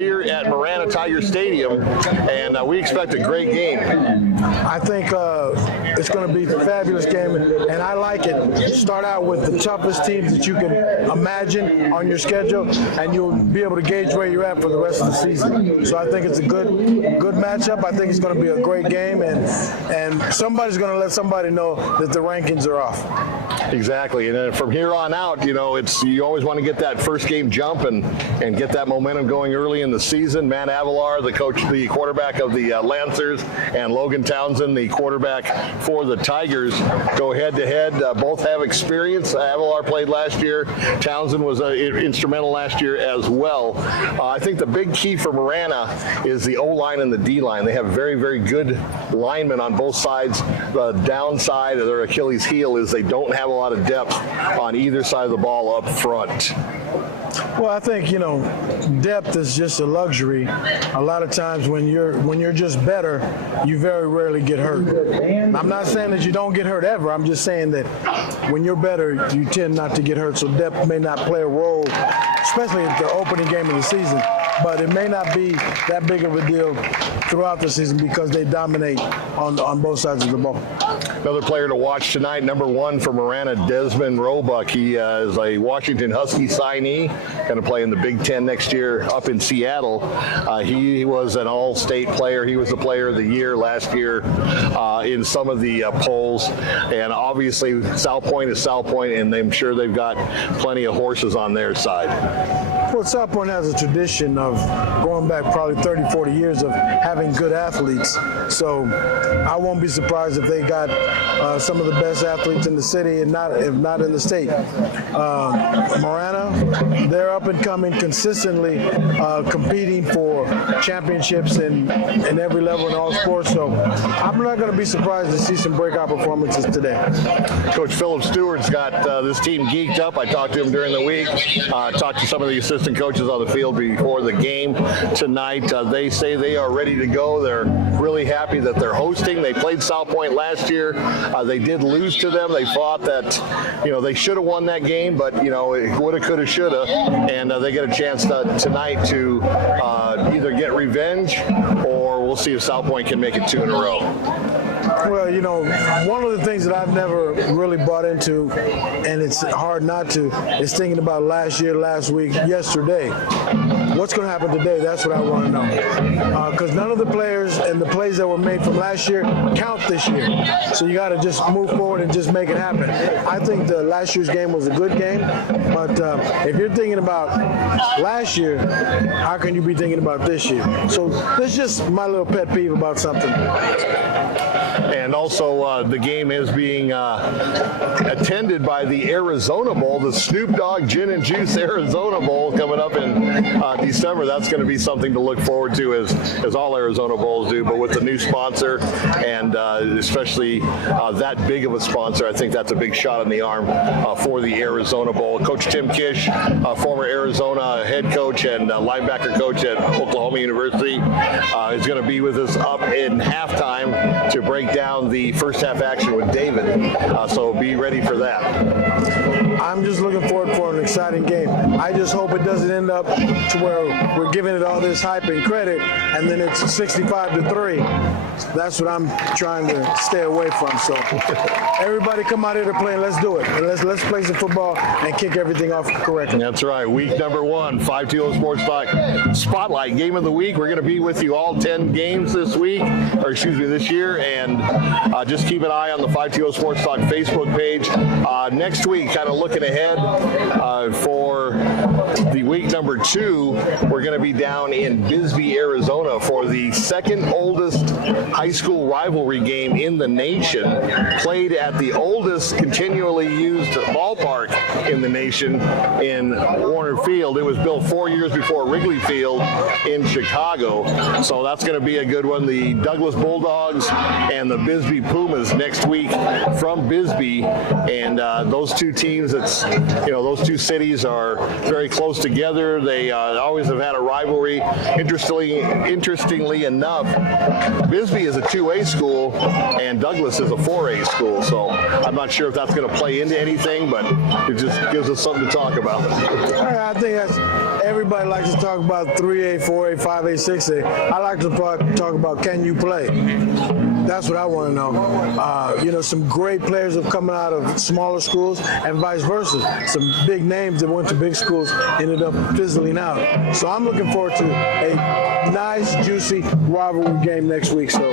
Here at Marana Tigers Stadium, and we expect a great game. I think it's going to be a fabulous game, and I like it. Start out with the toughest teams that you can imagine on your schedule, and you'll be able to gauge where you're at for the rest of the season. So I think it's a good matchup. I think it's going to be a great game, and somebody's going to let somebody know that the rankings are off. Exactly, and then from here on out, you always want to get that first game jump and get that momentum going early in the season. Matt Avalar, the quarterback of the Lancers, and Logan Townsend, the quarterback for the Tigers, go head-to-head. Both have experience. Avalar played last year. Townsend was instrumental last year as well. I think the big key for Marana is the O-line and the D-line. They have very, very good linemen on both sides. The downside of their Achilles heel is they don't have a lot of depth on either side of the ball up front. Well, I think, depth is just a luxury. A lot of times when you're just better, you very rarely get hurt. I'm not saying that you don't get hurt ever. I'm just saying that when you're better, you tend not to get hurt. So depth may not play a role, especially at the opening game of the season. But it may not be that big of a deal throughout the season because they dominate on both sides of the ball. Another player to watch tonight, number 1 for Marana, Desmond Roebuck. He is a Washington Husky signee, going to play in the Big Ten next year up in Seattle. He was an all-state player. He was the player of the year last year in some of the polls. And obviously, Sal Pointe is Sal Pointe, and I'm sure they've got plenty of horses on their side. Well, Sal Pointe has a tradition of going back probably 30, 40 years of having good athletes. So I won't be surprised if they got some of the best athletes in the city, and if not in the state. Marana, they're up and coming, consistently competing for championships in every level in all sports. So I'm not going to be surprised to see some breakout performances today. Coach Philip Stewart's got this team geeked up. I talked to him during the week. Talked to some of the assistant coaches on the field before the game tonight. They say they are ready to go. They're really happy that they're hosting. They played Sal Pointe last year. They did lose to them. They thought that, they should have won that game, but, it woulda, coulda, shoulda. And they get a chance tonight to either get revenge, or we'll see if Sal Pointe can make it 2 in a row. Well, one of the things that I've never really bought into, and it's hard not to, is thinking about last year, last week, yesterday. What's going to happen today? That's what I want to know. Because none of the players and the plays that were made from last year count this year. So you got to just move forward and just make it happen. I think the last year's game was a good game, but if you're thinking about last year, how can you be thinking about this year? So that's just my little pet peeve about something. And also, the game is being attended by the Arizona Bowl, the Snoop Dogg Gin and Juice Arizona Bowl coming up in December. That's going to be something to look forward to, as all Arizona Bowls do. But with the new sponsor, and especially that big of a sponsor, I think that's a big shot in the arm for the Arizona Bowl. Coach Tim Kish, former Arizona head coach and linebacker coach at Oklahoma University, is going to be with us up in halftime to break down the first half action with David. So be ready for that. I'm just looking forward for an exciting game. I just hope it doesn't end up to where we're giving it all this hype and credit, and then it's 65-3. That's what I'm trying to stay away from. So everybody come out here to play, and let's do it. And let's play some football and kick everything off correctly. That's right. Week number 1, 520 Sports Talk Spotlight Game of the Week. We're going to be with you all 10 games this year, and just keep an eye on the 520 Sports Talk Facebook page. Next week, kind of looking ahead for the week number 2, we're going to be down in Bisbee, Arizona for the second oldest high school rivalry game in the nation, played at the oldest continually used ballpark in the nation in Warner Field. It was built 4 years before Wrigley Field in Chicago, so that's going to be a good one. The Douglas Bulldogs and the Bisbee Pumas next week from Bisbee, and those two teams, those two cities are very close together. They always have had a rivalry. Interestingly enough, Bisbee is a 2A school and Douglas is a 4A school, so I'm not sure if that's going to play into anything, but it just gives us something to talk about. I think that's everybody likes to talk about 3A, 4A, 5A, 6A. I like to talk about, can you play? That's what I want to know. You know, some great players have come out of smaller schools and vice versa. Some big names that went to big schools ended up fizzling out. So I'm looking forward to a nice, juicy rivalry game next week. So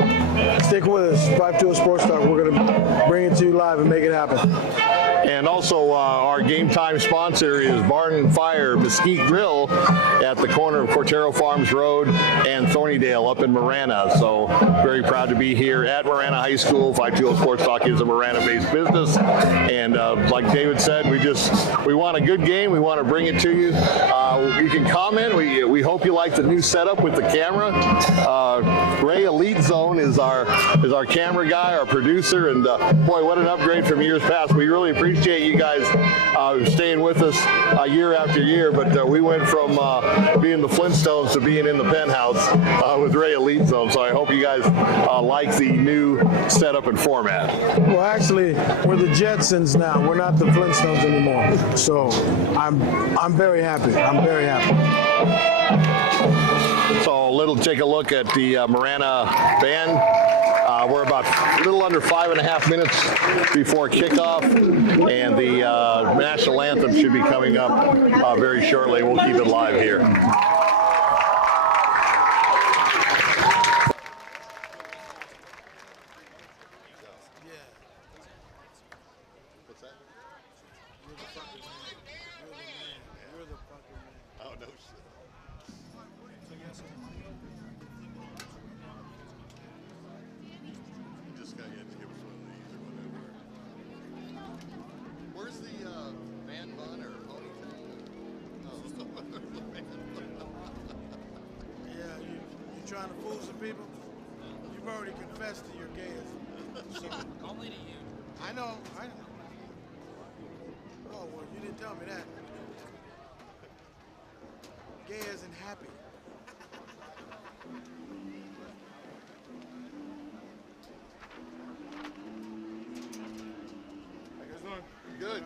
stick with us. 520 Sports Talk. We're going to bring it to you live and make it happen. And also, our game time sponsor is Barn and Fire Mesquite Grill at the corner of Cortero Farms Road and Thornydale up in Marana. So very proud to be here at Marana High School. 520 Sports Talk is a Marana-based business. And like David said, we want a good game. We want to bring it to you. You can comment. We hope you like the new setup with the camera. Ray EliteZone is our camera guy, our producer, and boy, what an upgrade from years past. We really appreciate you guys staying with us year after year, but we went from being the Flintstones to being in the penthouse with Ray EliteZone, so I hope you guys like the new setup and format. Well, actually, we're the Jetsons now. We're not the Flintstones anymore, so I'm very happy. I'm very happy. So take a look at the Marana band. We're about a little under 5.5 minutes before kickoff, and the national anthem should be coming up very shortly. We'll keep it live here. Trying to fool some people? You've already confessed to your gayism. So, only to you. I know. Oh, well, you didn't tell me that. Gay isn't happy. How you guys doing? Good.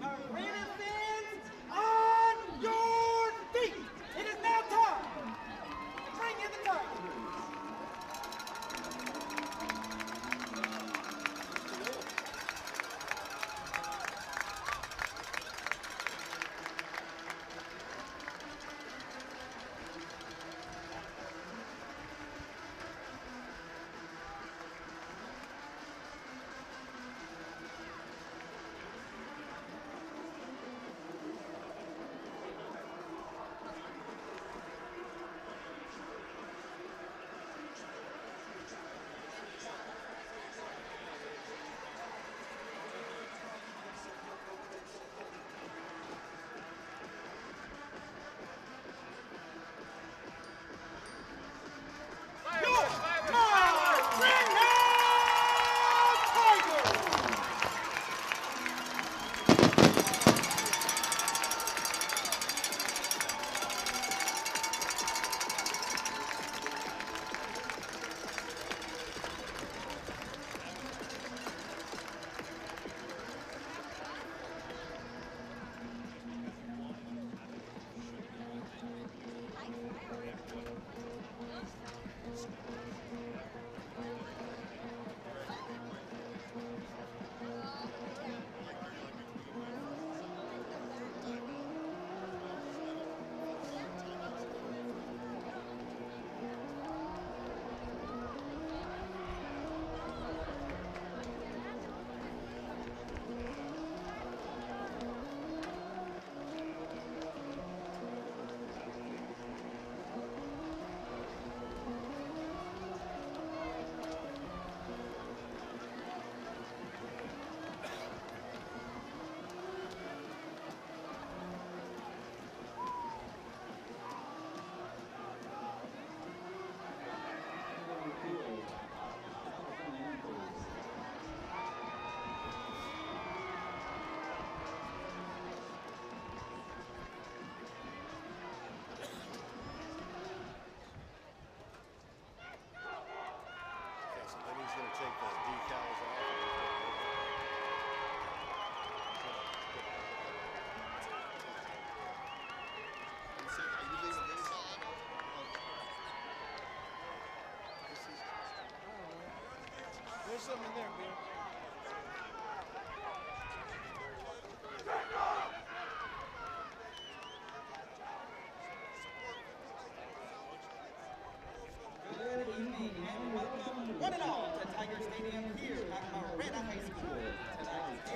Marana fans, on your feet! It is now time! Bring in the Tigers! There's something in there, man. Good evening and welcome one and all to Tiger Stadium here at Marana High School. Tonight's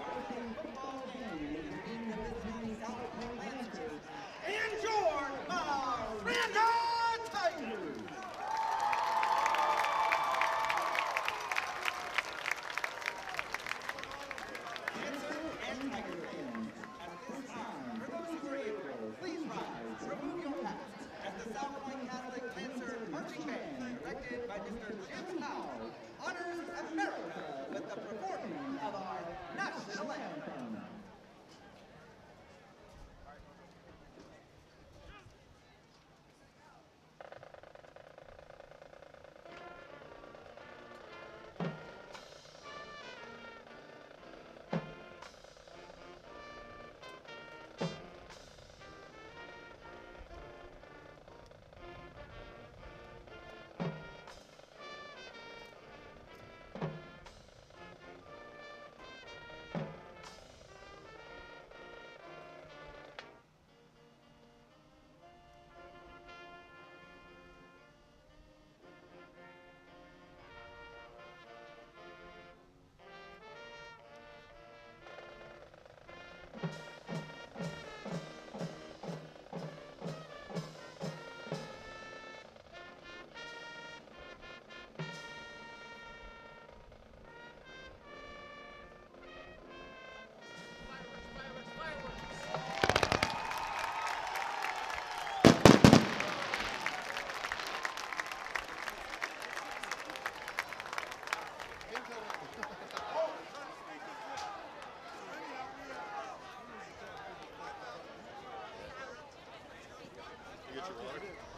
varsity football game is being visiting Sal Pointe Lancers and your Marana Tigers. Lancers and Tiger fans, at this time, for those who are able, please rise, remove your hats, as the Sal Pointe Lancer marching band, directed by Mr. Jim Howell, honors America with the performing of our national anthem.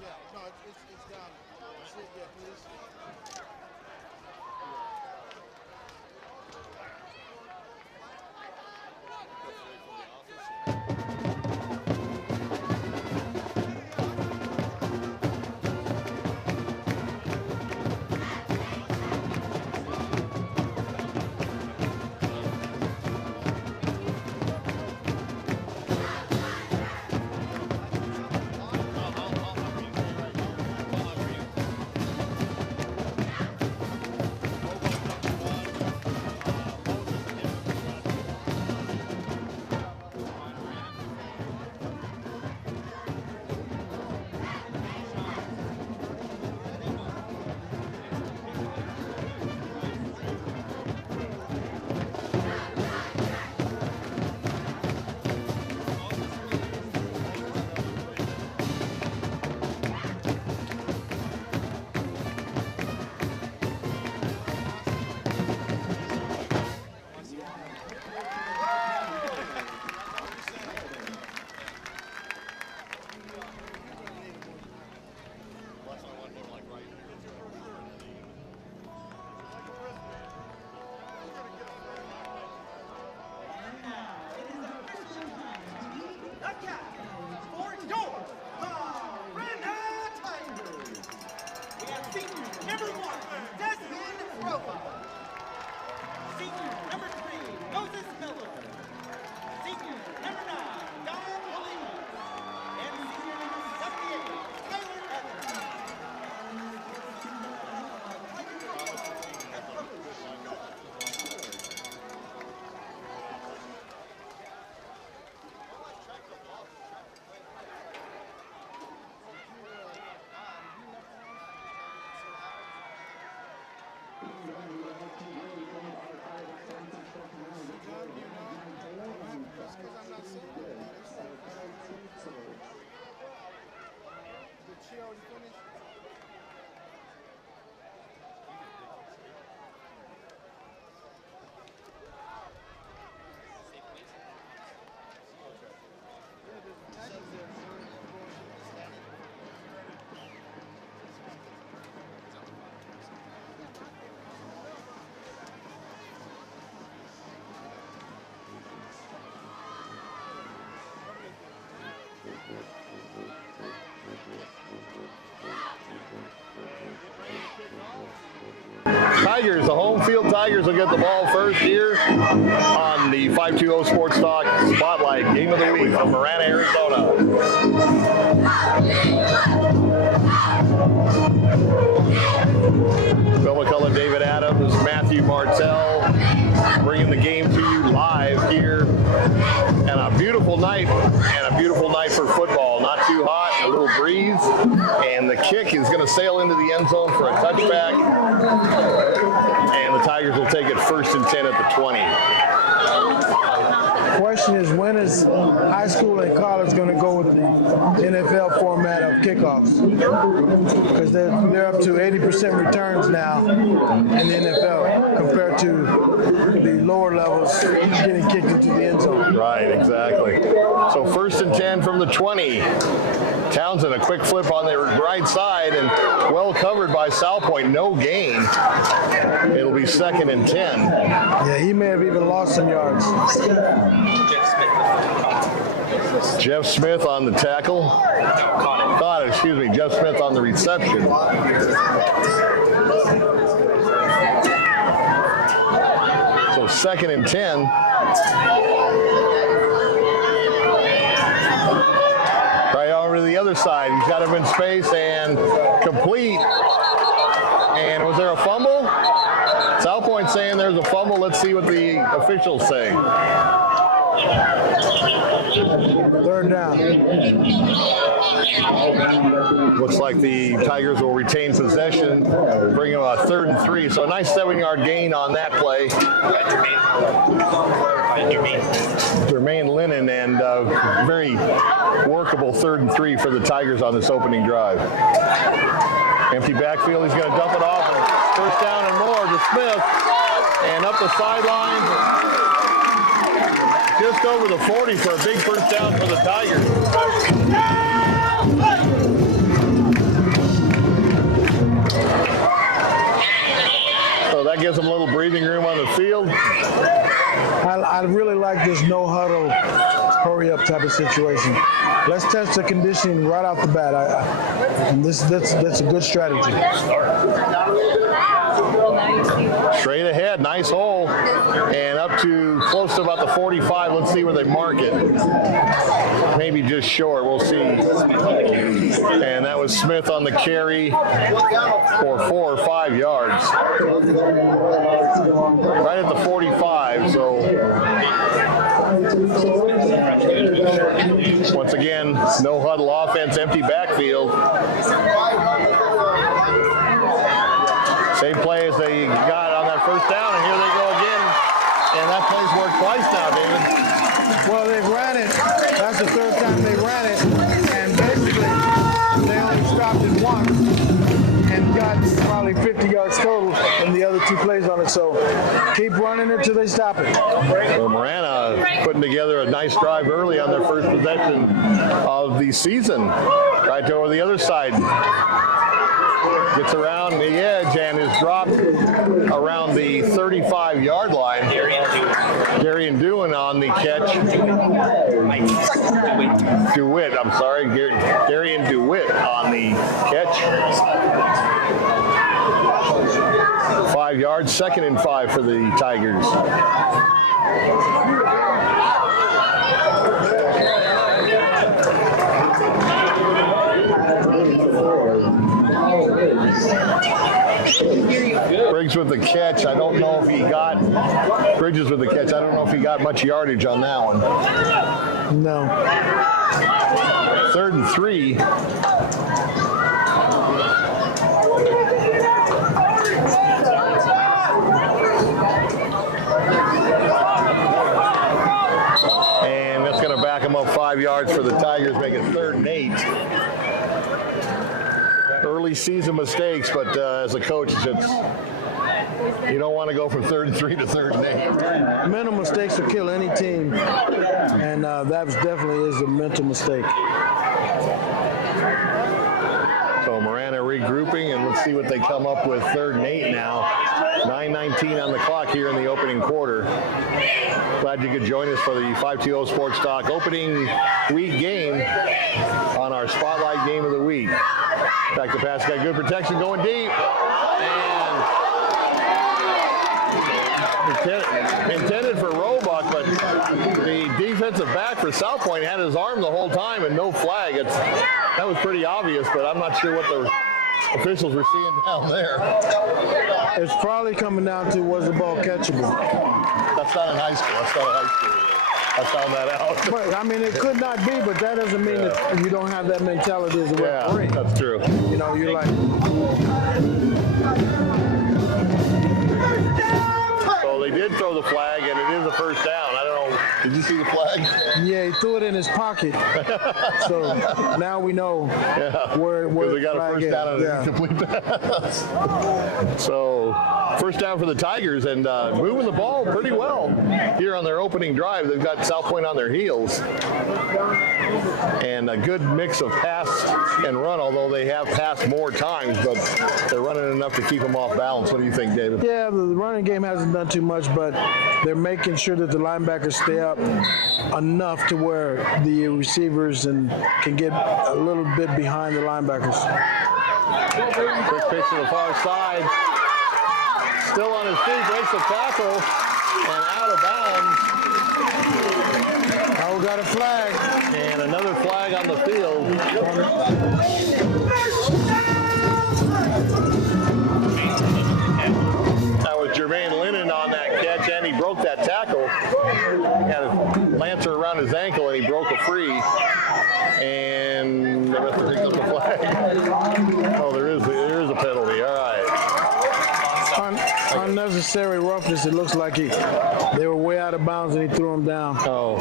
Yeah, no, it's down. That's it, yeah, please. Tigers, the home field Tigers will get the ball first here on the 520 Sports Talk Spotlight Game of the Week from Marana, Arizona. Bill McCulloch, David Adams, Matthew Martell, bringing the game to you live here. And a beautiful night for football. Not too hot, a little breeze. And the kick is going to sail into the end zone for a touchback. And the Tigers will take it 1st and 10 at the 20. Question is, when is high school and college going to go with the NFL format of kickoffs? Because they're up to 80% returns now in the NFL compared to the lower levels getting kicked into the end zone. Right, exactly. So 1st and 10 from the 20. Townsend, a quick flip on the right side and well covered by Sal Pointe. No gain. It'll be 2nd and 10. Yeah, he may have even lost some yards. Jeff Smith on the tackle. Caught it, excuse me. Jeff Smith on the reception. So 2nd and 10. Right over to the other side. He's got him in space and complete. And was there a fumble? Sal Pointe saying there's a fumble. Let's see what the officials say. 3rd down. Looks like the Tigers will retain possession, bring them a 3rd and 3. So a nice 7-yard gain on that play. Jermaine Lennon, and very workable 3rd and 3 for the Tigers on this opening drive. Empty backfield, he's going to dump it off. And 1st down and more to Smith. And up the sideline. Just over the 40 for a big 1st down for the Tigers. So that gives them a little breathing room on the field. I really like this no huddle, hurry up type of situation. Let's test the conditioning right off the bat. That's a good strategy. Straight ahead, nice hole, and up to close to about the 45. Let's see where they mark it. Maybe just short, we'll see. And that was Smith on the carry for 4 or 5 yards. Right at the 45, so once again, no huddle offense, empty backfield. Same play as they got on that 1st down, and here they go again. And that play's worked twice now, David. Well, they've ran it. That's the 3rd time they ran it. And basically, they only stopped it once and got probably 50 yards total in the other 2 plays on it. So keep running it till they stop it. So Marana putting together a nice drive early on their first possession of the season. Right over the other side. Gets around the edge and is dropped around the 35-yard line. Gary Dewin on the catch. DeWitt, I'm sorry. Gary and DeWitt on the catch. 5 yards, 2nd and 5 for the Tigers. Briggs with the catch. I don't know if he got Bridges with the catch. I don't know if he got much yardage on that one. No. 3rd and 3. And that's going to back him up 5 yards for the Tigers, make it 3rd and 8. Early season mistakes, but as a coach, you don't want to go from 3rd and 3 to 3rd and 8. Mental mistakes will kill any team, and that definitely is a mental mistake. So Marana regrouping, and let's see what they come up with. 3rd and 8 now. 9:19 on the clock here in the opening quarter. Glad you could join us for the 520 Sports Talk opening week game on our Spotlight Game of the Week. Back to pass, got good protection going deep. And intended for Roebuck, but the defensive back for South Pointe had his arm the whole time and no flag. That was pretty obvious, but I'm not sure what the officials were seeing down there. It's probably coming down to, was the ball catchable? That's not in high school. That's not a high school. I found that out. But, I mean, it could not be, but that doesn't mean that you don't have that mentality as a referee. Yeah, that's true. You know, you're like... So they did throw the flag, and it is a first down. I don't know. Did you see the flag? Yeah, he threw it in his pocket. So now we know where they got a first down on an incomplete pass. So first down for the Tigers, and moving the ball pretty well here on their opening drive. They've got South Pointe on their heels. And a good mix of pass and run, although they have passed more times, but they're running enough to keep them off balance. What do you think, David? Yeah, the running game hasn't done too much, but they're making sure that the linebackers stay up enough to where the receivers can get a little bit behind the linebackers. Quick pitch to the far side. Still on his feet, breaks the tackle, and out of bounds. Oh, got a flag. And another flag on the field. That was Jermaine Lennon on that catch, and he broke that tackle. He had a lancer around his ankle, and he broke a free. And they must have picked up the flag. Oh, there is a penalty. All right. Unnecessary roughness. It looks like they were way out of bounds and he threw them down. Oh.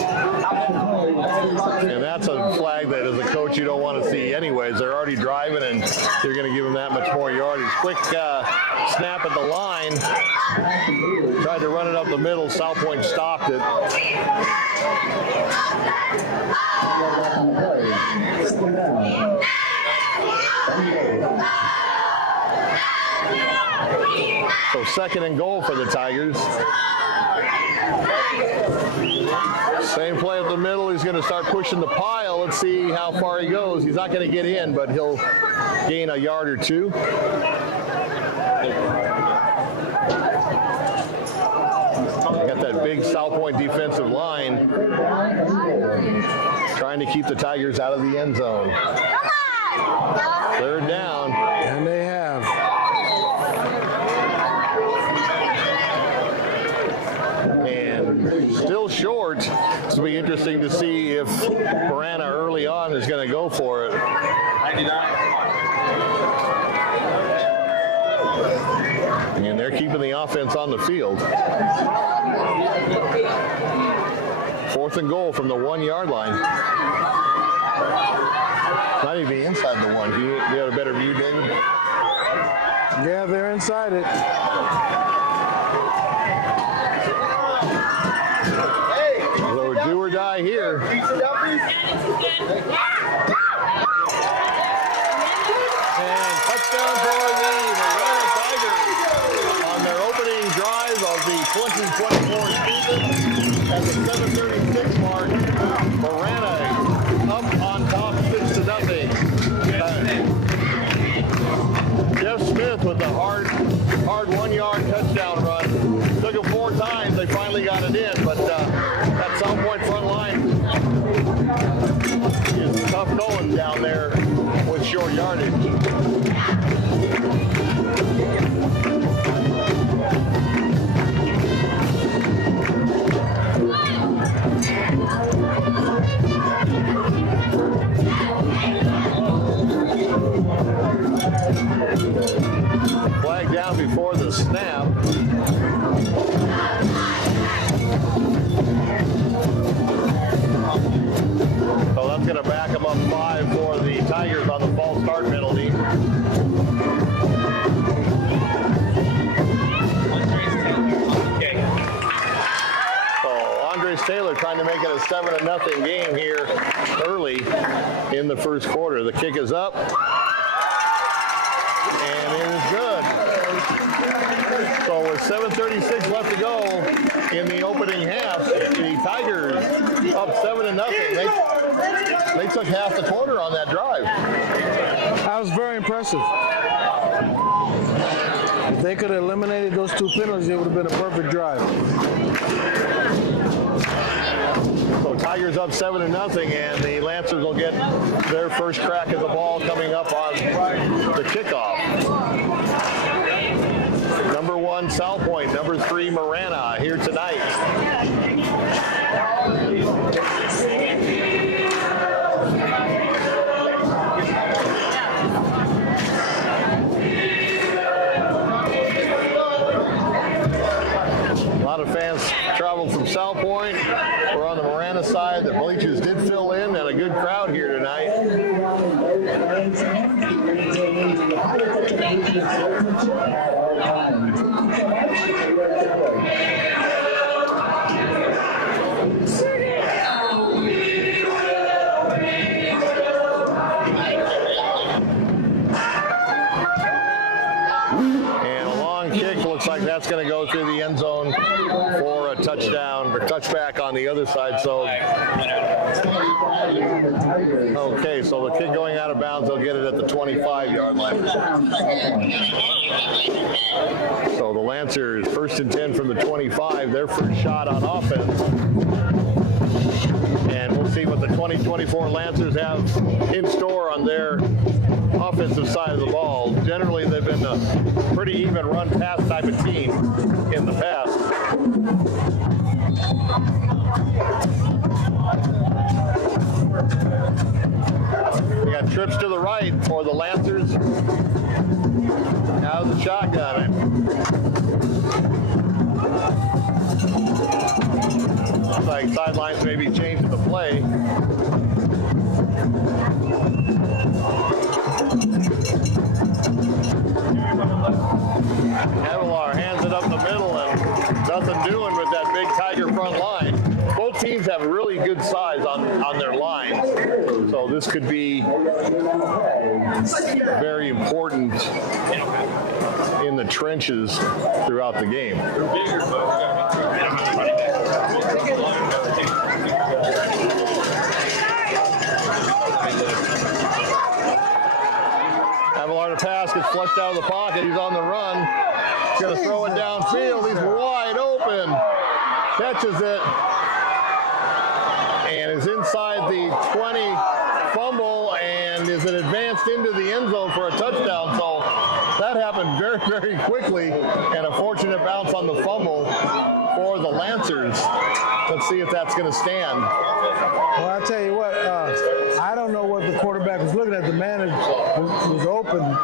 And that's a flag that as a coach you don't want to see anyways. They're already driving and you're going to give them that much more yardage. Quick snap at the line. Tried to run it up the middle. Sal Pointe stopped it. So second and goal for the Tigers. Same play up the middle. He's going to start pushing the pile. Let's see how far he goes. He's not going to get in, but he'll gain a yard or two. Got that big Sal Pointe defensive line trying to keep the Tigers out of the end zone. Third down. And they have. And still short. This will be interesting to see if Marana early on is going to go for it. And they're keeping the offense on the field. Fourth and goal from the 1 yard line. Not even inside the one. You had a better view, David? Yeah, they're inside it. So do or die here. And touchdown for the Marana Tigers on their opening drive of the 2024 season at the 7:36 mark. Marana up on top 6-0. Jeff Smith with the hard 1 yard touchdown run. Took him 4 times. They finally got it in, but that Sal Pointe front line is tough going down there with short yardage. Flag down before the snap. So that's going to back them up 5 for the Tigers on the false start penalty. So Andres Taylor trying to make it a 7-0 game here early in the first quarter. The kick is up. And it is good. So with 7:36 left to go in the opening half, the Tigers up 7-0. They took half the quarter on that drive. That was very impressive. If they could have eliminated those 2 penalties, it would have been a perfect drive. So Tigers up 7-0, and the Lancers will get their first crack at the ball coming up on the kickoff. Number 1, Sal Pointe. Number 3, Marana here tonight. A lot of fans traveled from Sal Pointe. We're on the Marana side. The bleachers did fill in, and a good crowd here tonight. Looks like that's going to go through the end zone for a touchdown or touchback on the other side. So, okay, so the kick going out of bounds, they'll get it at the 25-yard line. So the Lancers, 1st and 10 from the 25, their first shot on offense. And we'll see what the 2024 Lancers have in store on their offensive side of the ball. Generally, they've been a pretty even run-pass type of team in the past. We got trips to the right for the Lancers. Out of the shotgun. Looks like sidelines maybe changing the play. Avalar hands it up the middle, and nothing doing with that big Tiger front line. Both teams have really good size on their lines, so this could be very important in the trenches throughout the game. Avalar to pass, gets flushed out of the pocket. He's on the run. He's going to throw it downfield. He's wide open. Catches it. And is inside the 20. Fumble, and is it advanced into the end zone for a touchdown. So that happened very, very quickly. And a fortunate bounce on the fumble for the Lancers. Let's see if that's going to stand. Well, I tell you what, I don't know what the quarterback was looking at. The man was open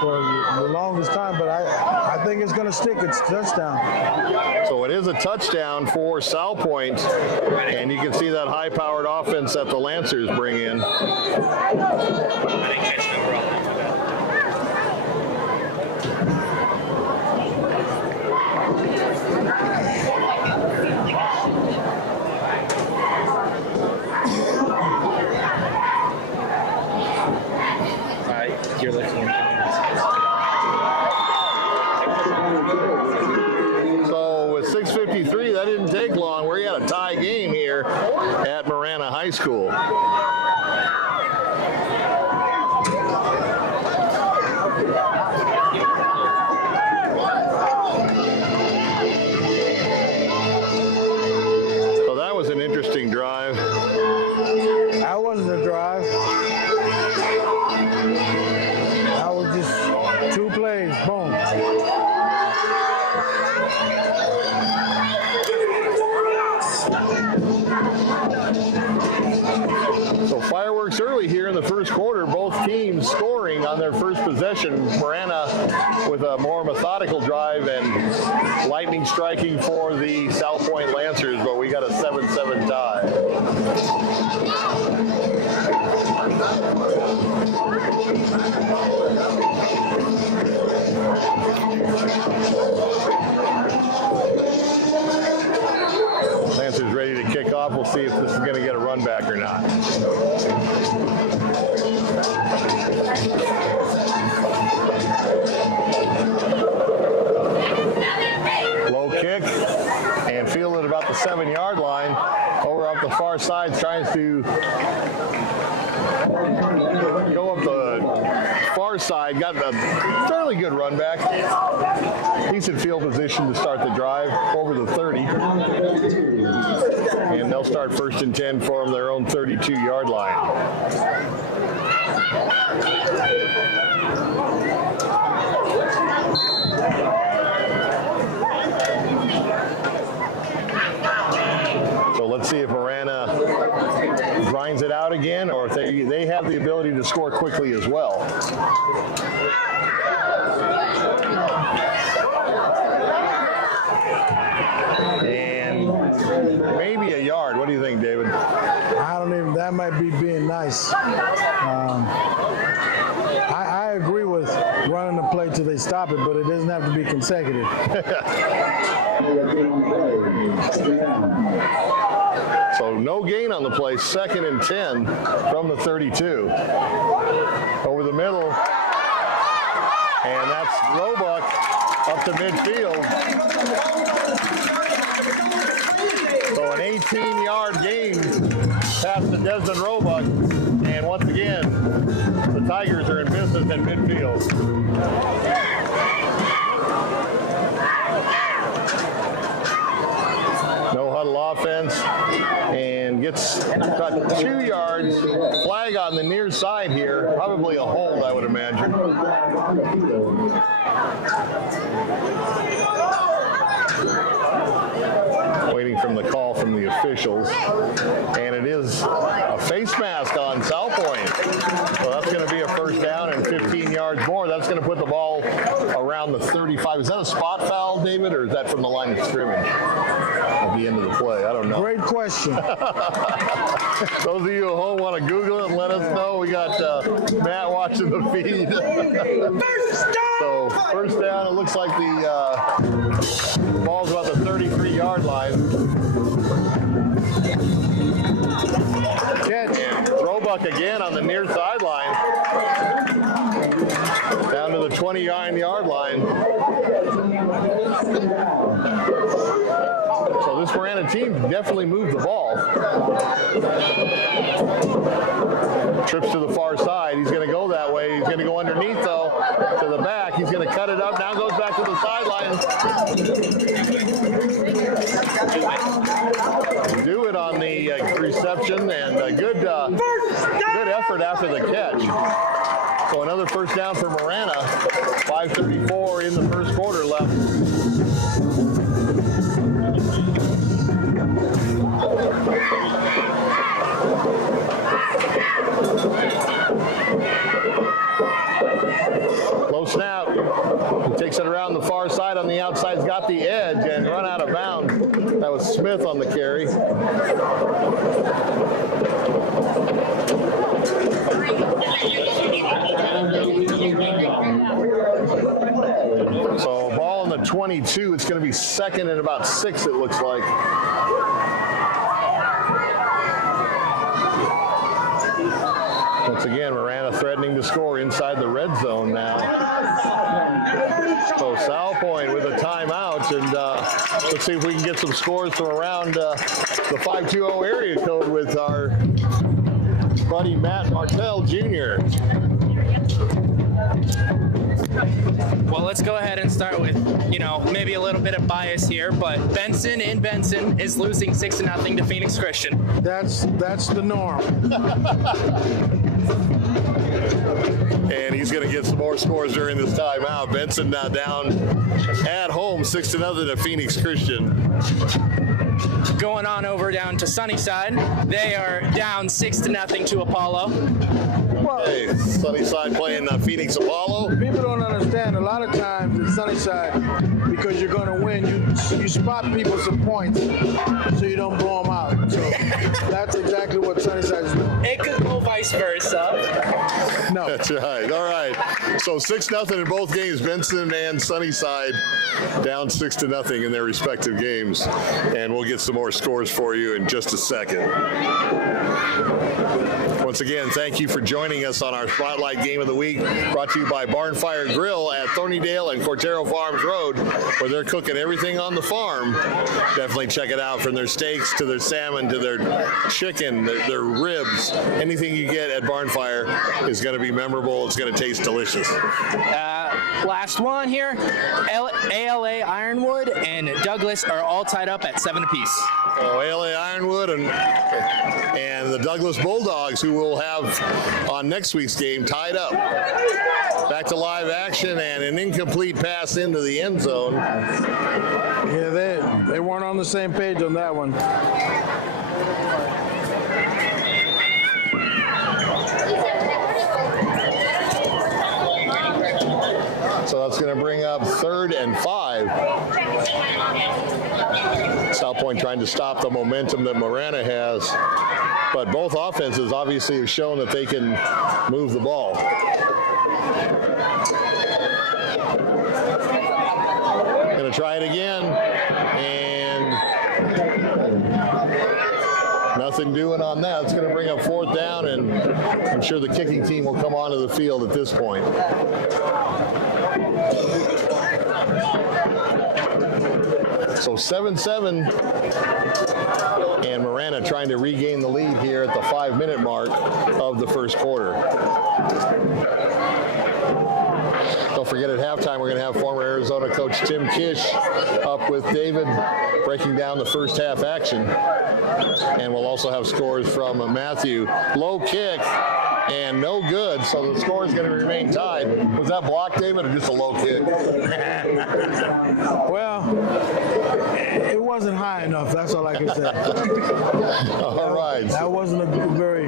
for the longest time, but I think it's going to stick. It's a touchdown. So it is a touchdown for Sal Pointe, and you can see that high-powered offense that the Lancers bring in. You're looking at So with 6:53, that didn't take long. We had a tie game here at Marana High School. So that was an interesting drive. That wasn't a drive. That was just 2 plays. Boom. So fireworks early here in the first quarter. Both teams scoring on their first possession. Marana with a more methodical drive, and lightning striking for the Sal Pointe Lancers, but we got a 7-7 tie. Lancers ready to kick off. We'll see if this is going to get a run back or not. Low kick, and fielded about the 7-yard line. Over up the far side, tries to go up the far side, got a fairly good run back. Decent field position to start the drive over the 30. And they'll start 1st and 10 from their own 32-yard line. So let's see if Marana grinds it out again, or if they have the ability to score quickly as well. And maybe a yard. What do you think, David? I don't even, that might be being nice. I agree with running the play till they stop it, but it doesn't have to be consecutive. So no gain on the play, 2nd and 10 from the 32. Over the middle, and that's Roebuck up to midfield. So an 18-yard gain past the Desmond Roebuck, and once again, the Tigers are in business at midfield. No huddle offense, and gets cut 2 yards. Flag on the near side here, probably a hold, I would imagine. Waiting from the call from the officials, and it is a face mask on Sal Pointe. So that's going to be a 1st down and 15 yards more. That's going to put the ball around the 35. Is that a spot foul, David, or is that from the line of scrimmage at the end of the play? I don't know. Great question. Those of you at home want to Google it and let us know. We got Matt watching the feed. So 1st down, it looks like the ball's about the 33-yard line. Catch. And Roebuck again on the near sideline. Down to the 29-yard line. So this Marana team definitely moved the ball. Trips to the far side. He's going to go that way. He's going to go underneath, though, to the back. He's going to cut it up. Now goes back to the sideline. Do it on the reception, and a good effort after the catch. So another 1st down for Marana. 5:34 in the 1st quarter left. Low snap. He takes it around the far side on the outside. He's got the edge and run out of bounds. That was Smith on the carry. So ball on the 22. It's going to be 2nd and about 6, it looks like. Once again, Marana threatening to score inside the red zone now. So Sal Pointe with a timeout, and let's see if we can get some scores from around the 520 area code with our buddy Matt Martell Jr. Well, let's go ahead and start with, maybe a little bit of bias here, but Benson is losing 6-0 to Phoenix Christian. That's the norm. And he's going to get some more scores during this timeout. Benson now down at home 6-0 to Phoenix Christian. Going on over down to Sunnyside. They are down 6-0 to Apollo. Hey, Sunnyside playing Phoenix Apollo. People don't understand. A lot of times in Sunnyside, because you're going to win, you spot people some points so you don't blow them out. So that's exactly what Sunnyside is doing. It could go vice versa. No. That's right. All right. So 6-0 in both games. Benson and Sunnyside down 6-0 in their respective games. And we'll get some more scores for you in just a second. Once again, thank you for joining us on our Spotlight Game of the Week, brought to you by Barnfire Grill at Thornydale and Cortero Farms Road, where they're cooking everything on the farm. Definitely check it out, from their steaks to their salmon to their chicken, their ribs. Anything you get at Barnfire is going to be memorable. It's going to taste delicious. Last one here. ALA Ironwood and Douglas are all tied up at 7 apiece. So ALA Ironwood and the Douglas Bulldogs, who we'll have on next week's game, tied up. Back to live action and an incomplete pass into the end zone. Yeah, they weren't on the same page on that one. So that's going to bring up 3rd and 5. Sal Pointe trying to stop the momentum that Marana has. But both offenses obviously have shown that they can move the ball. Going to try it again. And nothing doing on that. It's going to bring up 4th down, and I'm sure the kicking team will come onto the field at this point. So 7-7, and Marana trying to regain the lead here at the 5-minute mark of the first quarter. Don't forget, at halftime, we're going to have former Arizona coach Tim Kish up with David breaking down the first half action. And we'll also have scores from Matthew. Low kick and no good, so the score is going to remain tied. Was that blocked, David, or just a low kick? Well, it wasn't high enough. That's all I can say. All right. That wasn't a very.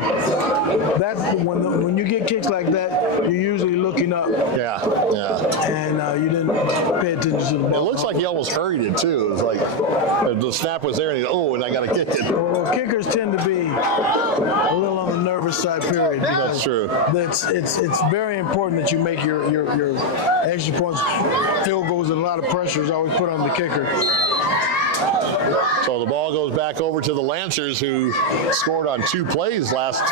That's when you get kicks like that, you're usually looking up. Yeah. And you didn't pay attention to the ball. It looks like he almost hurried it too. It was like the snap was there, and he, and I got to kick it. Well, kickers tend to be a little on the nervous side. Period. That's true. It's very important that you make your extra points. Field goals and a lot of pressure is always put on the kicker. So the ball goes back over to the Lancers, who scored on 2 plays last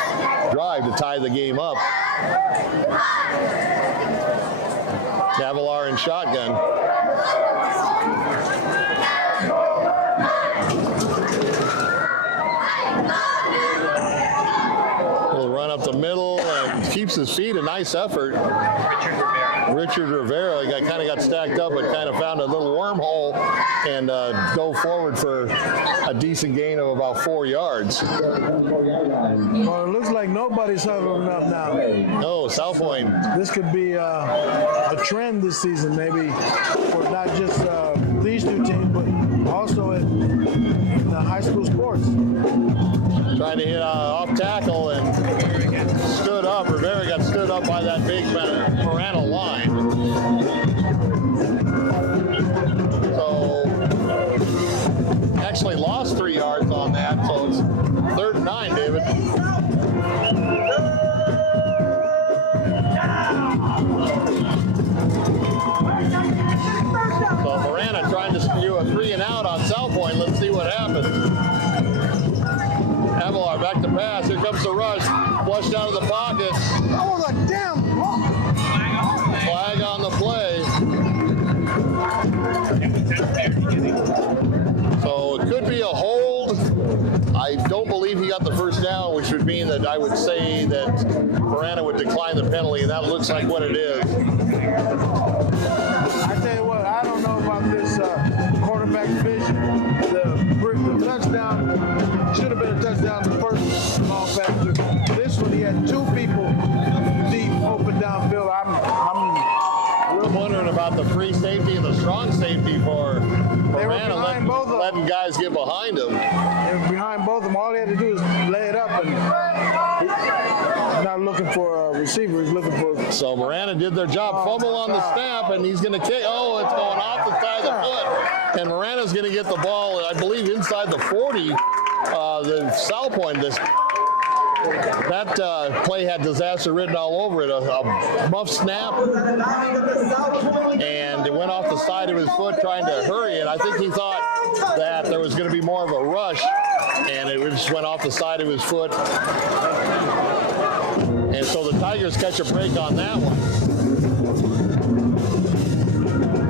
drive to tie the game up. Cavalier in shotgun. He'll run up the middle and keeps his feet. A nice effort. Richard Rivera kind of got stacked up, but kind of found a little wormhole and go forward for a decent gain of about 4 yards. Well, it looks like nobody's huddling up now. No, Sal Pointe. This could be a trend this season, maybe, for not just these 2 teams, but also in high school sports. Trying to hit off tackle and stood up. Rivera got stood up by that big Marana line. So actually lost 3 yards on that. So it's 3rd and 9, David. So Marana trying to do a 3 and out on Sal Pointe. Let's see what happens. Avalar back to pass. Here comes the rush. Flushed out of the pocket. That was a damn block. Flag on the play. So it could be a hold. I don't believe he got the first down, which would mean that I would say that Marana would decline the penalty, and that looks like what it is. I tell you what, I don't know about this quarterback vision. The touchdown should have been a touchdown the first ball back. This one, he had 2 people deep open downfield. I'm Wondering about the free safety and the strong safety for Marana, letting guys get behind him. They were behind both of them. All he had to do is lay it up, and he's not looking for a receiver. He's looking for. So Marana did their job. Fumble on the snap, and he's going to kick. Oh, it's going off the side of the foot. And Marana's going to get the ball, I believe, inside the 40. The Sal Pointe, that play had disaster written all over it. A muff snap, and it went off the side of his foot trying to hurry it. I think he thought that there was going to be more of a rush, and it just went off the side of his foot. And so the Tigers catch a break on that one.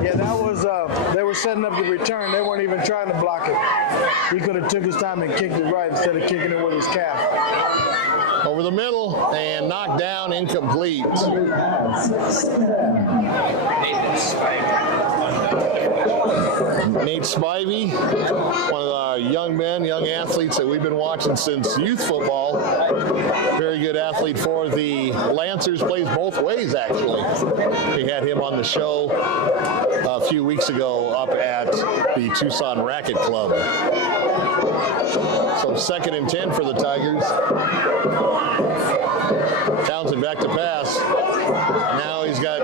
Yeah, that was, they were setting up the return. They weren't even trying to block it. He could have took his time and kicked it right instead of kicking it with his calf. Over the middle and knocked down, incomplete. Nate Spivey, one of the young athletes that we've been watching since youth football. Very good athlete for the Lancers, plays both ways actually. We had him on the show a few weeks ago up at the Tucson Racket Club. So 2nd and 10 for the Tigers. Townsend back to pass. Now he's got,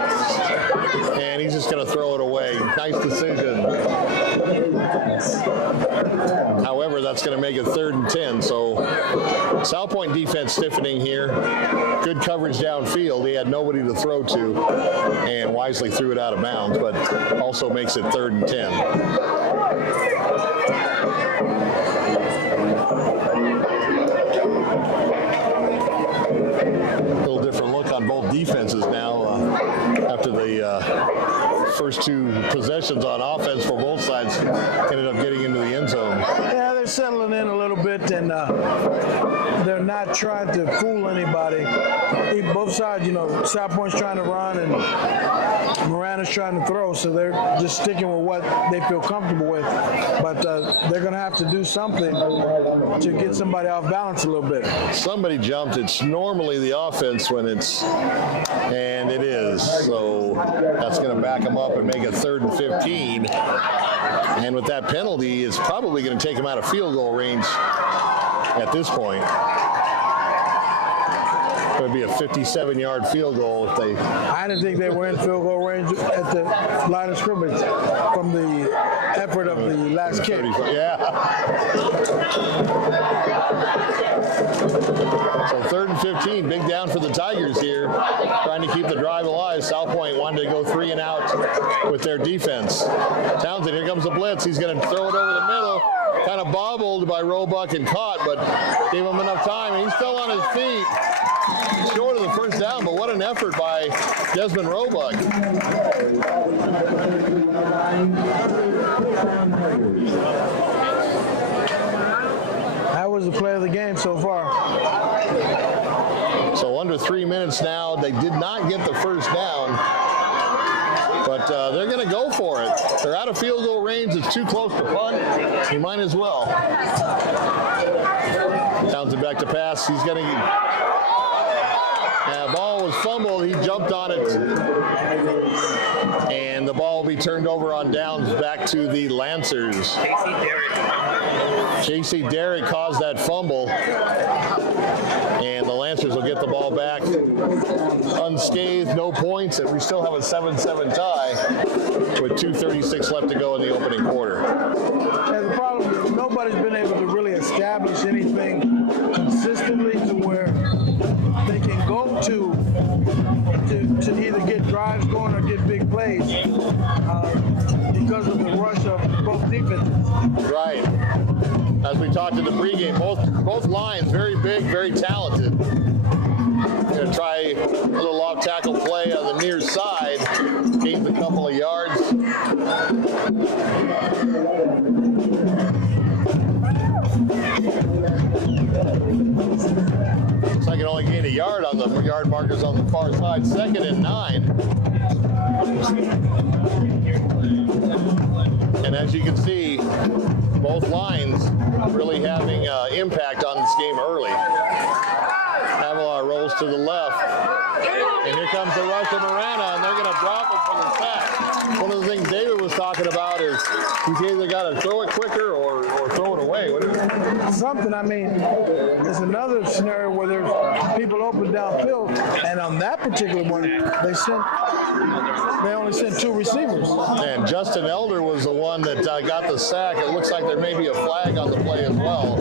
and he's just going to throw it away. Nice decision. However, that's going to make it 3rd and 10. So Sal Pointe defense stiffening here. Good coverage downfield. He had nobody to throw to and wisely threw it out of bounds, but also makes it 3rd and 10. On both defenses now after the first 2 possessions on offense for both sides ended up getting into the end zone. Yeah, they're settling in a little bit, and they're not trying to fool anybody. Both sides, you know, Sal Pointe's trying to run and Marana's trying to throw, so they're just sticking with what they feel comfortable with. But they're going to have to do something to get somebody off balance a little bit. Somebody jumped. It's normally the offense when it's, and it is. So that's going to back them up and make it 3rd and 15. And with that penalty, it's probably going to take them out of field goal range at this point. It would be a 57-yard field goal if they... I didn't think they were in field goal range at the line of scrimmage from the effort of the last kick. Yeah. So 3rd and 15, big down for the Tigers here, trying to keep the drive alive. Sal Pointe wanted to go 3 and out with their defense. Townsend, here comes the blitz. He's going to throw it over the middle. Kind of bobbled by Roebuck and caught, but gave him enough time. And he's still on his feet. Short of the first down, but what an effort by Desmond Roebuck. That was the play of the game so far. So under 3 minutes now. They did not get the first down, but they're going to go for it. They're out of field goal range. It's too close to punt. You might as well. Townsend back to pass. He's going to... ball was fumbled. He jumped on it. And the ball will be turned over on downs back to the Lancers. J.C. Derrick caused that fumble. And the Lancers will get the ball back unscathed, no points, and we still have a 7-7 tie with 2:36 left to go in the opening quarter. And the problem is nobody's been able to really establish anything consistently to where they can go to either get drives going or get big plays because of the rush of both defenses. Right. As we talked in the pregame, both lines very big, very talented. Going to try a little off-tackle play on the near side. Gains a couple of yards. Looks like it only gained a yard on the yard markers on the far side. 2nd and 9. And as you can see, both lines really having impact on this game early. Avila rolls to the left. And here comes the rush of Marana, and they're going to drop it for the sack. One of the things David was talking about is he's either got to throw it quicker or throw it away. What is it? Something, I mean, there's another scenario where there's people open downfield, and on that particular one, they only sent 2 receivers. And Justin Elder was the one that got the sack. It looks like there may be a flag on the play as well.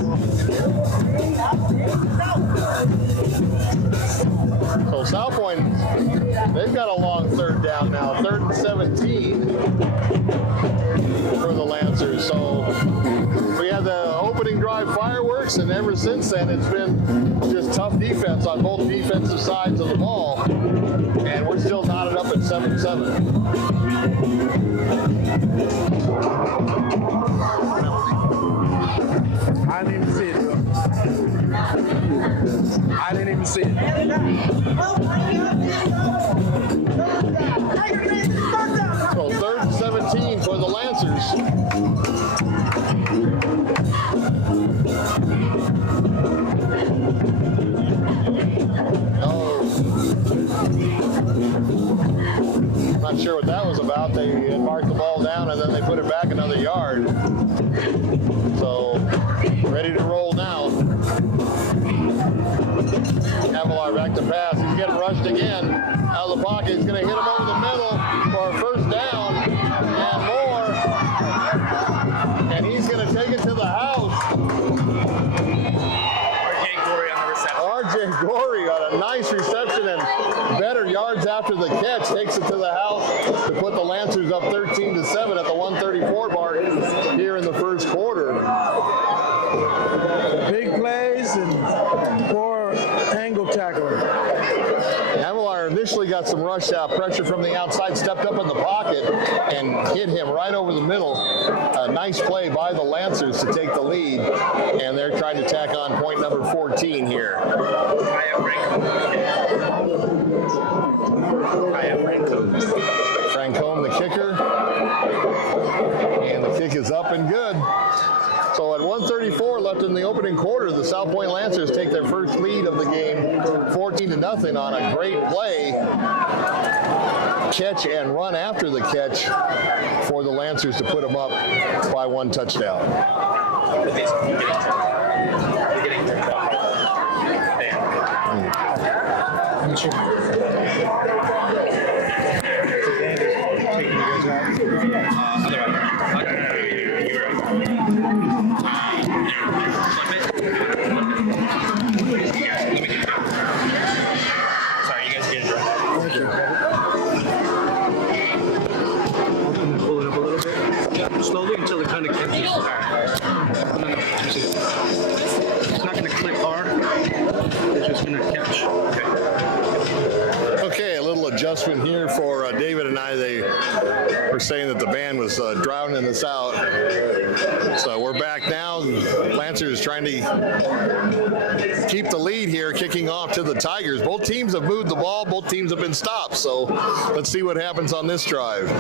So Sal Pointe, they've got a long 3rd down now, 3rd and 17 for the Lancers. So we had the opening drive fireworks. marks, and ever since then it's been just tough defense on both defensive sides of the ball, and we're still knotted up at 7-7. I didn't even see it, bro. I didn't even see it. So 3rd and 17 for the Lancers. Not sure what that was about. They had marked the ball down and then they put it back another yard. So ready to roll now. Avalar back to pass. He's getting rushed again out of the pocket. He's going to hit him over the middle for a first down and more. And he's going to take it to the house. R.J. Gorey on a nice reception and better yards after the catch. Takes it to the house to put the Lancers up 13-7 at the 1:34 mark here in the first quarter. Big plays and poor angle tackling. Avalar initially got some rush pressure from the outside, stepped up in the pocket and hit him right over the middle. A nice play by the Lancers to take the lead, and they're trying to tack on point number 14 here. Francombe, the kicker, and the kick is up and good. So at 1:34 left in the opening quarter, the Sal Pointe Lancers take their first lead of the game, 14-0 on a great play. Catch and run after the catch for the Lancers to put them up by 1 touchdown. Slowly until it kind of catches. No. It's not going to click hard. It's just going to catch. Okay, a little adjustment here for David and I. They were saying that the band was drowning us out. So we're back now. Lancers trying to keep the lead here, kicking off to the Tigers. Both teams have moved the ball. Both teams have been stopped. So let's see what happens on this drive.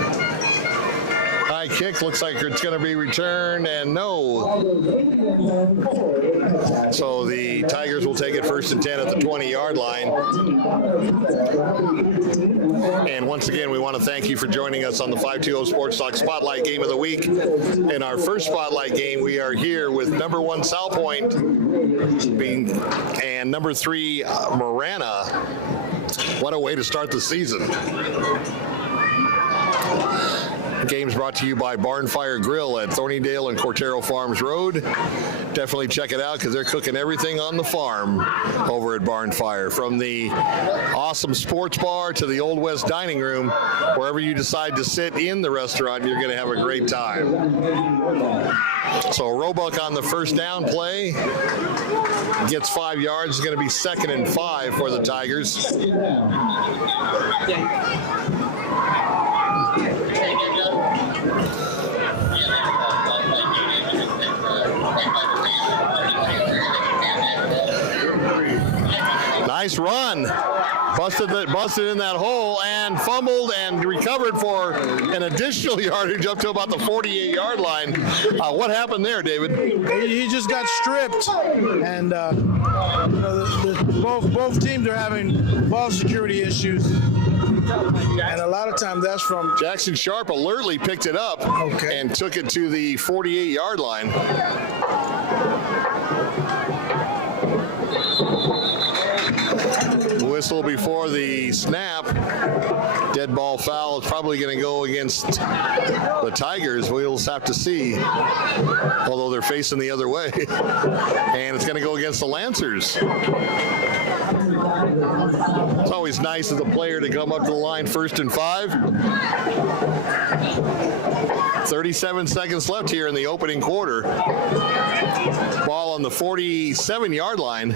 High kick, looks like it's going to be returned, and no. So the Tigers will take it 1st and 10 at the 20-yard line. And once again, we want to thank you for joining us on the 520 Sports Talk Spotlight Game of the Week. In our first Spotlight game, we are here with number 1 Sal Pointe and number 3 Marana. What a way to start the season. Game's brought to you by Barnfire Grill at Thornydale and Cortero Farms Road. Definitely check it out because they're cooking everything on the farm over at Barnfire. From the awesome sports bar to the Old West dining room, wherever you decide to sit in the restaurant, you're going to have a great time. So Roebuck on the first down play gets 5 yards. It's going to be 2nd and 5 for the Tigers. Nice run. Busted in that hole and fumbled and recovered for an additional yardage up to about the 48-yard line. What happened there, David? He just got stripped, and both teams are having ball security issues, and a lot of times that's from Jackson Sharp. Alertly picked it up and took it to the 48-yard line. Whistle before the snap. dead ball foul is probably going to go against the Tigers. We'll just have to see, although they're facing the other way. And it's going to go against the Lancers. It's always nice as a player to come up to the line 1st and 5. 37 seconds left here in the opening quarter. Ball on the 47-yard line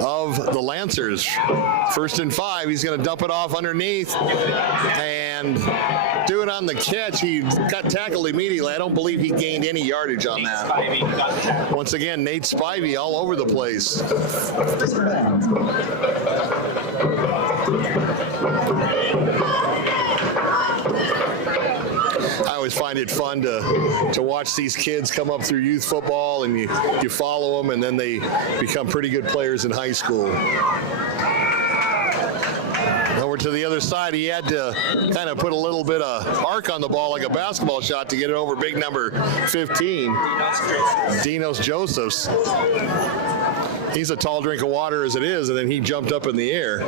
of the Lancers. 1st and 5. He's going to dump it off underneath and do it on the catch. He got tackled immediately. I don't believe he gained any yardage on that. Once again, Nate Spivey all over the place. I always find it fun to watch these kids come up through youth football, and you follow them, and then they become pretty good players in high school. Over to the other side, he had to kind of put a little bit of arc on the ball like a basketball shot to get it over big number 15, Dinos Josephs. He's a tall drink of water as it is, and then he jumped up in the air.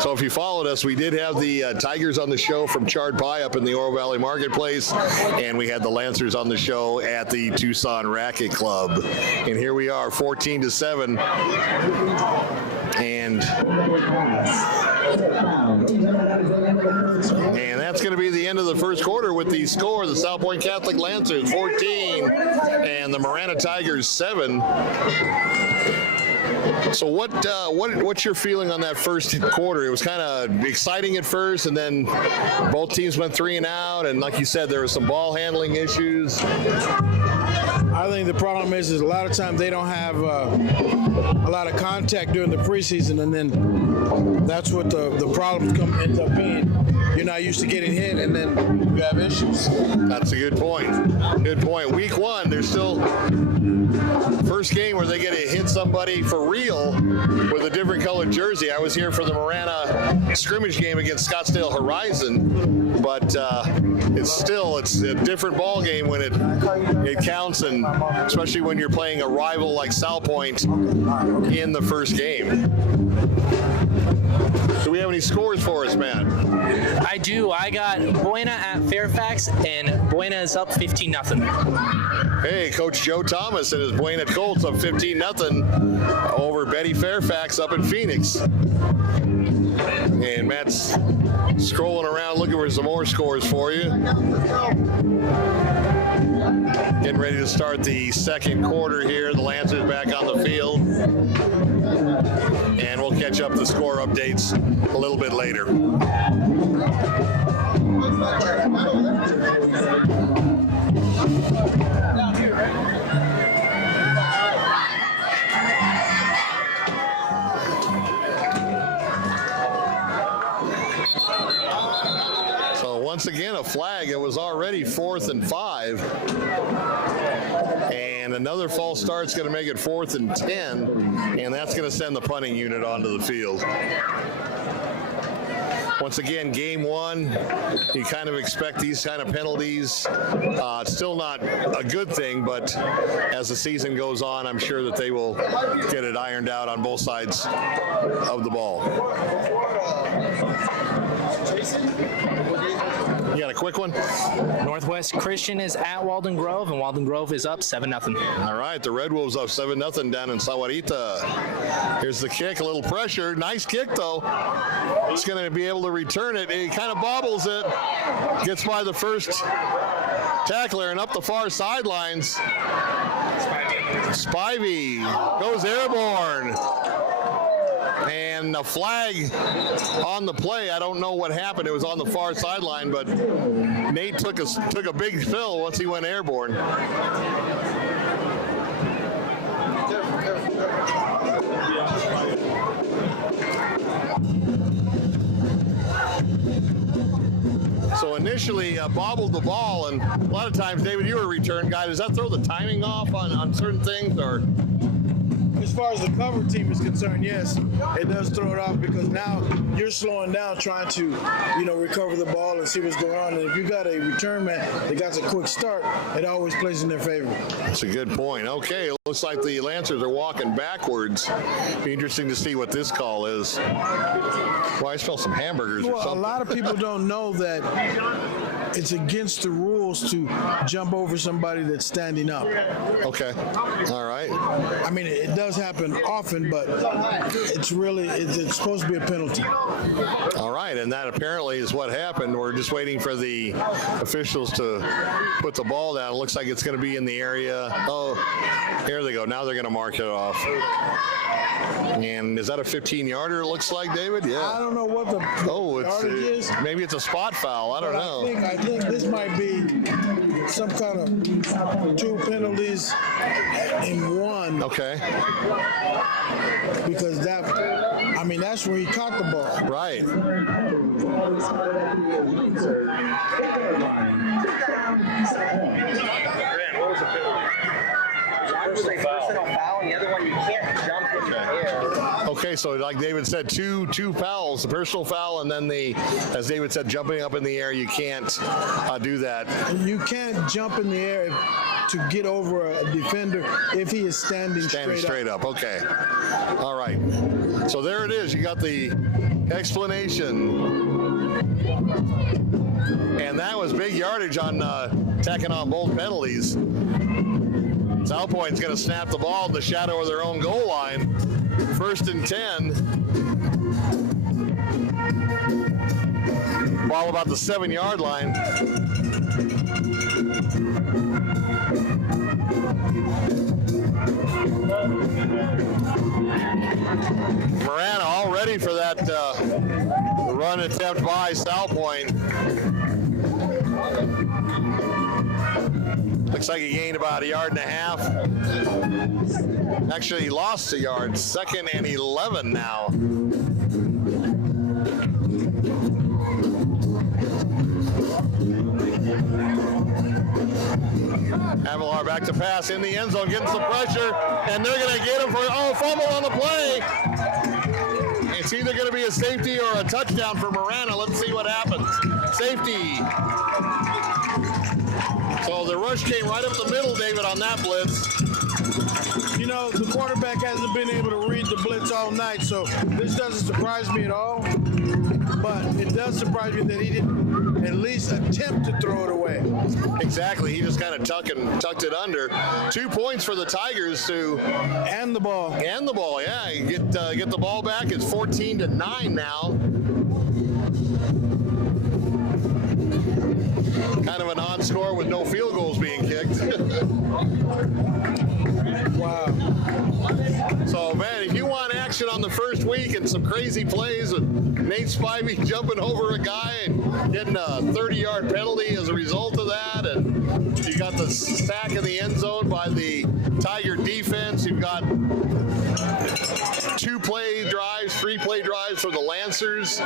So if you followed us, we did have the Tigers on the show from Chard Pie up in the Oro Valley Marketplace, and we had the Lancers on the show at the Tucson Racket Club. And here we are, 14-7. And that's going to be the end of the first quarter with the score. The Sal Pointe Catholic Lancers 14 and the Marana Tigers 7. So what's your feeling on that first quarter? It was kind of exciting at first, and then both teams went 3 and out, and like you said, there were some ball handling issues. I think the problem is a lot of times they don't have a lot of contact during the preseason, and then that's what the problems ends up being. You're not used to getting hit, and then you have issues. That's a good point. Good point. Week 1, there's still first game where they get to hit somebody for real with a different colored jersey. I was here for the Marana scrimmage game against Scottsdale Horizon, but it's a different ball game when it counts, and especially when you're playing a rival like Sal Pointe in the first game. Do we have any scores for us, Matt? I do. I got Buena at Fairfax, and Buena is up 15-0. Hey, Coach Joe Thomas and his Buena Colts up 15-0 over Betty Fairfax up in Phoenix. And Matt's scrolling around looking for some more scores for you. Getting ready to start the second quarter here. The Lancers back on the field. And we'll catch up the score updates a little bit later. So once again, a flag. It was already 4th and 5. And another false start's going to make it 4th and 10, and that's going to send the punting unit onto the field. Once again, game 1, you kind of expect these kind of penalties. It's still not a good thing, but as the season goes on, I'm sure that they will get it ironed out on both sides of the ball. You got a quick one? Northwest Christian is at Walden Grove, and Walden Grove is up 7-0. All right, the Red Wolves up 7-0 down in Sahuarita. Here's the kick, a little pressure. Nice kick, though. He's going to be able to return it. He kind of bobbles it. Gets by the first tackler and up the far sidelines. Spivey goes airborne. And a flag on the play. I don't know what happened. It was on the far sideline, but Nate took a big fill once he went airborne. So initially bobbled the ball, and a lot of times, David, you were a return guy. Does that throw the timing off on certain things, or? As far as the cover team is concerned, yes, it does throw it off because now you're slowing down trying to, recover the ball and see what's going on. And if you got a return man that got a quick start, it always plays in their favor. That's a good point. Okay, it looks like the Lancers are walking backwards. Be interesting to see what this call is. Well, I smell some hamburgers or Well, something. a lot of people don't know that it's against the rules to jump over somebody that's standing up. Okay, all right. I mean, it does happen often, but it's supposed to be a penalty. All right, and that apparently is what happened. We're just waiting for the officials to put the ball down. It looks like it's going to be in the area. Oh, here they go. Now they're going to mark it off. And is that a 15-yarder, it looks like, David? Yeah. I don't know what the yardage is. Maybe it's a spot foul. I don't know. I think this might be some kind of 2 penalties in one. Okay. Because that's where he caught the ball. Right. What was the penalty? Personal foul, and the other one you can't jump in the air. Okay, so like David said, two fouls, the personal foul, and then as David said, jumping up in the air, you can't do that. You can't jump in the air to get over a defender if he is standing straight up. Okay. All right. So there it is. You got the explanation. And that was big yardage on tacking on both penalties. Sal Pointe's going to snap the ball in the shadow of their own goal line. 1st and 10. Ball about the 7-yard line. Marana all ready for that run attempt by Sal Pointe. Looks like he gained about 1.5 yards. Actually, he lost a yard. 2nd and 11 now. Avalar back to pass in the end zone, getting some pressure, and they're going to get him for fumble on the play. It's either going to be a safety or a touchdown for Marana. Let's see what happens. Safety. So the rush came right up the middle, David, on that blitz. The quarterback hasn't been able to read the blitz all night, so this doesn't surprise me at all. But it does surprise me that he didn't at least attempt to throw it away. Exactly. He just kind of tucked it under. 2 points for the Tigers And the ball. Yeah. Get the ball back. It's 14-9 now. Kind of an odd score with no field goals being kicked. Wow. So, man, if you want action on the first week and some crazy plays with Nate Spivey jumping over a guy and getting a 30-yard penalty as a result of that, and you got the sack in the end zone by the Tiger defense, you've got 2-play drives, 3-play drives for the Lancers,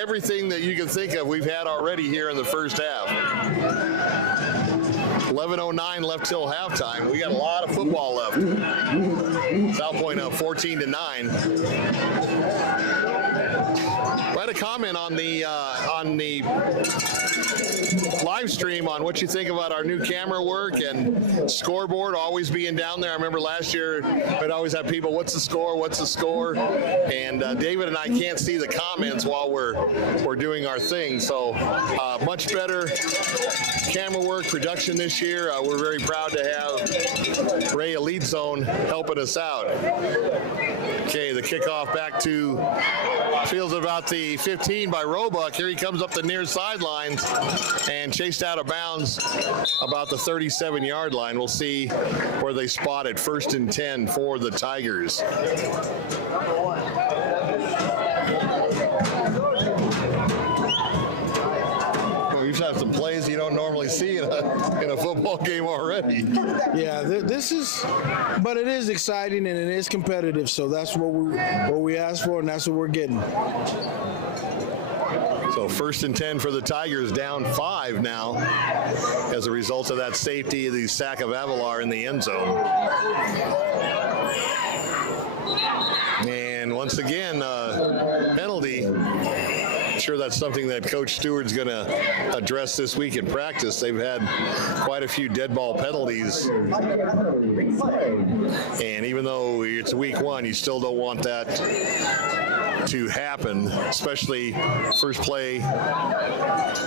everything that you can think of we've had already here in the first half. 11:09 left till halftime. We got a lot of football left. Sal Pointe up 14-9. Write a comment on the live stream on what you think about our new camera work and scoreboard always being down there. I remember last year we'd always have people, what's the score? And David and I can't see the comments while we're doing our thing. So much better camera work, production this year. We're very proud to have Ray EliteZone helping us out. Okay, the kickoff back to fields about the 15 by Roebuck. Here he comes up the near sidelines and chased out of bounds about the 37-yard line. We'll see where they spot it. 1st and 10 for the Tigers. We've had some plays you don't normally see in a football game already. Yeah, but it is exciting and it is competitive. So that's what we asked for, and that's what we're getting. So 1st and 10 for the Tigers, down 5 now as a result of that safety, the sack of Avalar in the end zone. once again, penalty. I'm sure that's something that Coach Stewart's going to address this week in practice. They've had quite a few dead ball penalties. And even though it's week one, you still don't want that to happen, especially first play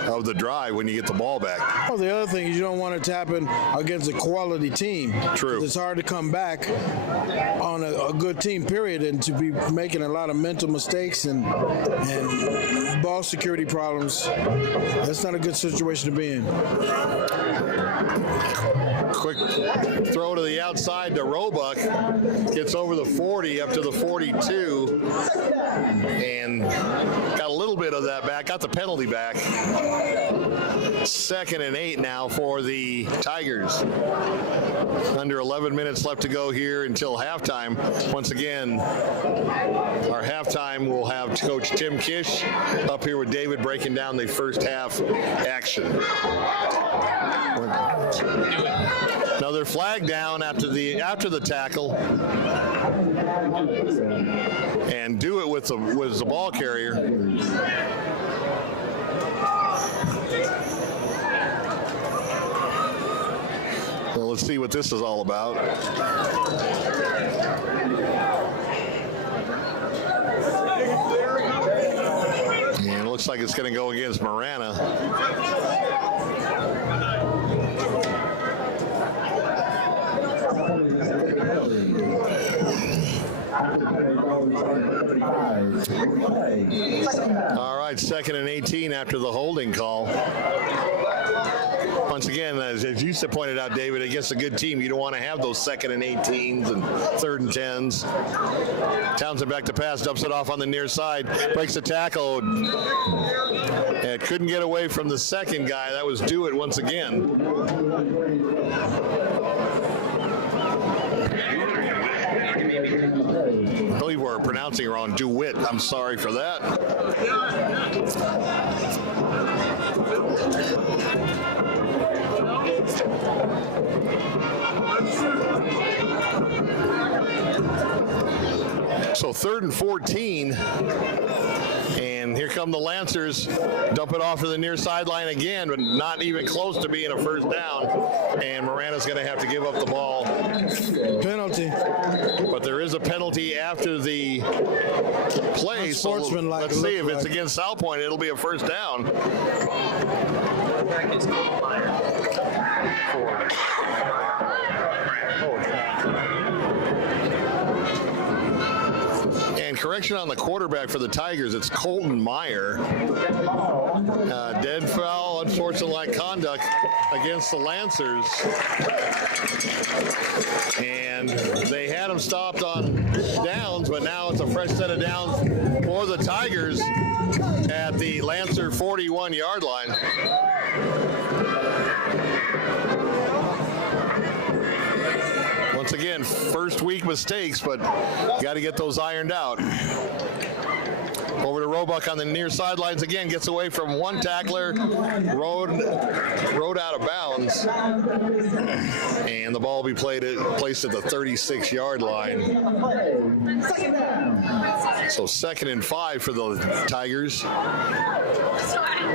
of the drive when you get the ball back. Well, the other thing is you don't want it to happen against a quality team. True. It's hard to come back on a good team, period, and to be making a lot of mental mistakes and ball security problems. That's not a good situation to be in. Quick throw to the outside to Roebuck. Gets over the 40 up to the 42 and got a little bit of that back. Got the penalty back. 2nd and 8 now for the Tigers. Under 11 minutes left to go here until halftime. Once again, our halftime will have Coach Tim Kish up here with David breaking down the first half action. Another flag down after the tackle, and do it with the ball carrier. Well, let's see what this is all about. And it looks like it's going to go against Marana. All right, 2nd and 18 after the holding call. Once again, as you pointed out, David, against a good team, you don't want to have those 2nd and 18s and 3rd and 10s. Townsend back to pass, dumps it off on the near side, breaks the tackle. And couldn't get away from the second guy. That was Dewitt once again. I believe we're pronouncing it wrong. DeWitt. I'm sorry for that. So 3rd and 14. And here come the Lancers. Dump it off to the near sideline again, but not even close to being a first down. And Marana's going to have to give up the ball. Penalty. But there is a penalty after the play. So let's see if it's against Sal Pointe. It'll be a first down. And correction on the quarterback for the Tigers, it's Colton Meyer. Dead foul, unsportsmanlike conduct against the Lancers. And they had him stopped on downs, but now it's a fresh set of downs for the Tigers at the Lancer 41-yard line. Once again, first week mistakes, but got to get those ironed out. Over to Roebuck on the near sidelines again, gets away from one tackler, rode out of bounds, and the ball will be placed at the 36-yard line. So 2nd and 5 for the Tigers.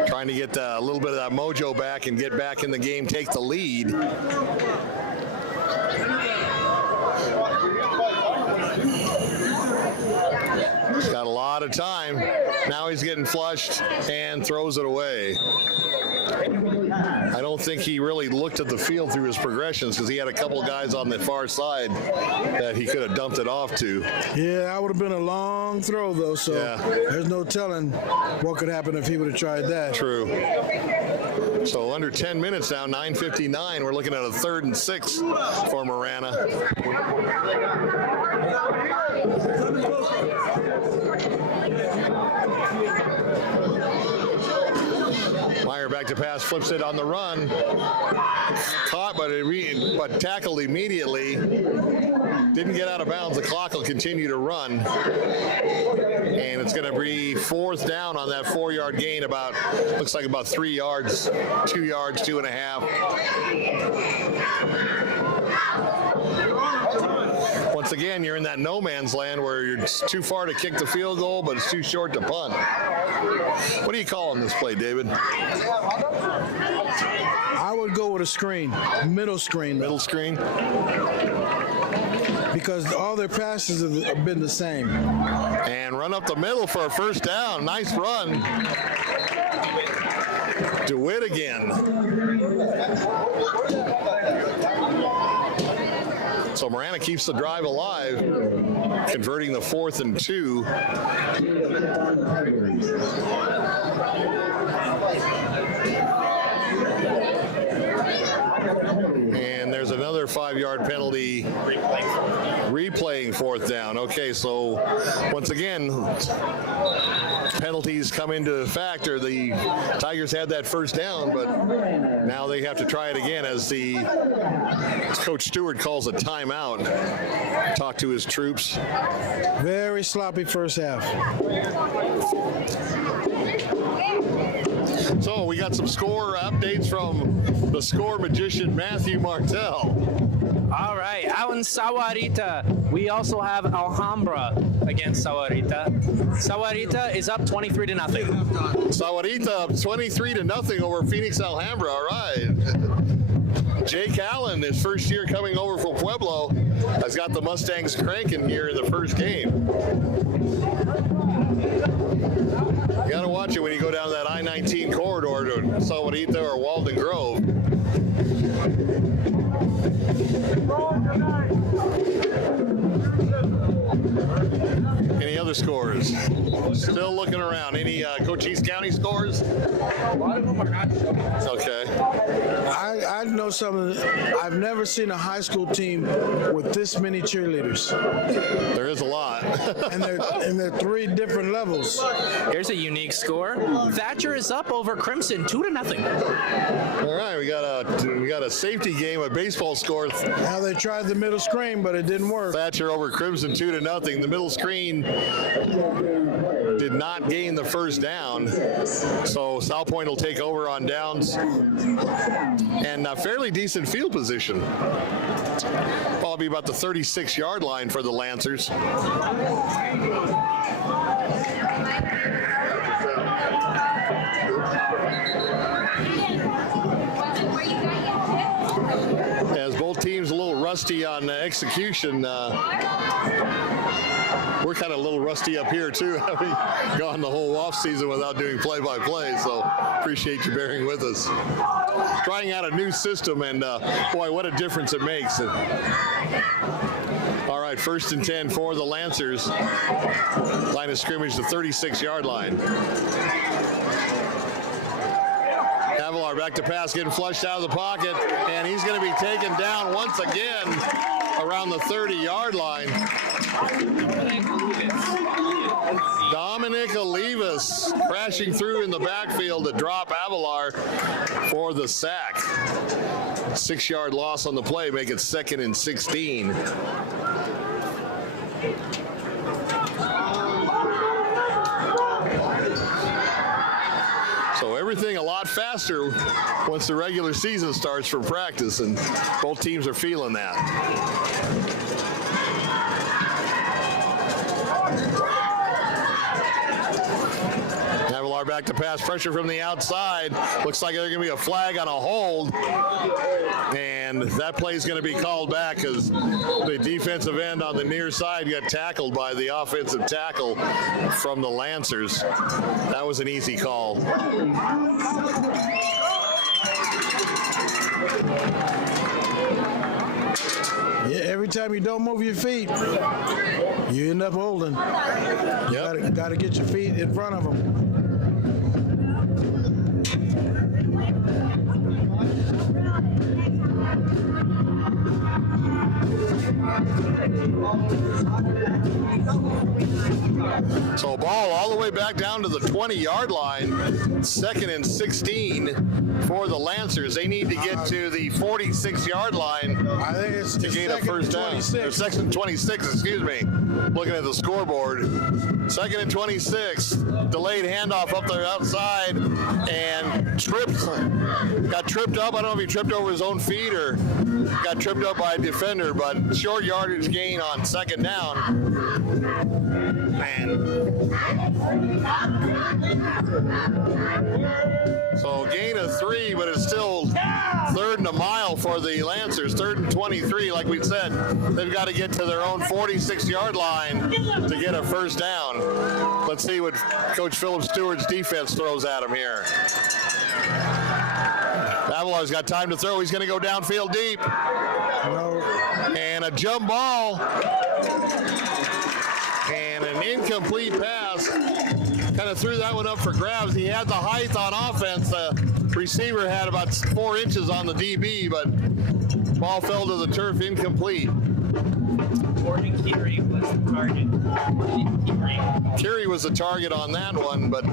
Trying to get a little bit of that mojo back and get back in the game, take the lead. He's got a lot of time. Now he's getting flushed and throws it away. I don't think he really looked at the field through his progressions because he had a couple guys on the far side that he could have dumped it off to. Yeah, that would have been a long throw, though, so there's no telling what could happen if he would have tried that. True. So under 10 minutes now, 9:59. We're looking at a 3rd and 6 for Marana. Meyer back to pass, flips it on the run. Caught, but tackled immediately. Didn't get out of bounds. The clock will continue to run. And it's going to be 4th down on that 4-yard gain. Looks like about 3 yards, 2 yards, 2.5. once again, you're in that no man's land where you're too far to kick the field goal, but it's too short to punt. What do you call on this play, David? I would go with a screen, middle screen. Middle screen? Because all their passes have been the same. And run up the middle for a first down. Nice run. DeWitt again. So Marana keeps the drive alive, converting the 4th and 2. And there's another 5-yard penalty, replaying 4th down. Okay, so once again, penalties come into factor. The Tigers had that first down, but now they have to try it again as Coach Stewart calls a timeout. Talk to his troops. Very sloppy first half. So we got some score updates from the score magician, Matthew Martell. All right, out in Sahuarita, we also have Alhambra against Sahuarita. Sahuarita is up 23-0. Sahuarita up 23-0 over Phoenix Alhambra. All right. Jake Allen, his first year coming over from Pueblo, has got the Mustangs cranking here in the first game. You got to watch it when you go down that I-19 corridor to Sahuarita or Walden Grove. Any other scores? Still looking around. Any Cochise County scores? Okay. I know something. I've never seen a high school team with this many cheerleaders. There is a lot. and they're 3 different levels. Here's a unique score. Thatcher is up over Crimson 2-0. All right, we got a safety game, a baseball score. Now they tried the middle screen, but it didn't work. Thatcher over Crimson 2-0. The middle screen did not gain the first down, so Sal Pointe will take over on downs and a fairly decent field position. Probably about the 36-yard line for the Lancers. As both teams a little rusty on execution, we're kind of a little rusty up here too, having gone the whole off season without doing play-by-play, so appreciate you bearing with us. Trying out a new system, and boy, what a difference it makes. All right, 1st and 10 for the Lancers. Line of scrimmage, the 36-yard line. Avalar back to pass, getting flushed out of the pocket, and he's going to be taken down once again around the 30-yard line. Dominic Olivas crashing through in the backfield to drop Avalar for the sack. 6-yard loss on the play, make it 2nd and 16. So everything a lot faster once the regular season starts for practice, and both teams are feeling that. Avalar back to pass, pressure from the outside. Looks like there's going to be a flag on a hold, and that play is going to be called back because the defensive end on the near side got tackled by the offensive tackle from the Lancers. That was an easy call. Yeah, every time you don't move your feet, you end up holding. You got to get your feet in front of them. So ball all the way back down to the 20-yard line. 2nd and 16 for the Lancers. They need to get to the 46-yard line. I think it's to gain a first down. Or 2nd and 26, excuse me. Looking at the scoreboard. 2nd and 26. Delayed handoff up the outside and tripped. Got tripped up. I don't know if he tripped over his own feet or got tripped up by a defender, but short yardage gain on second down. So gain of 3, but it's still 3rd and a mile for the Lancers. 3rd and 23, like we said. They've got to get to their own 46-yard line to get a first down. Let's see what Coach Philip Stewart's defense throws at him here. Avalon's got time to throw. He's going to go downfield deep. And a jump ball. And an incomplete pass. Kind of threw that one up for grabs. He had the height on offense. The receiver had about 4 inches on the DB, but ball fell to the turf, incomplete. Gordon Keary was the target. Keary was the target on that one, but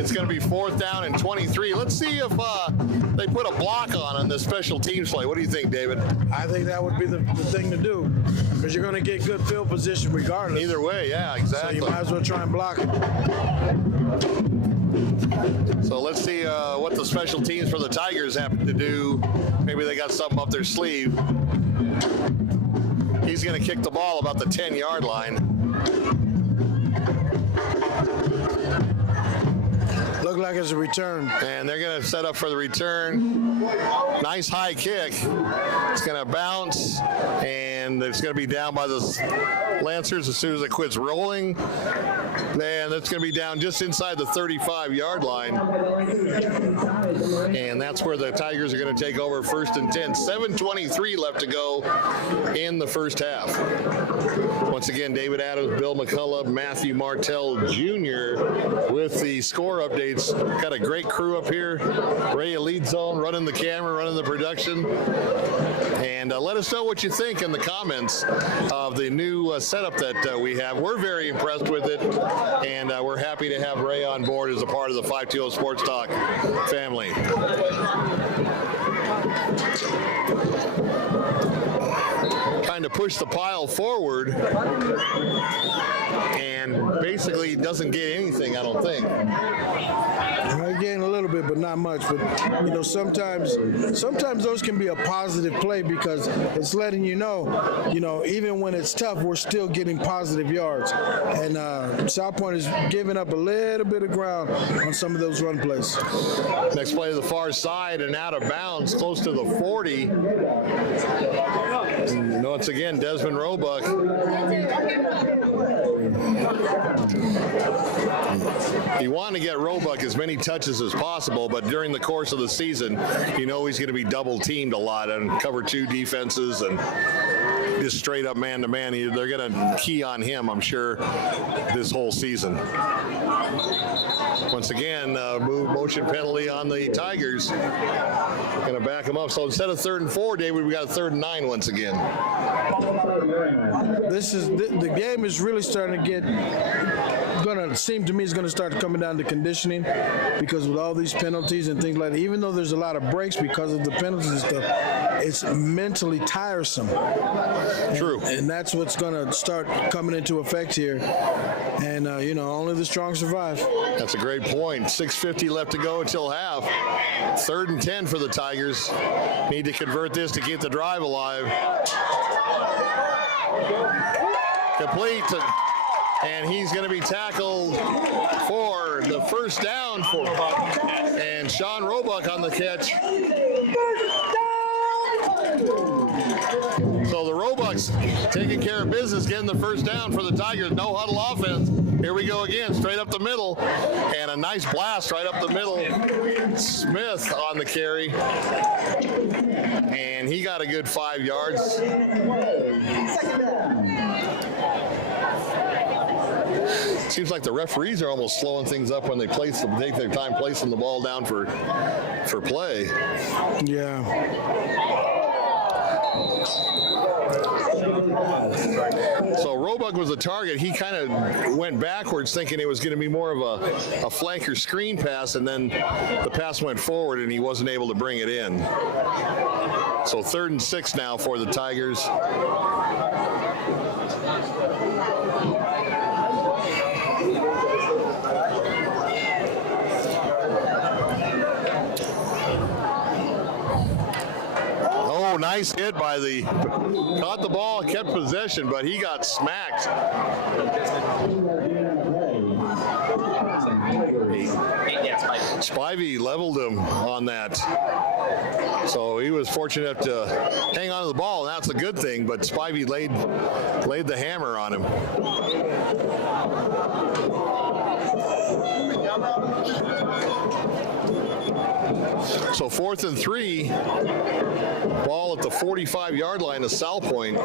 it's going to be 4th down and 23. Let's see if they put a block on this special teams play. What do you think, David? I think that would be the thing to do, because you're going to get good field position regardless. Either way, yeah, exactly. So you might as well try and block it. So let's see what the special teams for the Tigers happen to do. Maybe they got something up their sleeve. He's going to kick the ball about the 10-yard line. Look like it's a return. And they're going to set up for the return. Nice high kick. It's going to bounce, and it's going to be down by the Lancers as soon as it quits rolling. And it's going to be down just inside the 35-yard line. And that's where the Tigers are going to take over 1st and 10. 7:23 left to go in the first half. Once again, David Adams, Bill McCulloch, Matthew Martell Jr. with the score updates. Got a great crew up here. Ray EliteZone running the camera, running the production. And let us know what you think in the comments of the new setup that we have. We're very impressed with it, and we're happy to have Ray on board as a part of the 520 Sports Talk family. Trying to push the pile forward, and basically doesn't get anything, I don't think. I gain a little bit, but not much. But you know, sometimes those can be a positive play, because it's letting you know, even when it's tough, we're still getting positive yards. And Sal Pointe is giving up a little bit of ground on some of those run plays. Next play to the far side and out of bounds, close to the 40. And once again, Desmond Roebuck. You want to get Roebuck as many touches as possible, but during the course of the season, he's going to be double teamed a lot and cover 2 defenses and just straight up man-to-man. They're going to key on him, I'm sure, this whole season. Once again, motion penalty on the Tigers. Going to back them up. So instead of 3rd and 4, David, we got 3rd and 9 once again. The game is really starting to get. Going to seem to me it's going to start coming down to conditioning, because with all these penalties and things like that, even though there's a lot of breaks because of the penalties and stuff, it's mentally tiresome. True. And that's what's going to start coming into effect here. And, only the strong survive. That's a great point. 6:50 left to go until half. 3rd and 10 for the Tigers. Need to convert this to keep the drive alive. Complete. And he's going to be tackled for the first down and Sean Roebuck on the catch. So the Roebucks taking care of business, getting the first down for the Tigers. No huddle offense. Here we go again, straight up the middle, and a nice blast right up the middle. Smith on the carry, and he got a good 5 yards. Seems like the referees are almost slowing things up when they take their time placing the ball down for play. Yeah. So Roebuck was the target. He kind of went backwards thinking it was going to be more of a flanker screen pass, and then the pass went forward and he wasn't able to bring it in. So 3rd and 6 now for the Tigers. Nice hit by caught the ball, kept possession, but he got smacked. Spivey leveled him on that. So he was fortunate to hang on to the ball, and that's a good thing, but Spivey laid the hammer on him. So 4th and 3, ball at the 45-yard line of Sal Pointe.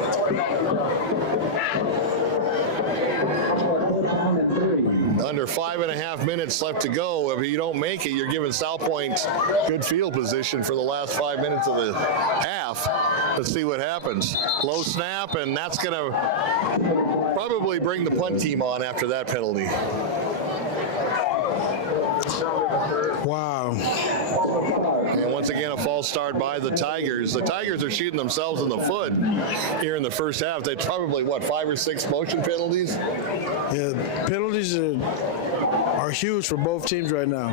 Under 5.5 minutes left to go. If you don't make it, you're giving Sal Pointe good field position for the last 5 minutes of the half. Let's see what happens. Low snap, and that's going to probably bring the punt team on after that penalty. Wow. And once again, a false start by the Tigers. The Tigers are shooting themselves in the foot here in the first half. They probably, 5 or 6 motion penalties? Yeah, penalties are huge for both teams right now.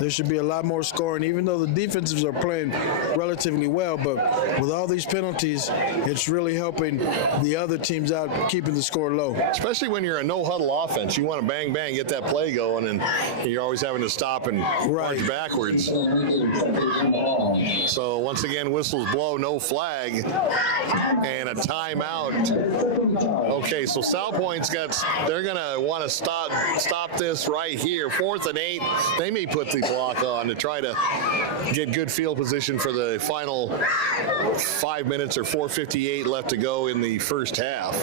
There should be a lot more scoring, even though the defensives are playing relatively well. But with all these penalties, it's really helping the other teams out, keeping the score low. Especially when you're a no-huddle offense. You want to bang, bang, get that play going, and you're always having to stop and march backwards. So once again, whistles blow, no flag, and a timeout. Okay, so Sal Pointe's they're going to want to stop this right here. 4th and 8. They may put the block on to try to get good field position for the final 5 minutes or 4:58 left to go in the first half.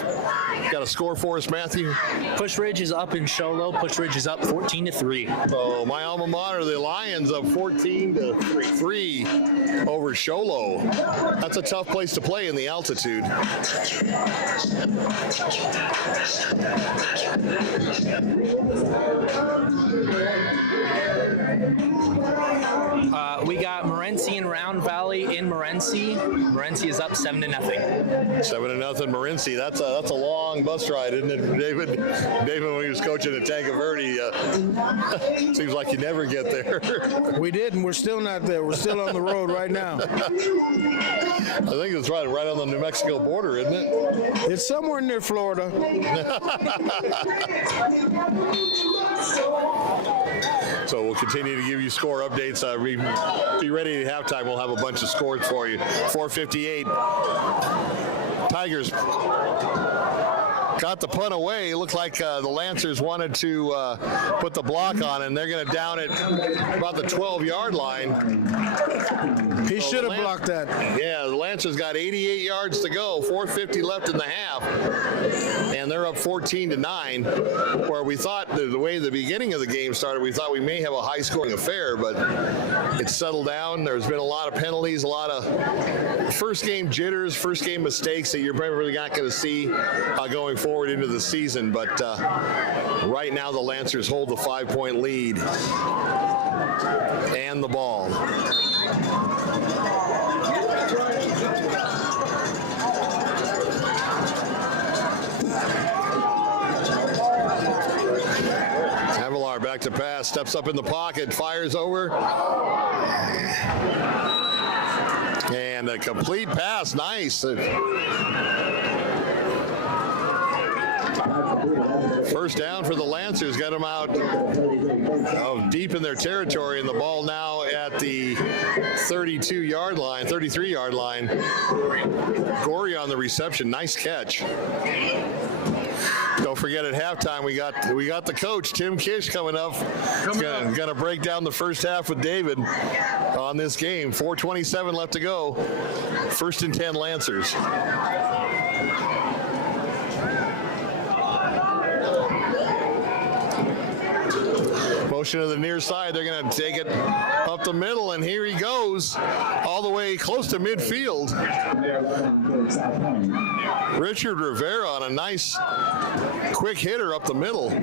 Got a score for us, Matthew? Push Ridge is up in Sholo. Push Ridge is up 14-3. So my alma mater, the Lions, up 14-3 over Sholo. That's a tough place to play in the altitude. We got Morenci and Round Valley in Morenci. Morenci is up 7-0. 7-0 Morenci. That's a long bus ride, isn't it, David? David, when he was coaching at Tanca Verde, seems like you never get there. We didn't. We're still not there. We're still on the road right now. I think it's right on the New Mexico border, isn't it? It's somewhere near Florida. So we'll continue to give you score updates. Be ready at halftime. We'll have a bunch of scores for you. 4:58. Tigers got the punt away. It looked like the Lancers wanted to put the block on, and they're going to down it about the 12-yard line. He should have blocked that. Yeah, the Lancers got 88 yards to go, 4:50 left in the half, and they're up 14-9. Where we thought the way the beginning of the game started, we thought we may have a high-scoring affair, but it's settled down. There's been a lot of penalties, a lot of first-game jitters, first-game mistakes that you're probably not going to see going forward into the season. But right now, the Lancers hold the 5-point lead and the ball. Avalar back to pass, steps up in the pocket, fires over. And a complete pass, nice. First down for the Lancers, got them out deep in their territory, and the ball now at the 33-yard line. Gorey on the reception, nice catch. Don't forget at halftime we got the coach Tim Kish coming up. He's gonna break down the first half with David on this game. 4:27 left to go. 1st and 10 Lancers. Motion to the near side. They're going to take it up the middle, and here he goes all the way close to midfield. Richard Rivera on a nice quick hitter up the middle.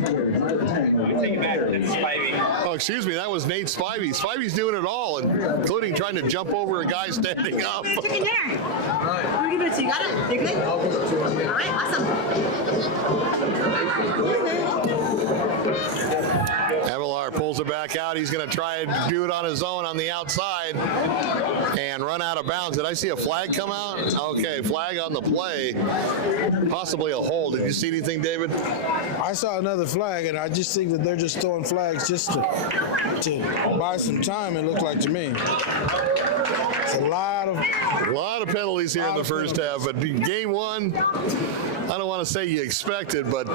Oh, excuse me, that was Nate Spivey. Spivey's doing it all, including trying to jump over a guy standing up. It's in there. I'll give it to you. Got it? You good? All right, awesome. Avalar pulls rolls it back out. He's going to try and do it on his own on the outside and run out of bounds. Did I see a flag come out? Okay, flag on the play. Possibly a hold. Did you see anything, David? I saw another flag, and I just think that they're just throwing flags just to buy some time, it looked like to me. It's a lot of penalties here in the first half, but game one, I don't want to say you expected, but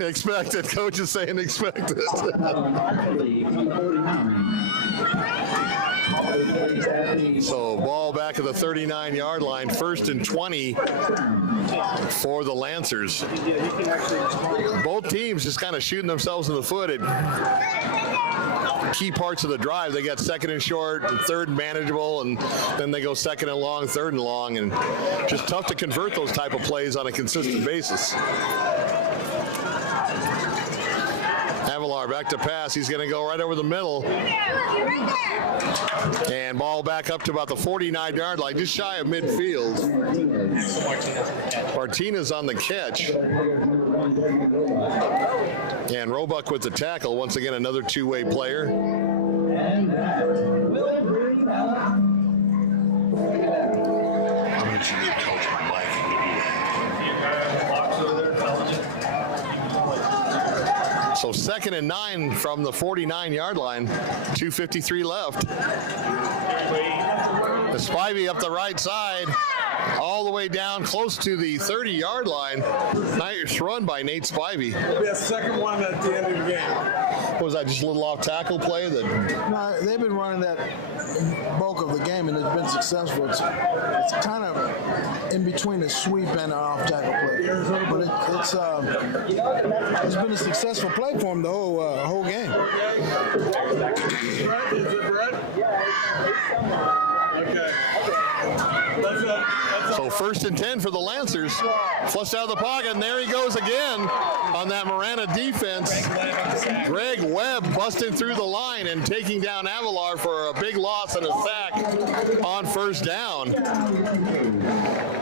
expected. Coach is saying expected. So ball back at the 39-yard line, 1st and 20 for the Lancers. Both teams just kind of shooting themselves in the foot at key parts of the drive. They got 2nd and short, and 3rd and manageable, and then they go 2nd and long, 3rd and long, and just tough to convert those type of plays on a consistent basis. Avalar back to pass. He's going to go right over the middle. And ball back up to about the 49-yard line, just shy of midfield. Martinez on the catch. And Roebuck with the tackle. Once again, another two-way player. So 2nd and 9 from the 49-yard line. 2:53 left. The Spivey up the right side, all the way down close to the 30-yard line. Nice run by Nate Spivey. It'll be a second one at the end of the game. What was that, just a little off tackle play? No, they've been running that bulk of the game, and it's been successful. It's kind of in between a sweep and an off tackle play, but it's been a successful play for him the whole game. Is it Brett? Okay. So 1st and 10 for the Lancers. Flushed out of the pocket, and there he goes again on that Marana defense. Greg Webb busting through the line and taking down Avalar for a big loss and a sack on 1st down.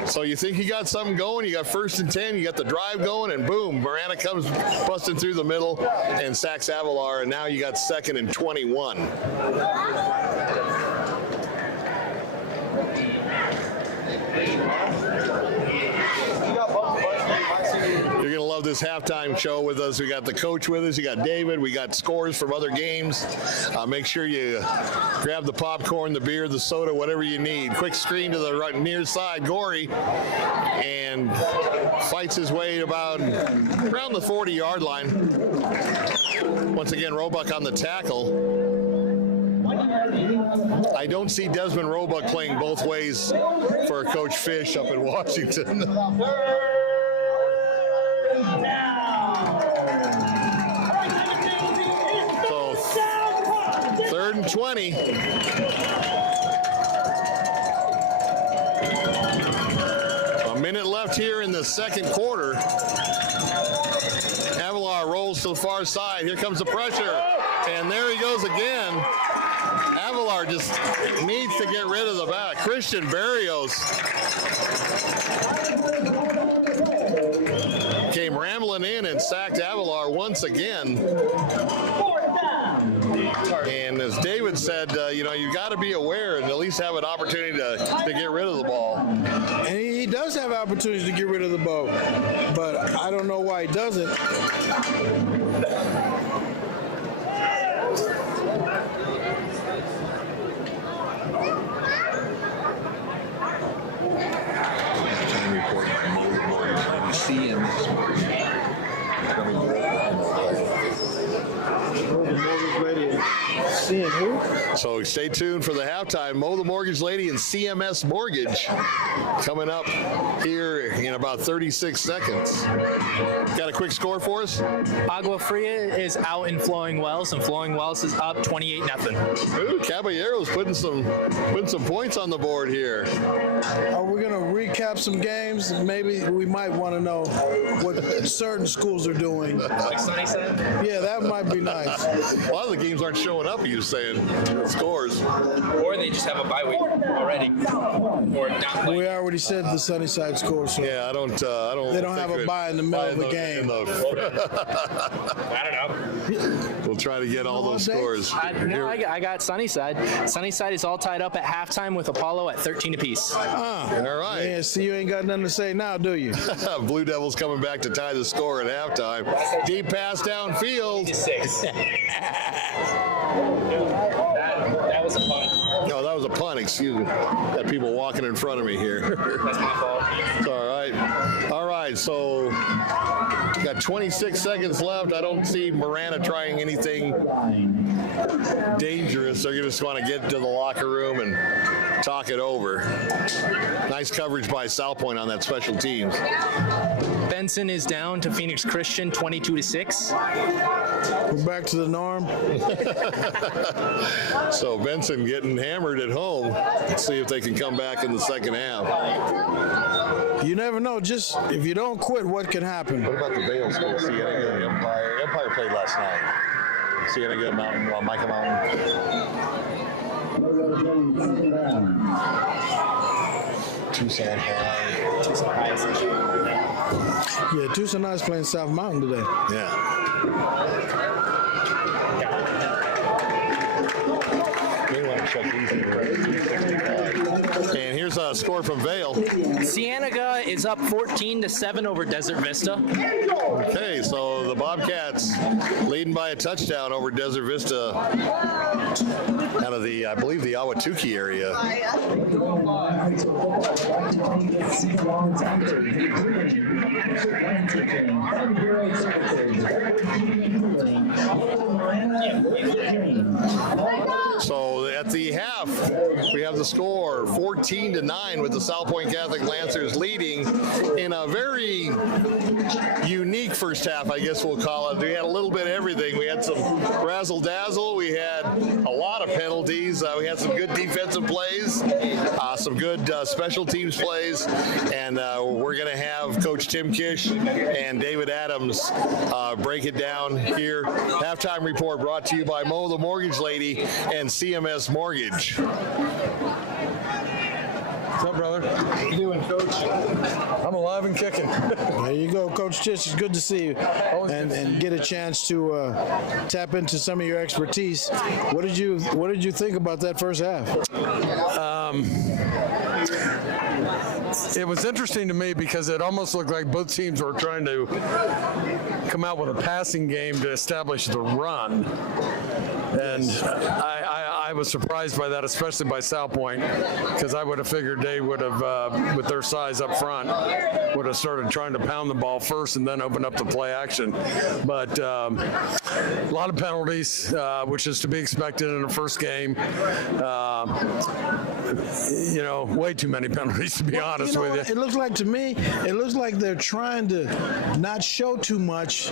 So you think you got something going, you got 1st and 10, you got the drive going, and boom, Marana comes busting through the middle and sacks Avalar, and now you got 2nd and 21. You're going to love this halftime show with us. We got the coach with us. You got David. We got scores from other games. Make sure you grab the popcorn, the beer, the soda, whatever you need. Quick screen to the right, near side. Gory and fights his way about around the 40-yard line. Once again, Roebuck on the tackle. I don't see Desmond Roebuck playing both ways for Coach Fish up in Washington. So 3rd and 20. A minute left here in the 2nd quarter. Avalar rolls to the far side. Here comes the pressure. And there he goes again. Avalar just needs to get rid of the back. Christian Barrios came rambling in and sacked Avalar once again. And as David said, you've got to be aware and at least have an opportunity to get rid of the ball. And he does have opportunities to get rid of the ball, but I don't know why he doesn't. So stay tuned for the halftime. Mo the Mortgage Lady and CMS Mortgage coming up here in about 36 seconds. Got a quick score for us? Agua Fria is out in Flowing Wells, and Flowing Wells is up 28-0. Ooh, Caballero's putting some points on the board here. We're going to recap some games. Maybe we might want to know what certain schools are doing. Like Sonny said? Yeah, that might be nice. A lot of the games aren't showing up, you saying, scores. Or they just have a bye week already. Or not playing. We already said the Sunnyside score. So Yeah, I don't. they don't have a bye in the middle of the game. game. I don't know. We'll try to get all those scores. I got Sunnyside. Sunnyside is all tied up at halftime with Apollo at 13 apiece. All right. Yeah, see, you ain't got nothing to say now, do you? Blue Devils coming back to tie the score at halftime. Deep pass downfield. That was a punt. No, that was a punt, excuse me. Got people walking in front of me here. That's my fault. It's all right. All right, so got 26 seconds left. I don't see Marana trying anything dangerous. They're just want to get to the locker room and talk it over. Nice coverage by Sal Pointe on that special teams. Benson is down to Phoenix Christian 22-6. We're back to the norm. So Benson getting hammered at home. Let's see if they can come back in the second half. You never know. Just if you don't quit, what can happen? What about the Vale School? Sienna and Empire. Empire played last night. Sienna Mountain, Micah Mountain. Tucson High. Tucson High is issue right now. Yeah, Tucson High's playing South Mountain today. Yeah. They want to check these in, right? 265. And here's a score from Vale. Cienega is up 14-7 over Desert Vista. Okay, so the Bobcats leading by a touchdown over Desert Vista out of the, I believe, the Ahwatukee area. So at the half, we have the score 14-9 with the Sal Pointe Catholic Lancers leading in a very unique first half, I guess we'll call it. We had a little bit of everything. We had some razzle-dazzle. We had a lot of penalties. We had some good defensive plays, some good special teams plays, and we're going to have Coach Tim Kish and David Adams break it down here. Halftime report brought to you by Mo the Mortgage Lady and CMS Mortgage. What's up, brother? How you doing, Coach? I'm alive and kicking. There you go, Coach Tish. It's good to see you and get a chance to tap into some of your expertise. What did you think about that first half? It was interesting to me because it almost looked like both teams were trying to come out with a passing game to establish the run. And I was surprised by that, especially by Sal Pointe, because I would have figured they would have, with their size up front, would have started trying to pound the ball first and then open up the play action. But a lot of penalties, which is to be expected in the first game. Way too many penalties, to be honest with you. It looks like, to me, it looks like they're trying to not show too much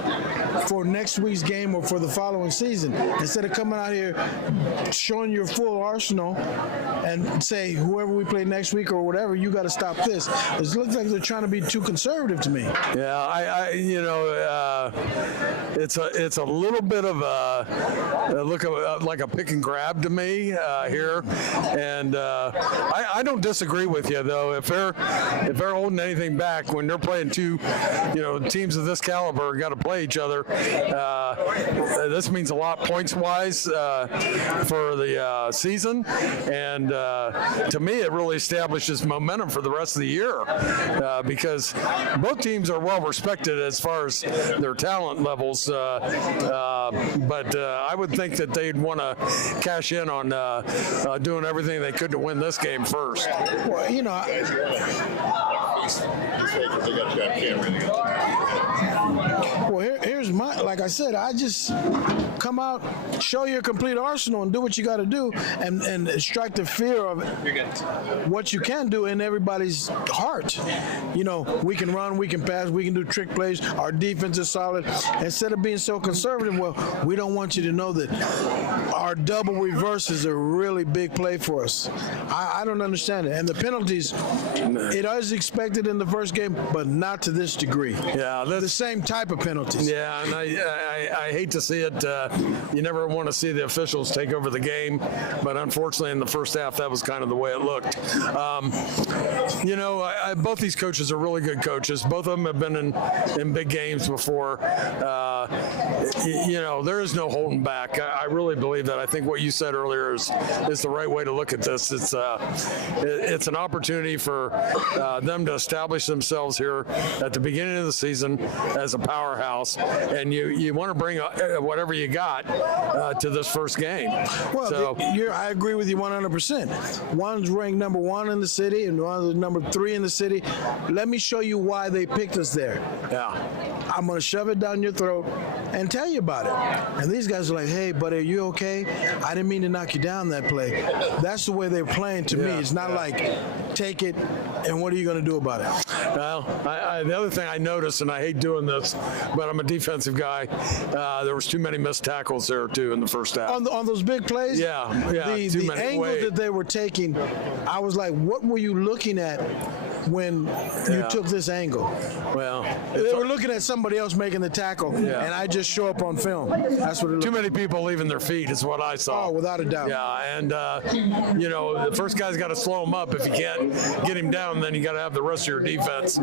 for next week's game or for the following season. Instead of coming out here showing your full arsenal and say, whoever we play next week or whatever, you got to stop this. It looks like they're trying to be too conservative to me. Yeah, it's a little bit of a look like a pick and grab to me here, and I don't disagree with you though. If they're holding anything back when they're playing two, teams of this caliber got to play each other. This means a lot points wise for the season, and to me it really establishes momentum for the rest of the year because both teams are well respected as far as their talent levels, but I would think that they'd want to cash in on doing everything they could to win this game first. Well, here's my, like I said, I just come out, show your complete arsenal and do what you got to do and strike the fear of what you can do in everybody's heart. We can run, we can pass, we can do trick plays, our defense is solid. Instead of being so conservative, well, we don't want you to know that our double reverse is a really big play for us. I don't understand it. And the penalties, it is expected in the first game, but not to this degree. Yeah, the same type of penalties. Yeah, and I hate to see it. You never want to see the officials take over the game, but unfortunately in the first half, that was kind of the way it looked. Both these coaches are really good coaches. Both of them have been in big games before. There is no holding back. I really believe that. I think what you said earlier is the right way to look at this. It's an opportunity for them to establish themselves here at the beginning of the season as a powerhouse, and you want to bring whatever you got to this first game. Well, I agree with you 100%. One's ranked number 1 in the city, and one's number 3 in the city. Let me show you why they picked us there. Yeah. I'm going to shove it down your throat and tell you about it. And these guys are like, hey, buddy, are you okay? I didn't mean to knock you down that play. That's the way they're playing to me. It's not like, take it, and what are you going to do about it? Well, the other thing I noticed, and I hate doing this, but I'm a defensive guy, there was too many missed tackles there, too, in the first half. On those big plays? Yeah. The angle that they were taking, I was like, what were you looking at when you took this angle? Well, they were looking at somebody else making the tackle, and I just show up on film. That's what it looked too many people leaving their feet is what I saw. Oh, without a doubt. Yeah, and the first guy's got to slow him up. If you can't get him down, then you got to have the rest of your defense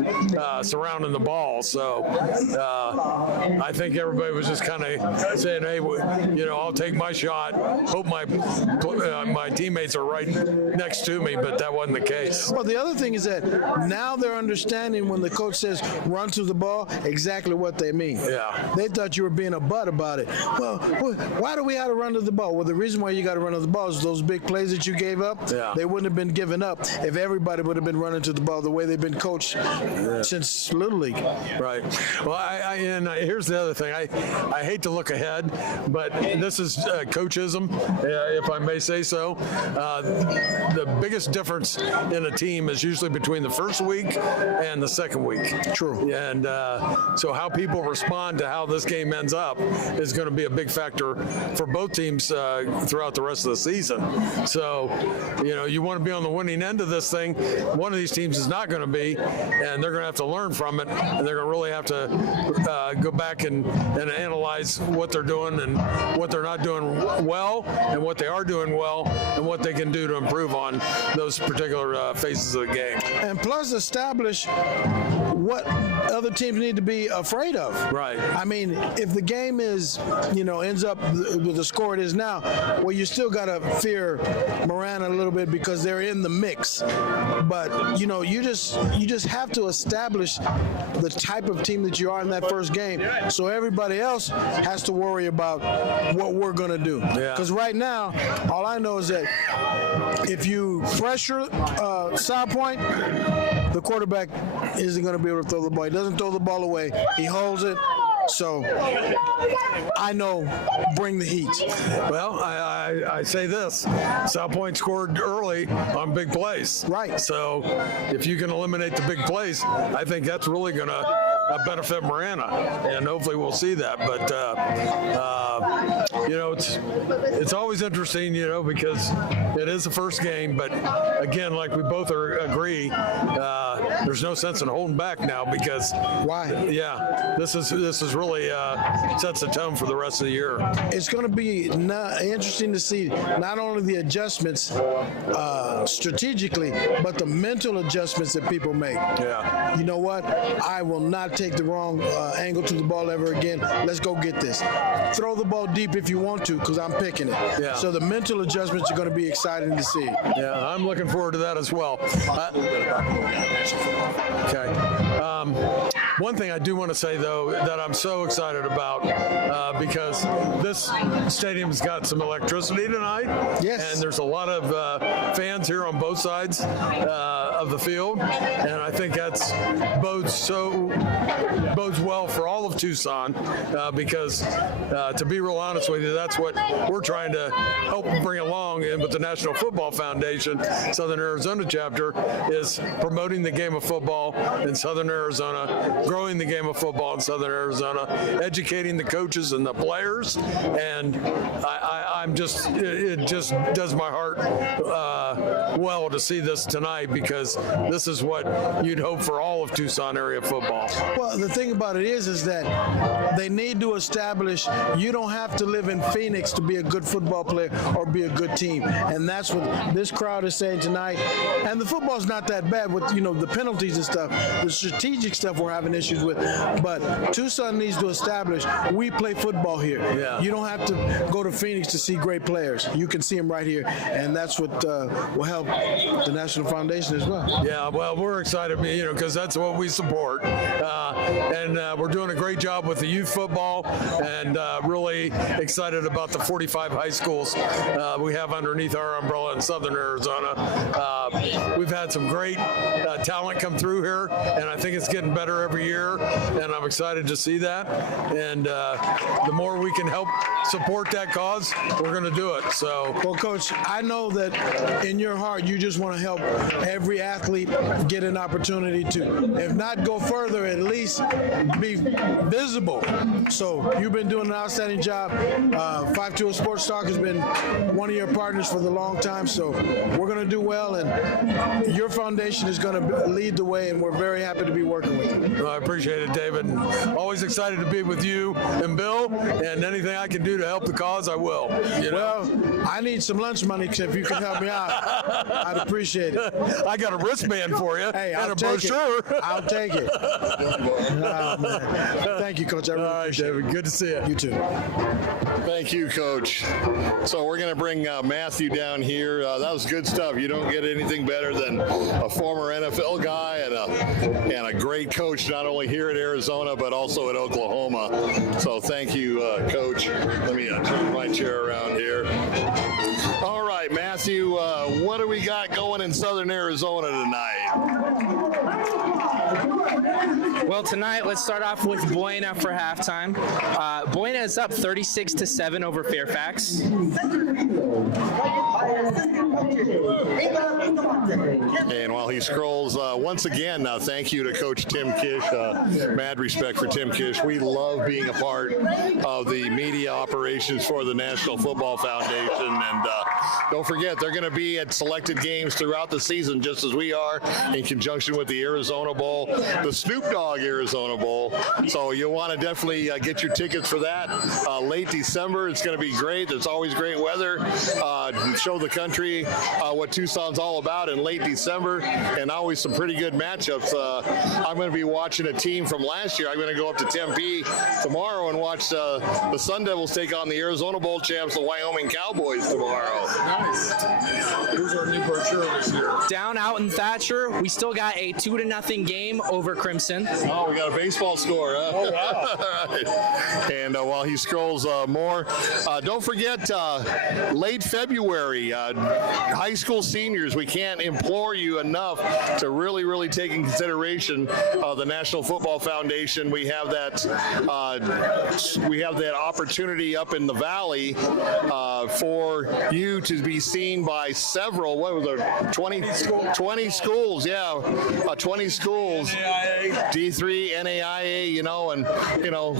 surrounding the ball. So I think everybody was just kind of saying, hey, I'll take my shot. Hope my teammates are right next to me, but that wasn't the case. Well, the other thing is that now they're understanding when the coach says run to the ball exactly what they mean. Yeah. They thought you were being a butt about it. Well, why do we have to run to the ball? Well, the reason why you got to run to the ball is those big plays that you gave up. Yeah. They wouldn't have been given up if everybody would have been running to the ball the way they've been coached since Little League. Right. Well, here's the other thing. I hate to look ahead, but this is coachism, if I may say so. The biggest difference in a team is usually between the first week and the second week. True. And so how people respond to how this game ends up is going to be a big factor for both teams throughout the rest of the season. So, you want to be on the winning end of this thing. One of these teams is not going to be, and they're going to have to learn from it, and they're going to really have to go back and analyze what they're doing and what they're not doing well and what they are doing well and what they can do to improve on those particular phases of the game. And plus establish what other teams need to be afraid of. Right. I mean, if the game is, ends up with the score it is now, well, you still got to fear Marana a little bit because they're in the mix. But, you just have to establish the type of team that you are in that first game so everybody else has to worry about what we're going to do. Because right now, all I know is that if you pressure Sal Pointe, the quarterback isn't going to be able to throw the ball. He doesn't throw the ball away. He holds it. So I know, bring the heat. Well, I say this. Sal Pointe scored early on big plays. Right. So if you can eliminate the big plays, I think that's really going to benefit Marana, and hopefully we'll see that. But it's always interesting, because it is the first game. But again, like we both agree, there's no sense in holding back now because why? Yeah, this is really sets the tone for the rest of the year. It's going to be interesting to see not only the adjustments strategically, but the mental adjustments that people make. Yeah. You know what? I will not take the wrong angle to the ball ever again. Let's go get this. Throw the ball deep if you want to, because I'm picking it. Yeah. So the mental adjustments are going to be exciting to see. Yeah, I'm looking forward to that as well. Okay. One thing I do want to say, though, that I'm so excited about because this stadium's got some electricity tonight. Yes. And there's a lot of fans here on both sides of the field. And I think that's bodes well for all of Tucson because, to be real honest with you, that's what we're trying to help bring along. And with the National Football Foundation, Southern Arizona chapter is promoting the game of football in Southern Arizona, growing the game of football in Southern Arizona, educating the coaches and the players, and it just does my heart well to see this tonight because because this is what you'd hope for all of Tucson area football. Well, the thing about it is that they need to establish you don't have to live in Phoenix to be a good football player or be a good team, and that's what this crowd is saying tonight. And the football's not that bad with the penalties and stuff. The strategic stuff we're having issues with, but Tucson needs to establish we play football here. Yeah. You don't have to go to Phoenix to see great players. You can see them right here, and that's what will help the National Foundation as well. Yeah, well, we're excited, because that's what we support, and we're doing a great job with the youth football, and really excited about the 45 high schools we have underneath our umbrella in Southern Arizona. We've had some great talent come through here, and I think it's getting better every year, and I'm excited to see that. And the more we can help support that cause, we're going to do it. So, well, Coach, I know that in your heart you just want to help every athlete get an opportunity to, if not go further, at least be visible. So you've been doing an outstanding job. 520 Sports Talk has been one of your partners for the long time, so we're going to do well, and your foundation is going to lead the way, and we're very happy to be working with you. Well, I appreciate it, David. Always excited to be with you and Bill, and anything I can do to help the cause, I will. Well, I need some lunch money, if you can help me out. I'd appreciate it. I got a wristband for you Hey, and I'll a take brochure. it. I'll take it. Oh, man. Thank you, Coach. I really All right, appreciate David. Good to see you. You too. Thank you, Coach. So we're going to bring Matthew down here. That was good stuff. You don't get anything better than a former NFL guy and a great coach, not only here at Arizona, but also at Oklahoma. So thank you, Coach. Let me turn my chair around here. All right, Matthew, what do we got going in Southern Arizona tonight? Well, tonight, let's start off with Buena for halftime. Buena is up 36-7 over Fairfax. And while he scrolls, once again, thank you to Coach Tim Kish. Mad respect for Tim Kish. We love being a part of the media operations for the National Football Foundation. And don't forget, they're going to be at selected games throughout the season, just as we are, in conjunction with the Arizona Bowl, the Snoop Dogg Arizona Bowl. So you'll want to definitely get your tickets for that. Late December, it's going to be great. There's always great weather. Show the country what Tucson's all about in late December, and always some pretty good matchups. I'm going to be watching a team from last year. I'm going to go up to Tempe tomorrow and watch the Sun Devils take on the Arizona Bowl champs, the Wyoming Cowboys, tomorrow. Nice. Who's our new brochure this year? Down out in Thatcher, we still got a 2-0 game over Crimson. Oh, we got a baseball score, huh? Oh, wow. And while he scrolls more, don't forget, late February, high school seniors, we can't implore you enough to really, really take in consideration the National Football Foundation. We have that opportunity up in the Valley for you to be seen by several, what was there, 20 schools, yeah, 20 schools, D3, NAIA, and,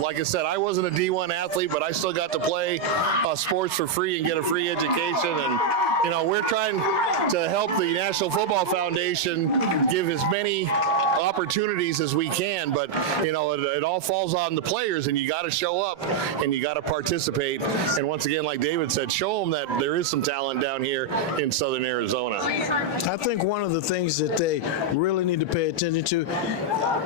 like I said, I wasn't a D1 athlete, but I still got to play sports for free and get a free education. And, we're trying to help the National Football Foundation give as many opportunities as we can, but, it all falls on the players, and you got to show up and you got to participate. And once again, like David said, show them that there is some talent down here in Southern Arizona. I think one of the things that they really need to pay attention to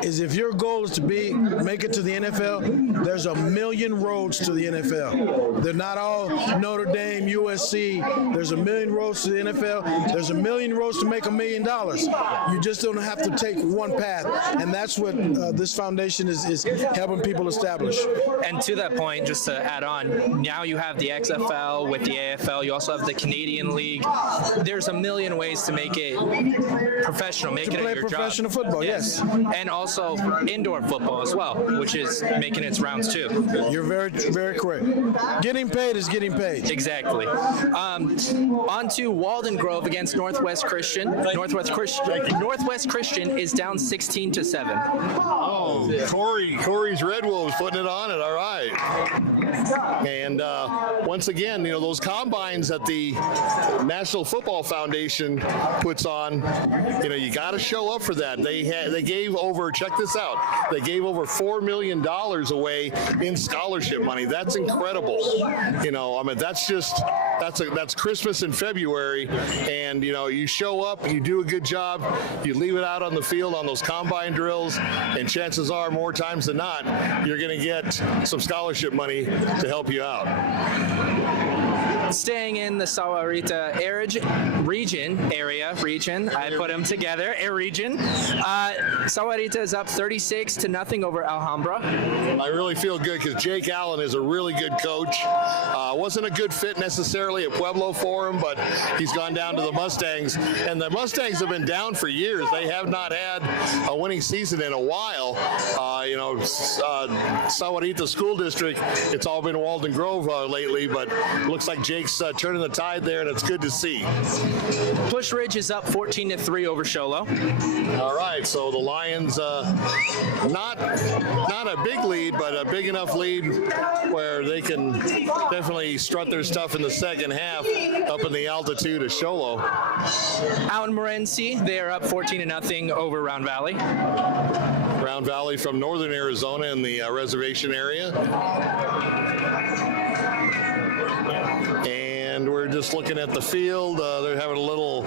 is if your goal is to make it to the NFL, there's a million roads to the NFL. They're not all Notre Dame, USC. There's a million roads to the NFL. There's a million roads to make $1 million. You just don't have to take one path, and that's what this foundation is helping people establish. And to that point, just to add on, now you have the XFL with the AFL. You also have the Canadian League. There's a million ways to make it professional, make it your job. Professional football, yes. And also indoor football as well, which is making its rounds too. You're very, very correct. Getting paid is getting paid. Exactly. On to Walden Grove against Northwest Christian. Northwest Christian is down 16-7. Oh, Corey's Red Wolves putting it on it. All right. And once again, those combines that the National Football Foundation puts on, you got to show up for that. They gave over, check this out, they gave over $4 million away in scholarship money. That's incredible. That's Christmas in February, and you show up, you do a good job, you leave it out on the field on those combine drills, and chances are, more times than not, you're going to get some scholarship money to help you out. Staying in the Sahuarita region, I put them together, region. Sahuarita is up 36-0 over Alhambra. I really feel good because Jake Allen is a really good coach. Wasn't a good fit necessarily at Pueblo for him, but he's gone down to the Mustangs, and the Mustangs have been down for years. They have not had a winning season in a while. Sahuarita School District, it's all been Walden Grove lately, but looks like Jake's turning the tide there, and it's good to see. Push Ridge is up 14-3 over Sholo. All right, so the Lions, not a big lead, but a big enough lead where they can definitely strut their stuff in the second half up in the altitude of Sholo. Out in Morenci, they are up 14-0 over Round Valley. Round Valley from northern Arizona in the reservation area. And we're just looking at the field. They're having a little...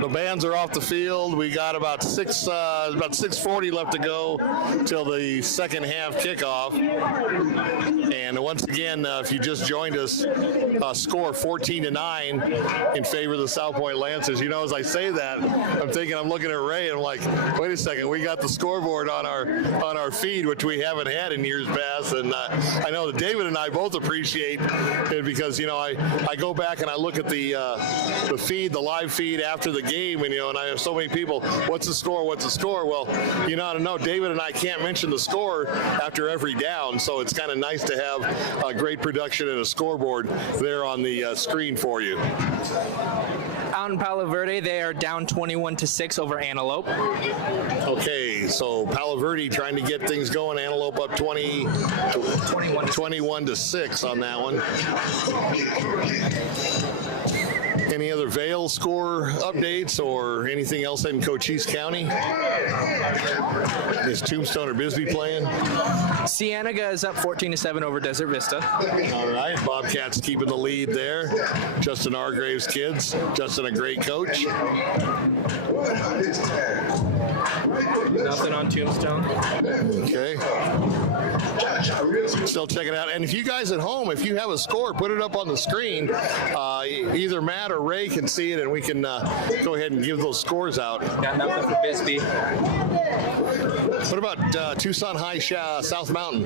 The bands are off the field. We got about 6:40 left to go till the second half kickoff. And once again, if you just joined us, score 14-9 in favor of the Sal Pointe Lancers. As I say that, I'm looking at Ray, and I'm like, wait a second, we got the scoreboard on our feed, which we haven't had in years past. And I know that David and I both appreciate it because I go back and I look at the feed, the live feed after the game, and I have so many people, what's the score? Well, I don't know, David and I can't mention the score after every down, so it's kind of nice to have a great production and a scoreboard there on the screen for you. Out in Palo Verde, they are down 21-6 over Antelope. Okay, so Palo Verde trying to get things going. Antelope up 21-6 on that one. Any other Vail score updates or anything else in Cochise County? Is Tombstone or Bisbee playing? Cienega is up 14-7 over Desert Vista. All right, Bobcats keeping the lead there. Justin Hargrave's kids. Justin, a great coach. Nothing on Tombstone. Okay. Still checking it out. And if you guys at home, if you have a score, put it up on the screen. Either Matt or Ray can see it, and we can go ahead and give those scores out. Got nothing for Bisbee. What about Tucson High South Mountain?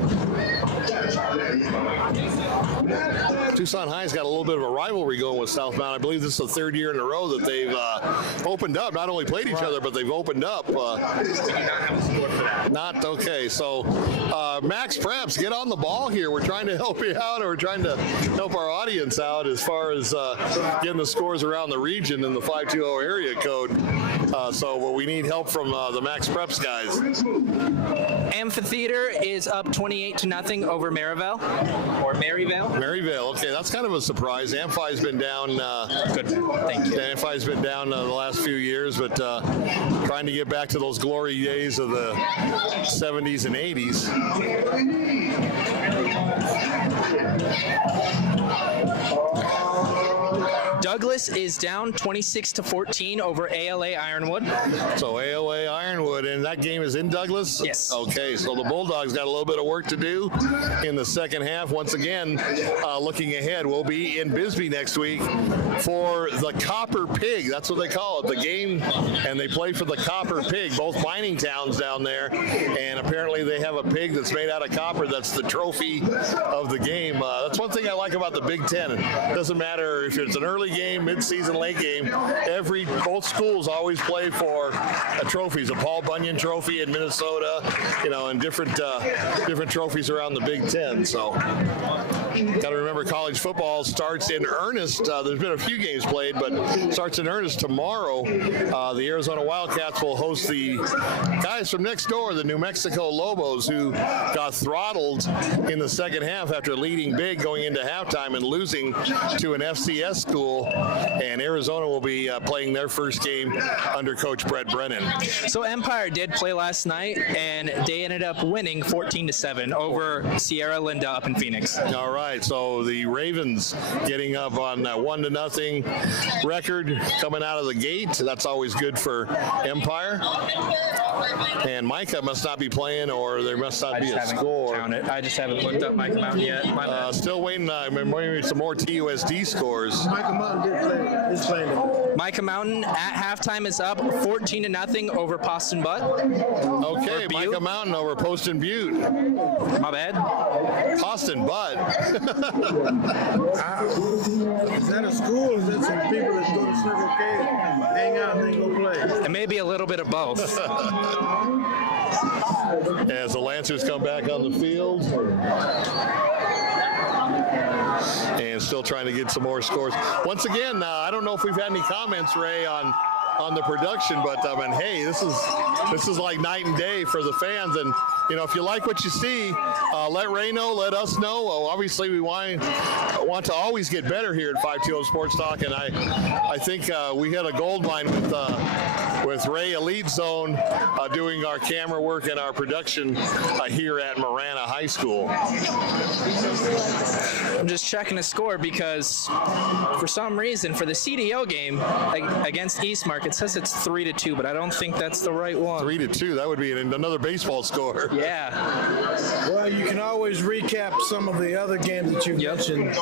Tucson High's got a little bit of a rivalry going with South Mountain. I believe this is the third year in a row that they've opened up. Not only played each other, but they've opened up. We do not have a score for that. Not okay. So Max Preps, get on the ball here. We're trying to help you out, or we're trying to help our audience out as far as getting the scores around the region in the 520 area code. So we need help from the Max Preps guys. Amphitheater is up 28-0 over Maryvale. Maryvale, okay, that's kind of a surprise. Amphi's been down. Good, thank you. Amphi's been down the last few years, but trying to get back to those glory days of the 70s and 80s. Douglas is down 26-14 over ALA Ironwood. So ALA Ironwood, and that game is in Douglas? Yes. Okay, so the Bulldogs got a little bit of work to do in the second half. Once again, looking ahead, we'll be in Bisbee next week for the Copper Pig. That's what they call it, the game, and they play for the Copper Pig, both mining towns down there, and apparently they have a pig that's made out of copper. That's the trophy of the game. That's one thing I like about the Big Ten. It doesn't matter if it's an early early game, mid-season, late game, both schools always play for trophies. A Paul Bunyan Trophy in Minnesota, and different trophies around the Big Ten. So, got to remember, college football starts in earnest. There's been a few games played, but starts in earnest tomorrow. The Arizona Wildcats will host the guys from next door, the New Mexico Lobos, who got throttled in the second half after leading big going into halftime and losing to an FCS school. And Arizona will be playing their first game under Coach Brett Brennan. So Empire did play last night, and they ended up winning 14-7 over Sierra Linda up in Phoenix. All right, so the Ravens getting up on that 1-0 record coming out of the gate. That's always good for Empire. And Micah must not be playing, or there must not be a score. I just haven't looked up Micah Mountain yet. Still waiting. I'm waiting for some more TUSD scores. Micah Mountain is playing them. Micah Mountain at halftime is up 14-0 over Poston Butte. Okay, Micah Mountain over Poston Butte. My bad. Poston Butte. Is that a school, or is that some people that go to Circle K, hang out, and then go play? It may be a little bit of both. As the Lancers come back on the field. And still trying to get some more scores. Once again, I don't know if we've had any comments, Ray, on the production, but hey, this is like night and day for the fans. And if you like what you see, let Ray know, let us know. Obviously, we want to always get better here at 520 Sports Talk, and I think we hit a gold mine with Ray EliteZone doing our camera work and our production here at Marana High School. I'm just checking the score because for some reason for the CDO game against Eastmark, it says it's 3-2, but I don't think that's the right one. 3-2, that would be another baseball score. Yeah. Well, you can always recap some of the other games that you mentioned.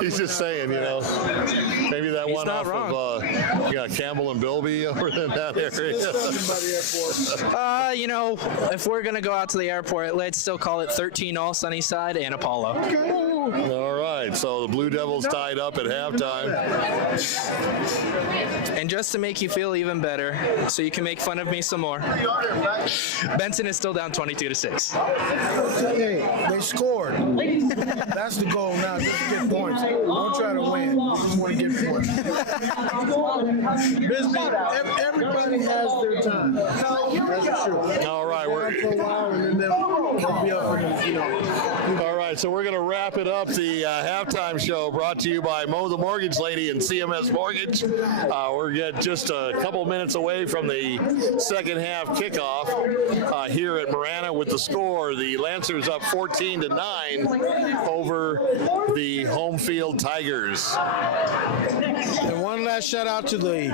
He's just saying, maybe that He's one not off wrong. of Campbell and Bilby over in that area. If we're going to go out to the airport, let's still call it 13 all Sunnyside and Apollo. All right, so the Blue Devils tied up at halftime. And just to make you feel even better, so you can make fun of me some more, Benson is still down 22-6. Hey, they scored. That's the goal now, just to get points. Don't try to win. You just want to get points. Bisbee, everybody has their time. That's true. All right, for a while, and then they'll be up for All right, so we're going to wrap it up. The halftime show brought to you by Mo the Mortgage Lady and CMS Mortgage. We're just a couple minutes away from the second half kickoff here at Marana with the score. The Lancers up 14-9 over the home field Tigers. And one last shout out to the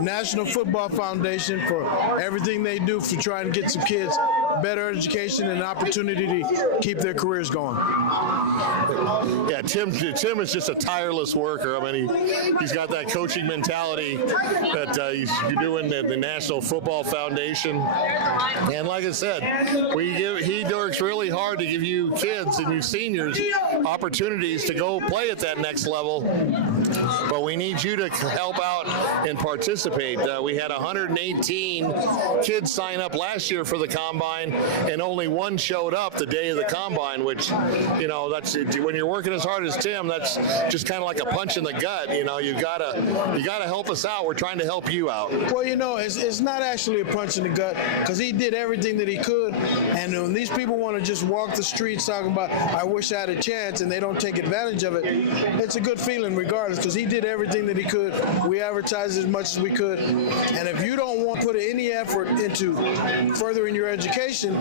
National Football Foundation for everything they do for trying to get some kids better education and opportunity to keep their careers going. Yeah, Tim is just a tireless worker. I mean, he's got that coaching mentality that he's doing at the National Football Foundation. And like I said, he works really hard to give you kids and you seniors opportunities to go play at that next level. But we need you to help out and participate. We had 118 kids sign up last year for the Combine, and only one showed up the day of the Combine, which, that's when you're working as hard as Tim, that's just kind of like a punch in the gut. You gotta help us out. We're trying to help you out. Well, it's not actually a punch in the gut because he did everything that he could. And when these people want to just walk the streets talking about, I wish I had a chance, and they don't take advantage of it, it's a good feeling regardless because he did everything that he could. We advertised as much as we could. And if you don't want to put any effort into furthering your education,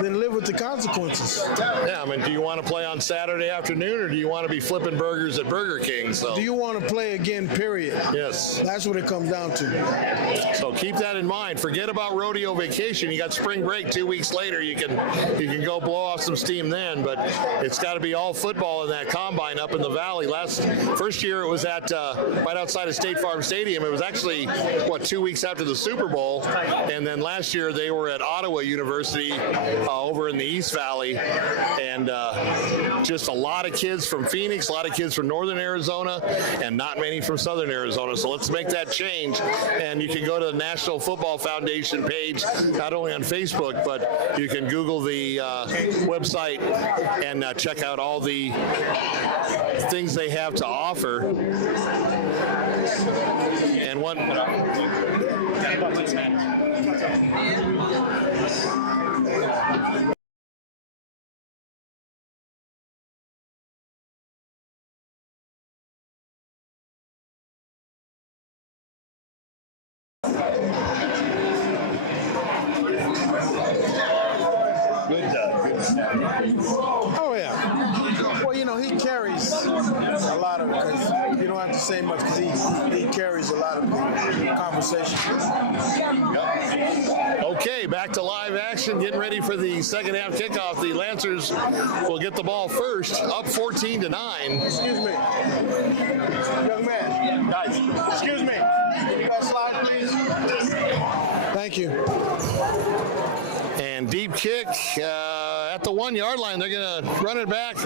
then live with the consequences. Yeah, I mean, do you want to play on Saturday afternoon, or do you want to be flipping burgers at Burger King? So, do you want to play again, period? Yes. That's what it comes down to. So keep that in mind. Forget about rodeo vacation. You got spring break 2 weeks later. You can go blow off some steam then, but it's got to be all football in that Combine up in the valley. First year it was at right outside of State Farm Stadium. It was actually 2 weeks after the Super Bowl, and then last year they were at Ottawa University over in the East Valley, and just a lot of kids from Phoenix, a lot of kids from Northern Arizona, and not many from Southern Arizona. So let's make that change. And you can go to the National Football Foundation page, not only on Facebook, but you can Google the website and check out all the things they have to offer. And one. Oh, yeah. Well, you know, he carries a lot of, because you don't have to say much, because he carries a lot of the conversation. Okay, back to live action, getting ready for the second half kickoff. The Lancers will get the ball first, up 14-9. Excuse me. Young man. Guys. Excuse me. You guys slide, please. Thank you. And deep kick at the 1 yard line. They're going to run it back.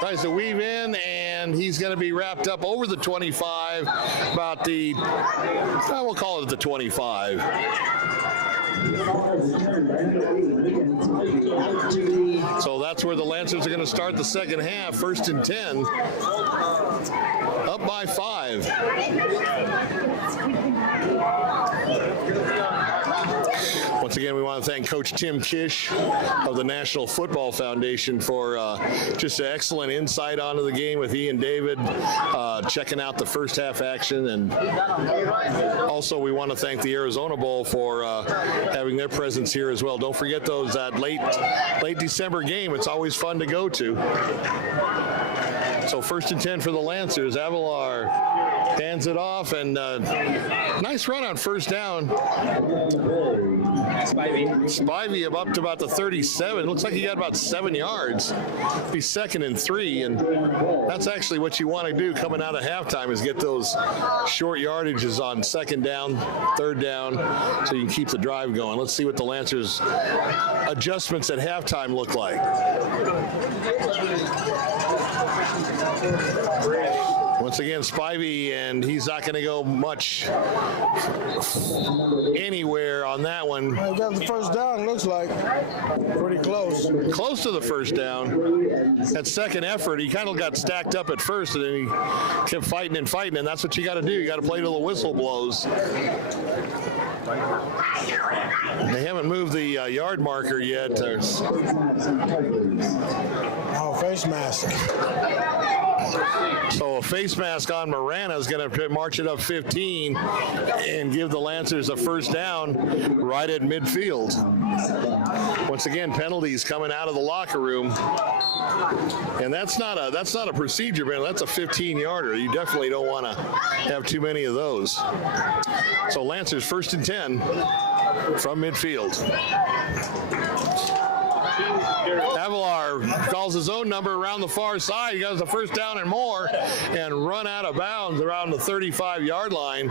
Tries to weave in, and he's going to be wrapped up over the 25, about the, we'll call it the 25. So that's where the Lancers are going to start the second half, 1st and 10. Up by 5. Once again, we want to thank Coach Tim Kish of the National Football Foundation for just an excellent insight onto the game with he and David, checking out the first half action. And also we want to thank the Arizona Bowl for having their presence here as well. Don't forget those late December game. It's always fun to go to. So 1st and 10 for the Lancers. Avalar hands it off, and nice run on first down. Spivey up to about the 37. It looks like he got about 7 yards. Be 2nd and 3, and that's actually what you want to do coming out of halftime, is get those short yardages on 2nd down, 3rd down, so you can keep the drive going. Let's see what the Lancers' adjustments at halftime look like. Once again, Spivey, and he's not going to go much anywhere on that one. Well, got the first down, looks like. Pretty close. Close to the first down. That second effort, he kind of got stacked up at first, and then he kept fighting, and that's what you got to do. You got to play till the whistle blows. They haven't moved the yard marker yet. Oh, face mask. So a face mask on Marana is going to march it up 15 and give the Lancers a first down right at midfield. Once again, penalties coming out of the locker room. And that's not a procedure, man. That's a 15-yarder. You definitely don't want to have too many of those. So Lancers 1st and 10 from midfield. Avalar calls his own number around the far side. He goes a first down and more, and run out of bounds around the 35-yard line.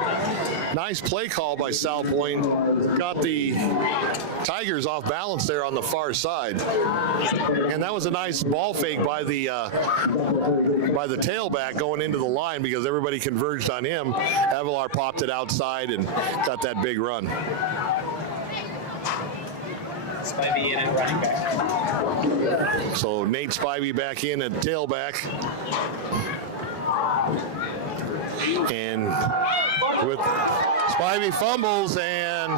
Nice play call by Sal Pointe. Got the Tigers off balance there on the far side. And that was a nice ball fake by the tailback going into the line, because everybody converged on him. Avalar popped it outside and got that big run. Spivey in at running back. So Nate Spivey back in at tailback. And with Spivey fumbles, and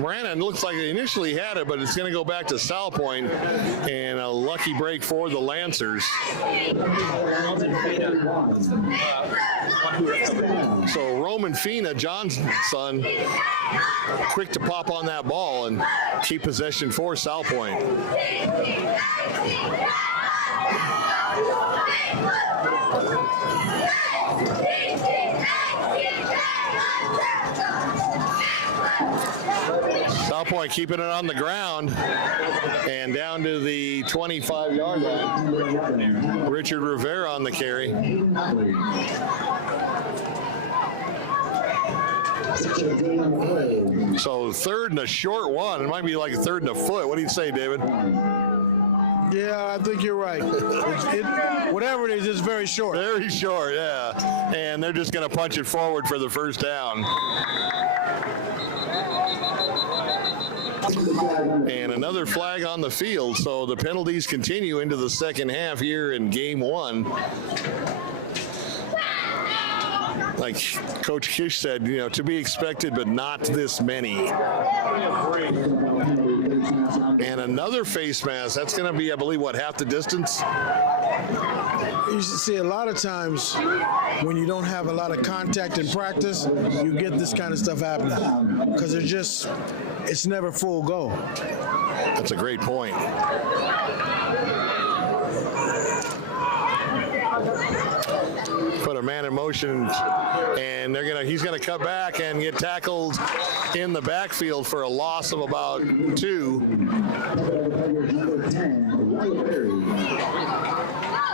Marana looks like they initially had it, but it's going to go back to Sal Pointe, and a lucky break for the Lancers. So Roman Fina, John's son, quick to pop on that ball and keep possession for Sal Pointe. Sal Pointe keeping it on the ground and down to the 25-yard line. Richard Rivera on the carry. So third and a short one. It might be like a third and a foot. What do you say, David? Yeah, I think you're right. Whatever it is, it's very short. Very short, yeah. And they're just going to punch it forward for the first down. And another flag on the field. So the penalties continue into the second half here in game one. Like Coach Kish said, you know, to be expected, but not this many. And another face mask. That's going to be, I believe, what, half the distance? You see, a lot of times when you don't have a lot of contact in practice, you get this kind of stuff happening because it's never full go. That's a great point. Put a man in motion, and he's gonna cut back and get tackled in the backfield for a loss of about 2.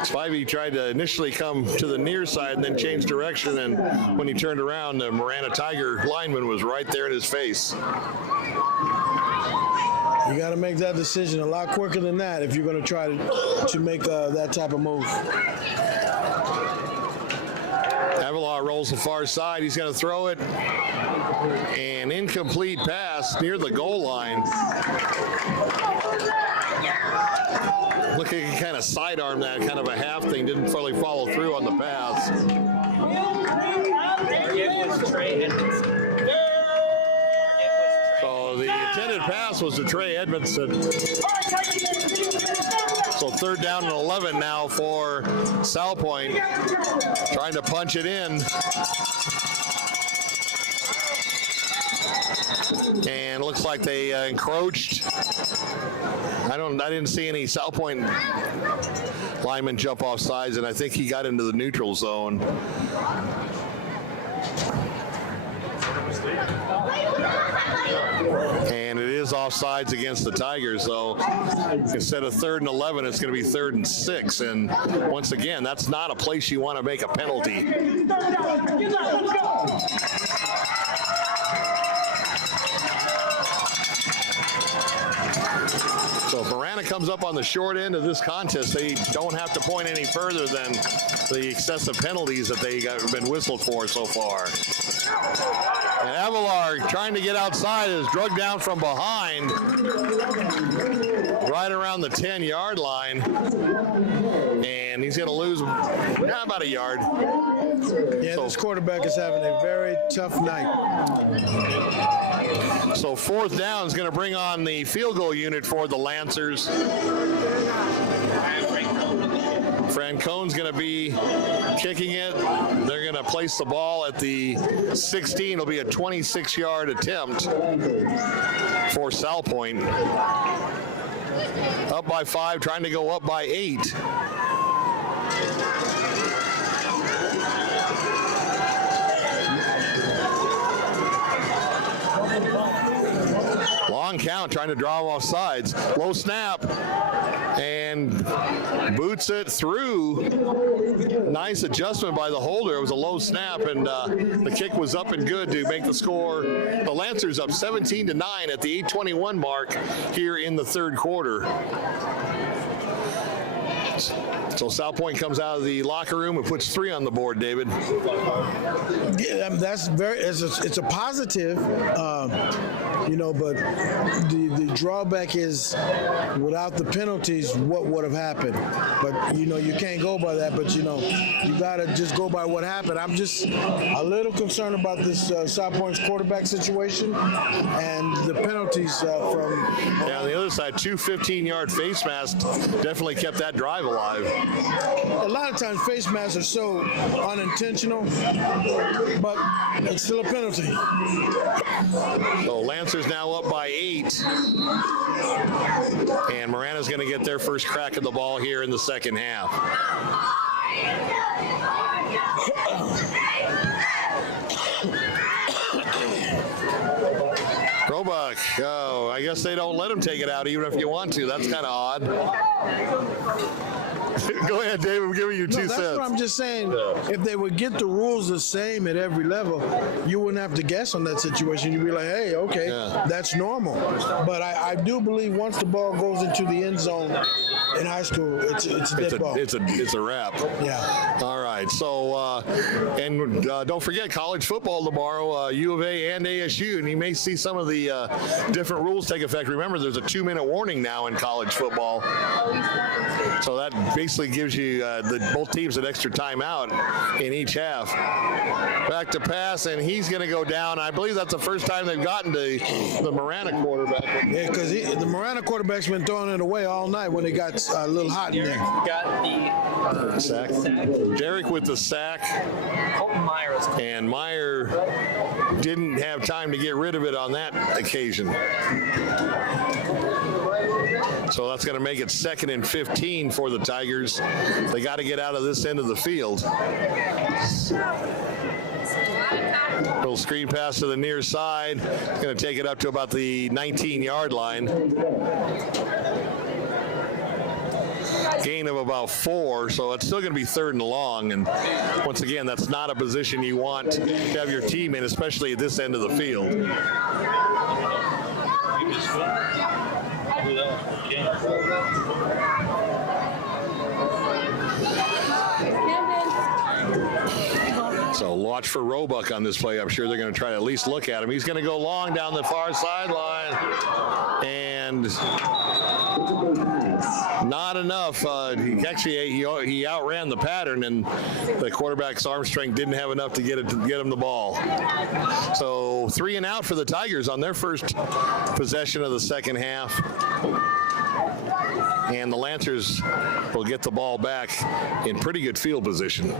Spivey tried to initially come to the near side and then change direction, and when he turned around, the Marana Tiger lineman was right there in his face. You got to make that decision a lot quicker than that if you're going to try to make that type of move. Avila rolls the far side. He's going to throw it. An incomplete pass near the goal line. Look, he can kind of sidearm that, kind of a half thing. Didn't fully follow through on the pass. So the intended pass was to Trey Edmondson. So third down and 11 now for Sal Pointe. Trying to punch it in. And looks like they encroached. I didn't see any Sal Pointe lineman jump off sides, and I think he got into the neutral zone. And it is offsides against the Tigers, so instead of 3rd and 11, it's going to be 3rd and 6. And once again, that's not a place you want to make a penalty. So if Marana comes up on the short end of this contest, they don't have to point any further than the excessive penalties that they have been whistled for so far. And Avilar, trying to get outside, is drugged down from behind right around the 10-yard line. And he's going to lose about a yard. Yeah, this quarterback is having a very tough night. So fourth down is going to bring on the field goal unit for the Lancers. Francone's going to be kicking it. They're going to place the ball at the 16. It'll be a 26-yard attempt for Sal Pointe. Up by 5, trying to go up by 8. Long count, trying to draw off sides. Low snap, and boots it through. Nice adjustment by the holder. It was a low snap, and the kick was up and good to make the score. The Lancers up 17-9 at the 8:21 mark here in the third quarter. So Sal Pointe comes out of the locker room and puts 3 on the board, David. Yeah, that's it's a positive, you know, but the drawback is without the penalties, what would have happened? But, you know, you can't go by that, but, you know, you got to just go by what happened. I'm just a little concerned about this Sal Pointe's quarterback situation and the penalties from... Yeah, on the other side, 2 15-yard face masks definitely kept that drive alive. A lot of times face masks are so unintentional, but it's still a penalty. So Lancers now up by 8. And Marana's going to get their first crack at the ball here in the second half. Roebuck. Oh, I guess they don't let him take it out even if you want to. That's kind of odd. Go ahead, David. I'm giving you two That's cents. what I'm just saying. If they would get the rules the same at every level, you wouldn't have to guess on that situation. You'd be like, hey, okay, that's normal. But I do believe once the ball goes into the end zone in high school, it's a dead ball. It's a wrap. Yeah. All right. So, and don't forget college football tomorrow, U of A and ASU, and you may see some of the different rules take effect. Remember, there's a 2-minute warning now in college football. So that basically gives you both teams an extra timeout in each half. Back to pass, and he's going to go down. I believe that's the first time they've gotten to the Marana quarterback. Yeah, because the Marana quarterback's been throwing it away all night when it got a little hot in there. Got the Sack. Derek with the sack. And Meyer didn't have time to get rid of it on that occasion. So that's going to make it 2nd and 15 for the Tigers. They got to get out of this end of the field. Little screen pass to the near side. Going to take it up to about the 19-yard line. Gain of about 4, so it's still going to be 3rd and long. And once again, that's not a position you want to have your team in, especially at this end of the field. So watch for Roebuck on this play. I'm sure they're going to try to at least look at him. He's going to go long down the far sideline. And not enough. He outran the pattern, and the quarterback's arm strength didn't have enough to get him the ball. So 3 and out for the Tigers on their first possession of the second half. And the Lancers will get the ball back in pretty good field position.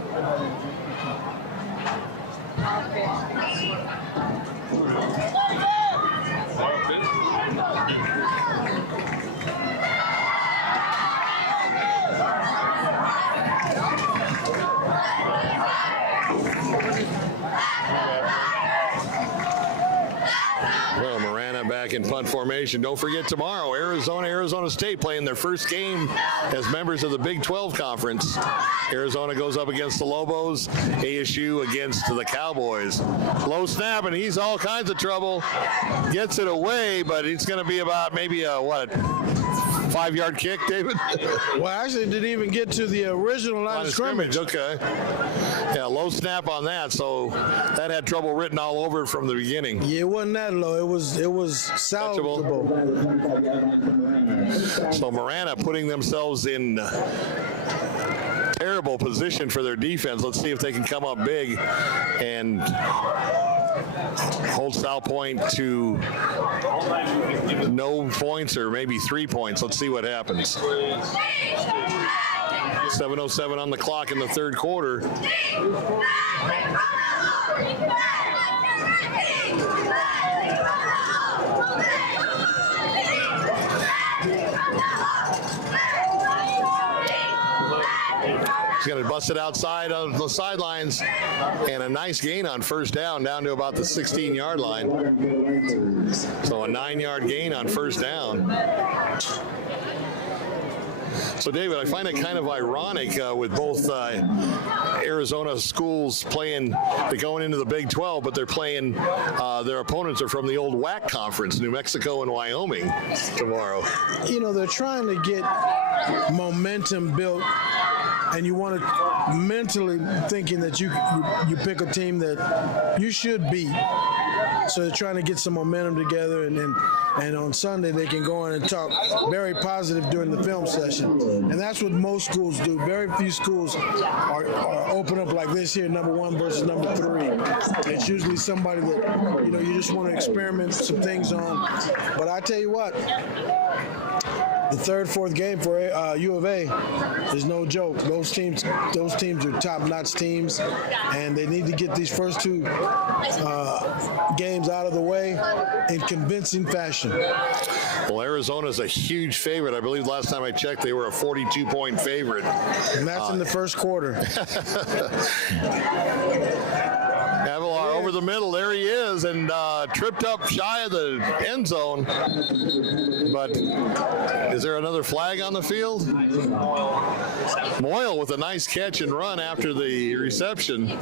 Well, Marana back in punt formation. Don't forget tomorrow, Arizona State playing their first game as members of the Big 12 Conference. Arizona goes up against the Lobos, ASU against the Cowboys. Low snap, and he's all kinds of trouble. Gets it away, but it's going to be about maybe a, 5-yard kick, David? Well, actually, it didn't even get to the original line of scrimmage. Okay. Yeah, low snap on that, so that had trouble written all over it from the beginning. Yeah, it wasn't that low. It was salvageable. So Marana putting themselves in terrible position for their defense. Let's see if they can come up big and hold Sal Pointe to no points or maybe 3 points. Let's see what happens. 7:07 on the clock in the third quarter. He's going to bust it outside of the sidelines, and a nice gain on first down to about the 16-yard line. So a 9-yard gain on first down. So, David, I find it kind of ironic with both Arizona schools playing, going into the Big 12, but they're playing, their opponents are from the old WAC conference, New Mexico and Wyoming tomorrow. You know, they're trying to get momentum built, and you want to mentally thinking that you pick a team that you should beat. So they're trying to get some momentum together, and on Sunday they can go in and talk very positive during the film session. And that's what most schools do. Very few schools are open up like this here, number 1 versus number 3. It's usually somebody that, you know, you just want to experiment some things on. But I tell you what, the third, fourth game for U of A is no joke. Those teams are top-notch teams, and they need to get these first 2 games out of the way in convincing fashion. Well, Arizona's a huge favorite. I believe last time I checked, they were a 42-point favorite. And that's in the first quarter. Avalar over over the middle. There he is, and tripped up shy of the end zone. But is there another flag on the field? Moyle with a nice catch and run after the reception.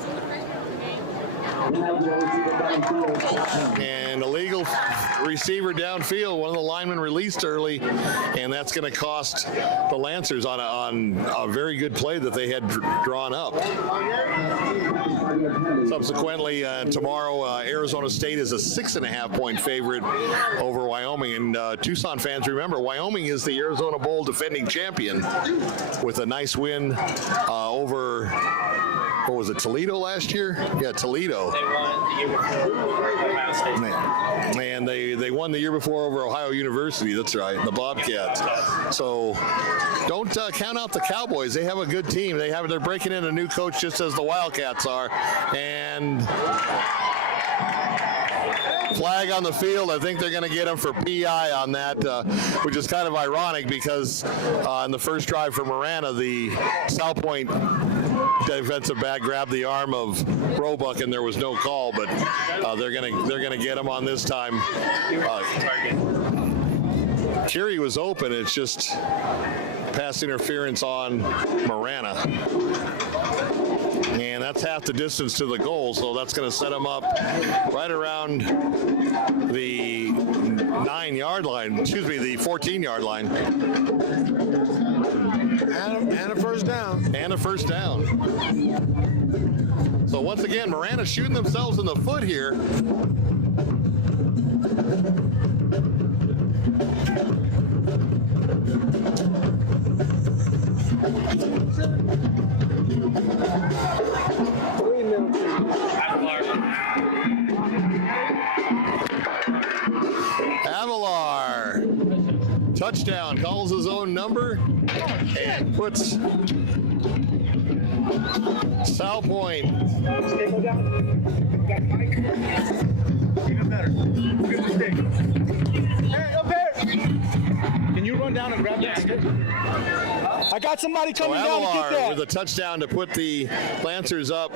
And illegal receiver downfield. One of the linemen released early, and that's going to cost the Lancers on a very good play that they had drawn up. Subsequently, tomorrow, Arizona State is a 6.5-point favorite over Wyoming. And Tucson fans, remember, Wyoming is the Arizona Bowl defending champion with a nice win over, what was it, Toledo last year? Yeah, Toledo. They won the year before Ohio State. Man, they won the year before over Ohio University. That's right, the Bobcats. So don't count out the Cowboys. They have a good team. They're breaking in a new coach just as the Wildcats are. And flag on the field. I think they're going to get him for PI on that, which is kind of ironic because in the first drive for Marana, the Sal Pointe defensive back grabbed the arm of Roebuck and there was no call, but they're gonna get him on this time. Curie was open. It's just pass interference on Marana. And that's half the distance to the goal, so that's going to set him up right around the 9-yard line, the 14-yard line. And a first down. And a first down. So once again, Marana shooting themselves in the foot here. Avalar, touchdown, calls his own number and puts Sal Pointe. Hey, up here! Can you run down and grab that stick? I got somebody coming down to get that. With a touchdown to put the Lancers up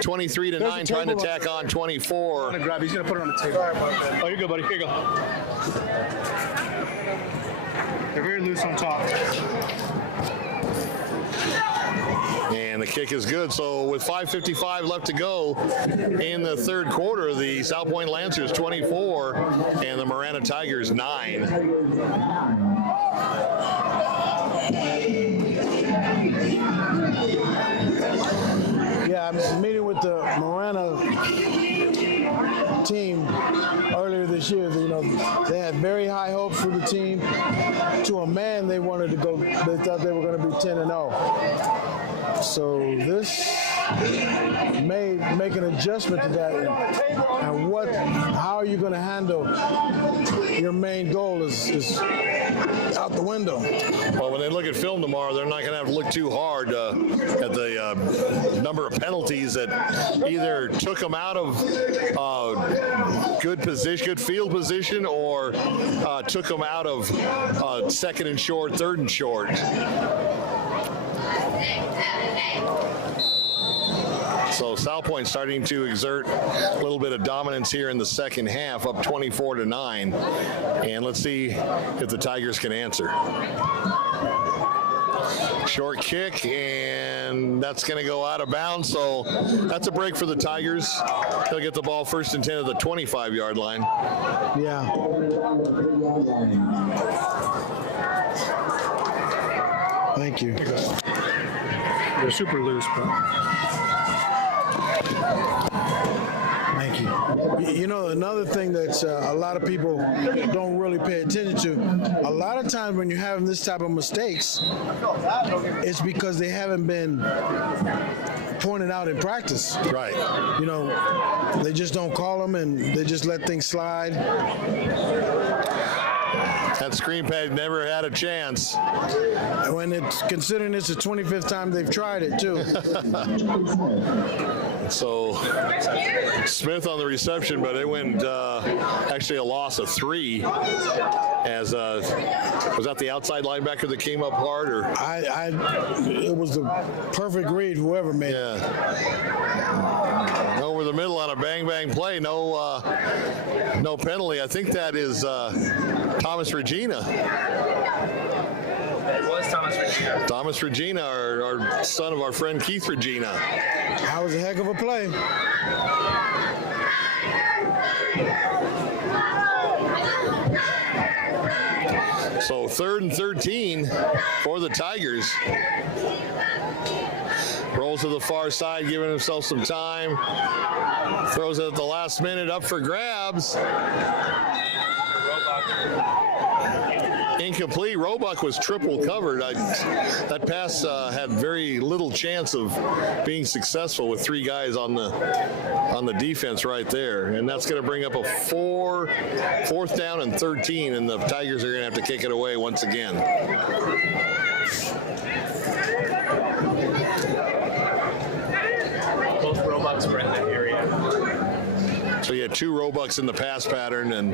23-9, trying to tack on 24. I'm gonna grab. He's gonna put it on the table. Oh, you're good, buddy. Here you go. They're very loose on top. And the kick is good. So with 5:55 left to go in the third quarter, the Sal Pointe Lancers 24 and the Marana Tigers 9. Yeah, I was meeting with the Marana team earlier this year. You know, they had very high hopes for the team. To a man, they wanted to go. They thought they were going to be 10-0. So this may make an adjustment to that. And how are you going to handle your main goal is out the window. Well, when they look at film tomorrow, they're not going to have to look too hard at the number of penalties that either took them out of good field position, or took them out of second and short, third and short. So Sal Pointe starting to exert a little bit of dominance here in the second half, up 24-9. And let's see if the Tigers can answer. Short kick, and that's going to go out of bounds. So that's a break for the Tigers. They'll get the ball first and 10 at the 25-yard line. Yeah. Thank you. They're super loose, bro. Thank you. You know, another thing that a lot of people don't really pay attention to, a lot of times when you're having this type of mistakes, it's because they haven't been pointed out in practice. Right. You know, they just don't call them and they just let things slide. That screen pad never had a chance. When it's considering it's the 25th time they've tried it too. So Smith on the reception, but it went actually a loss of 3. As was that the outside linebacker that came up hard, or it was the perfect read, whoever made it. Over the middle on a bang play, no penalty. I think that is Thomas Regina. It was Thomas Regina. Thomas Regina, our son of our friend Keith Regina. That was a heck of a play. So 3rd and 13 for the Tigers. Rolls to the far side, giving himself some time. Throws it at the last minute, up for grabs. Incomplete. Roebuck was triple covered. That pass had very little chance of being successful with 3 guys on the defense right there, and that's going to bring up a 4th down and 13, and the Tigers are going to have to kick it away once again. Both Roebucks were in that area. So you had 2 Roebucks in the pass pattern, and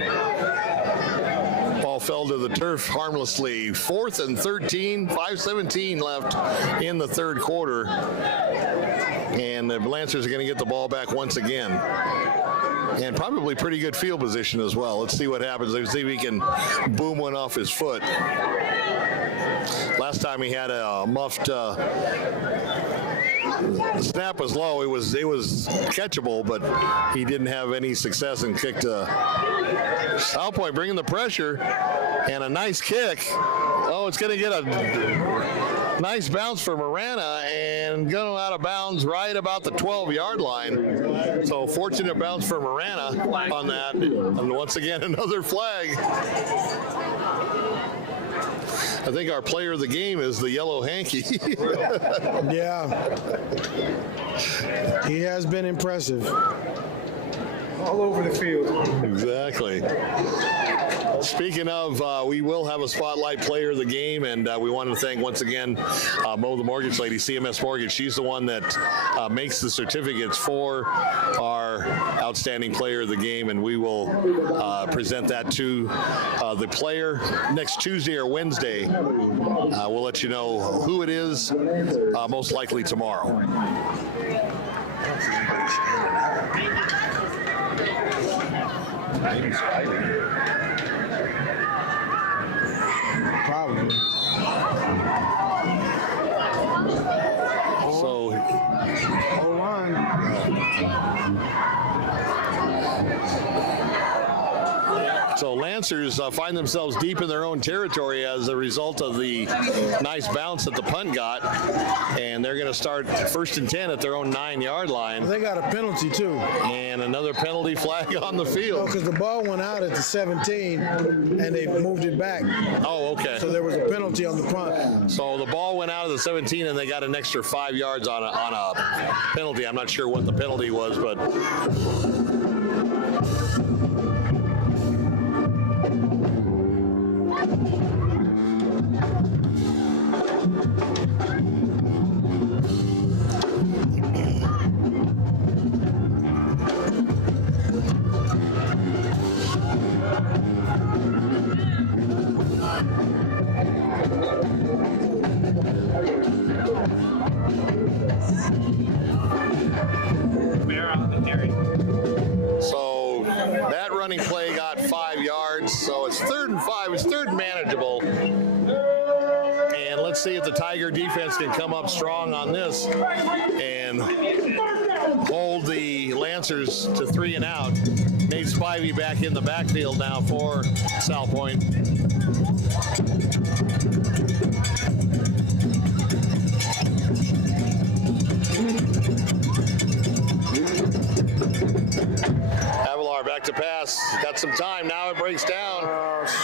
ball fell to the turf harmlessly. 4th and 13, 5:17 left in the 3rd quarter. And the Lancers are going to get the ball back once again. And probably pretty good field position as well. Let's see what happens. Let's see if he can boom one off his foot. Last time he had a muffed the snap was low. It was catchable, but he didn't have any success and kicked Sal Pointe bringing the pressure and a nice kick. Oh, it's going to get a nice bounce for Marana and going out of bounds right about the 12-yard line. So fortunate bounce for Marana on that. And once again, another flag. I think our player of the game is the yellow hanky. Yeah. He has been impressive. All over the field. Exactly. Speaking of, we will have a spotlight player of the game, and we want to thank once again Mo, the mortgage lady, CMS Mortgage. She's the one that makes the certificates for our outstanding player of the game, and we will present that to the player next Tuesday or Wednesday. We'll let you know who it is, most likely tomorrow. Maybe probably. So, hold on. So Lancers find themselves deep in their own territory as a result of the nice bounce that the punt got, and they're going to start 1st and 10 at their own 9-yard line. They got a penalty too. And another penalty flag on the field. Because the ball went out at the 17 and they moved it back. Oh, okay. So there was a penalty on the punt. So the ball went out of the 17 and they got an extra 5 yards on a penalty. I'm not sure what the penalty was, but so that running play got 5 yards. So it's 3rd and 5. It's 3rd and manageable. And let's see if the Tiger defense can come up strong on this and hold the Lancers to 3 and out. Nate Spivey back in the backfield now for Sal Pointe. Avalar back to pass. Got some time. Now it breaks down.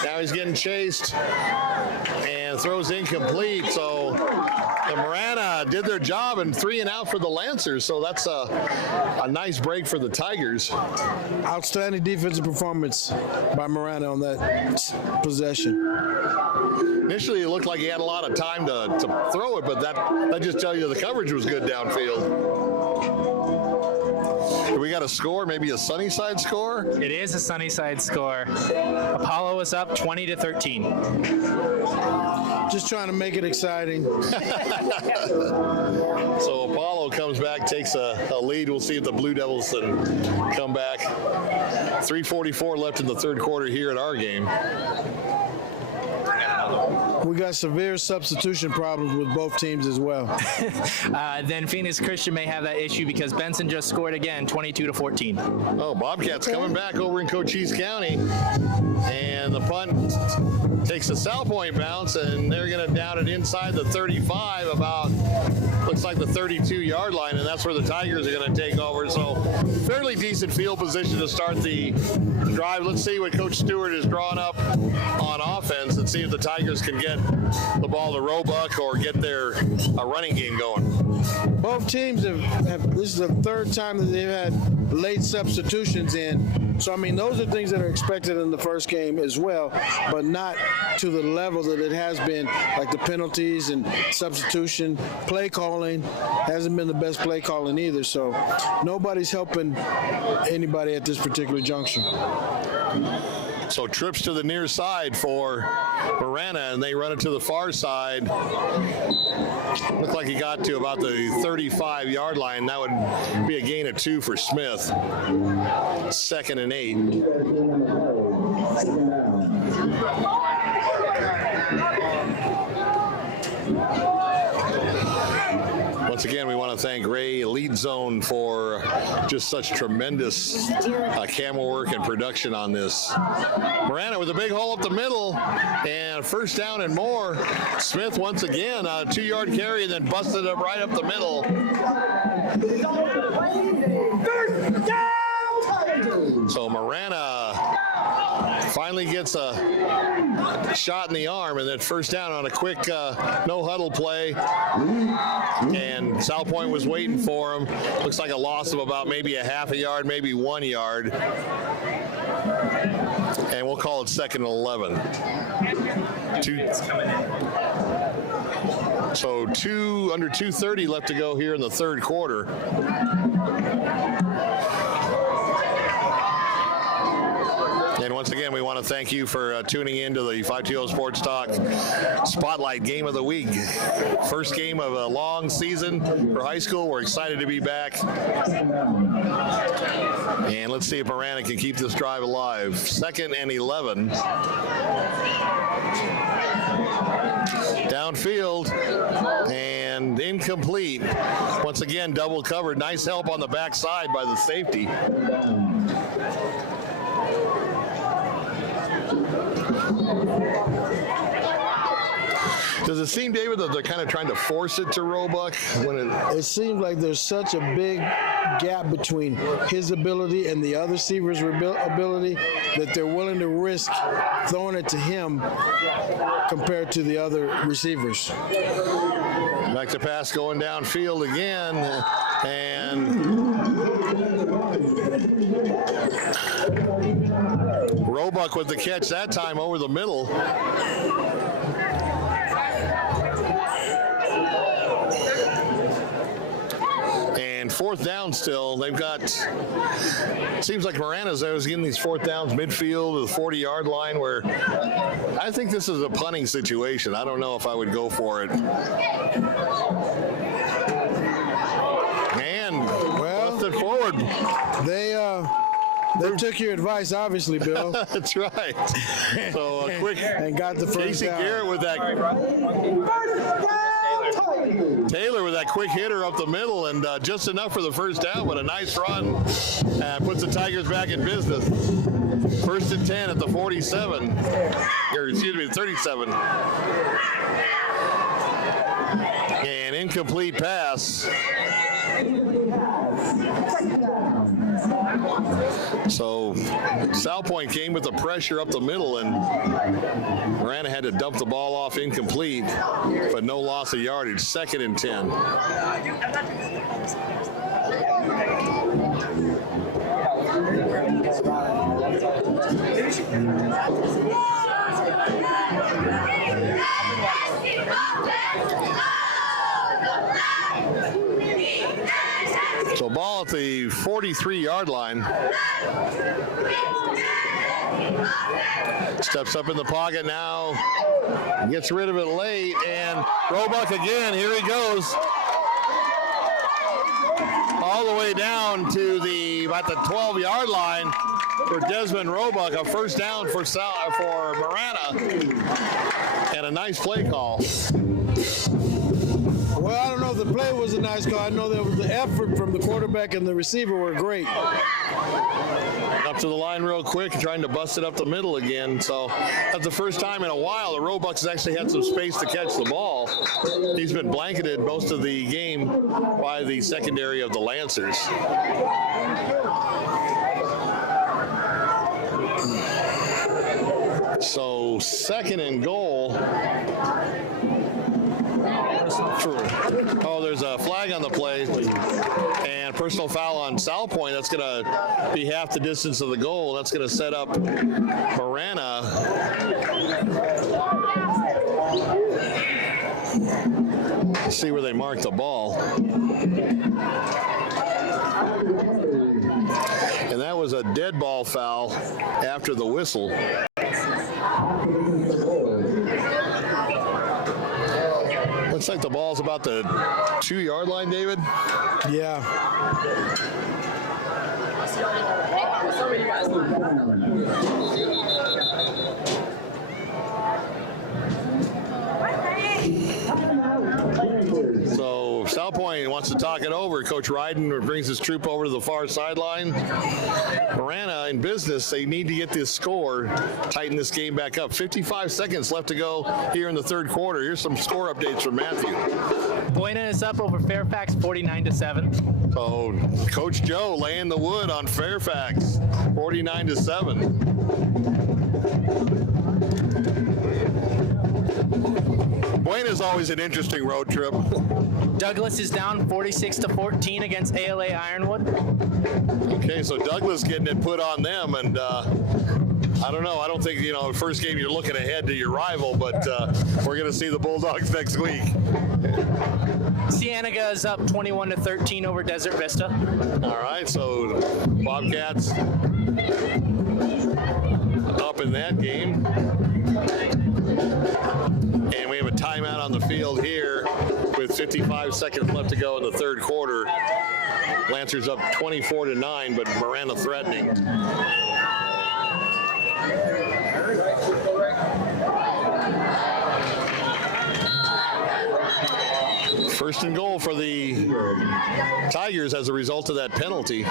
Now he's getting chased and throws incomplete. So the Marana did their job and 3 and out for the Lancers. So that's a nice break for the Tigers. Outstanding defensive performance by Marana on that possession. Initially, it looked like he had a lot of time to throw it, but that just tells you the coverage was good downfield. we got a score, maybe a Sunnyside score? It is a Sunnyside score. Apollo is up 20-13. Just trying to make it exciting. So Apollo comes back, takes a lead. We'll see if the Blue Devils can come back. 3:44 left in the third quarter here at our game. We got severe substitution problems with both teams as well. Then Phoenix Christian may have that issue because Benson just scored again, 22-14. Oh, Bobcats coming back over in Cochise County. And the punt takes a Sal Pointe bounce, and they're going to down it inside the 35, about, looks like the 32-yard line, and that's where the Tigers are going to take over. So fairly decent field position to start the drive. Let's see what Coach Stewart is drawing up on offense and see if the Tigers can get the ball to Roebuck or get their running game going. Both teams have this is the third time that they've had late substitutions in. So, I mean, those are things that are expected in the first game as well, but not to the level that it has been, like the penalties and substitution. Play calling hasn't been the best play calling either, so nobody's helping anybody at this particular junction. So trips to the near side for Marana, and they run it to the far side. Looked like he got to about the 35-yard line. That would be a gain of 2 for Smith. 2nd and 8. Once again, we want to thank Ray EliteZone for just such tremendous camera work and production on this. Marana with a big hole up the middle, and first down and more. Smith once again, a 2-yard carry, and then busted up right up the middle. So Marana finally gets a shot in the arm, and then first down on a quick no-huddle play. And Sal Pointe was waiting for him. Looks like a loss of about maybe a half a yard, maybe 1 yard. And we'll call it 2nd and 11. So under 2:30 left to go here in the third quarter. And once again, we want to thank you for tuning in to the 520 Sports Talk Spotlight Game of the Week. First game of a long season for high school. We're excited to be back. And let's see if Marana can keep this drive alive. 2nd and 11. Downfield and incomplete. Once again, double covered. Nice help on the backside by the safety. Does it seem, David, that they're kind of trying to force it to Roebuck? It seems like there's such a big gap between his ability and the other receivers' ability that they're willing to risk throwing it to him compared to the other receivers. Back to pass going downfield again, and Roebuck with the catch that time over the middle. And 4th down still. They've got, seems like Marana's always getting these 4th downs midfield to the 40-yard line, where I think this is a punting situation. I don't know if I would go for it. And busted forward. They took your advice, obviously, Bill. That's right. So a quick and got the first Casey down. Garrett with that. Taylor with that quick hitter up the middle, and just enough for the first down, but a nice run puts the Tigers back in business. 1st and 10 at the 47, or excuse me, 37. And incomplete pass. So Sal Pointe came with the pressure up the middle, and Marana had to dump the ball off incomplete, but no loss of yardage. 2nd and 10. So ball at the 43-yard line. Steps up in the pocket now. Gets rid of it late. And Roebuck again. Here he goes. All the way down to about the 12-yard line for Desmond Roebuck. A first down for Marana. And a nice play call. Well, I don't know if the play was a nice call. I know that the effort from the quarterback and the receiver were great. Up to the line real quick, trying to bust it up the middle again. So that's the first time in a while the Roebucks actually had some space to catch the ball. He's been blanketed most of the game by the secondary of the Lancers. So 2nd and goal. Oh, there's a flag on the play and personal foul on Sal Pointe. That's going to be half the distance of the goal. That's going to set up Marana. Let's see where they mark the ball. And that was a dead ball foul after the whistle. Looks like the ball's about the 2-yard line, David. Yeah. So Sal Pointe wants to talk it over. Coach Ryden brings his troop over to the far sideline. Marana in business. They need to get this score, tighten this game back up. 55 seconds left to go here in the third quarter. Here's some score updates from Matthew. Buena is up over Fairfax 49-7. So Coach Joe laying the wood on Fairfax 49-7. Buena is always an interesting road trip. Douglas is down 46-14 against ALA Ironwood. Okay, so Douglas getting it put on them, and I don't know. I don't think, first game you're looking ahead to your rival, but we're going to see the Bulldogs next week. Cienega is up 21-13 over Desert Vista. All right, so Bobcats up in that game. And we have a timeout on the field here with 55 seconds left to go in the third quarter. Lancers up 24-9, but Marana threatening. First and goal for the Tigers as a result of that penalty.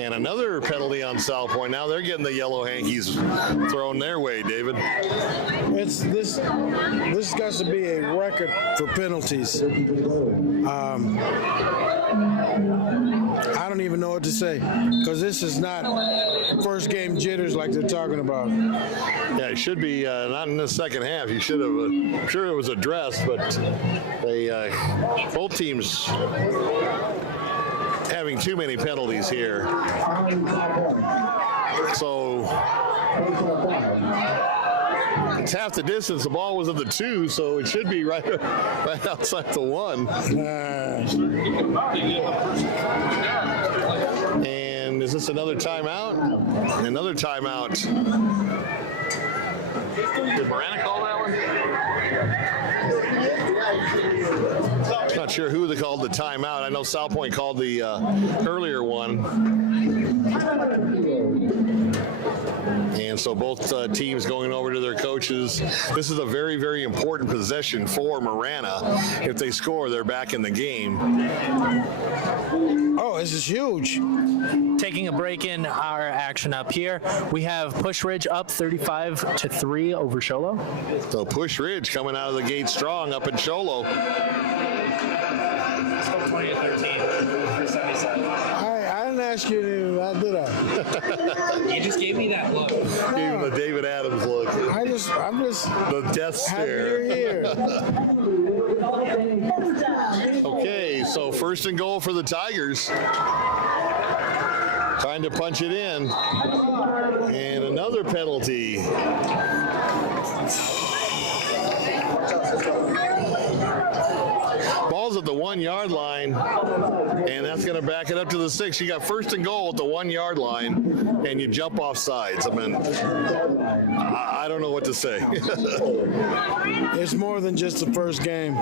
And another penalty on Sal Pointe. Now they're getting the yellow hankies thrown their way, David. This got to be a record for penalties. I don't even know what to say, because this is not first game jitters like they're talking about. Yeah, it should be not in the second half. You should have. I'm sure it was addressed, but they both teams having too many penalties here. So it's half the distance. The ball was at the 2, so it should be right outside the 1. And is this another timeout? Another timeout. Did Marana call that one? Not sure who they called the timeout. I know Sal Pointe called the earlier one. And so both teams going over to their coaches. This is a very, very important possession for Marana. If they score, they're back in the game. Oh, this is huge. Taking a break in our action up here, we have Push Ridge up 35-3 over Sholo. So Push Ridge coming out of the gate strong up in Sholo. 20-13. I didn't ask you to, did I? You just gave me that look. Gave him the David Adams look. I'm just the death happy stare. you're here. Okay, so first and goal for the Tigers. Trying to punch it in. And another penalty. Ball's at the 1 yard line, and that's going to back it up to the 6. You got first and goal at the 1 yard line, and you jump off sides. I mean, I don't know what to say. It's more than just the first game.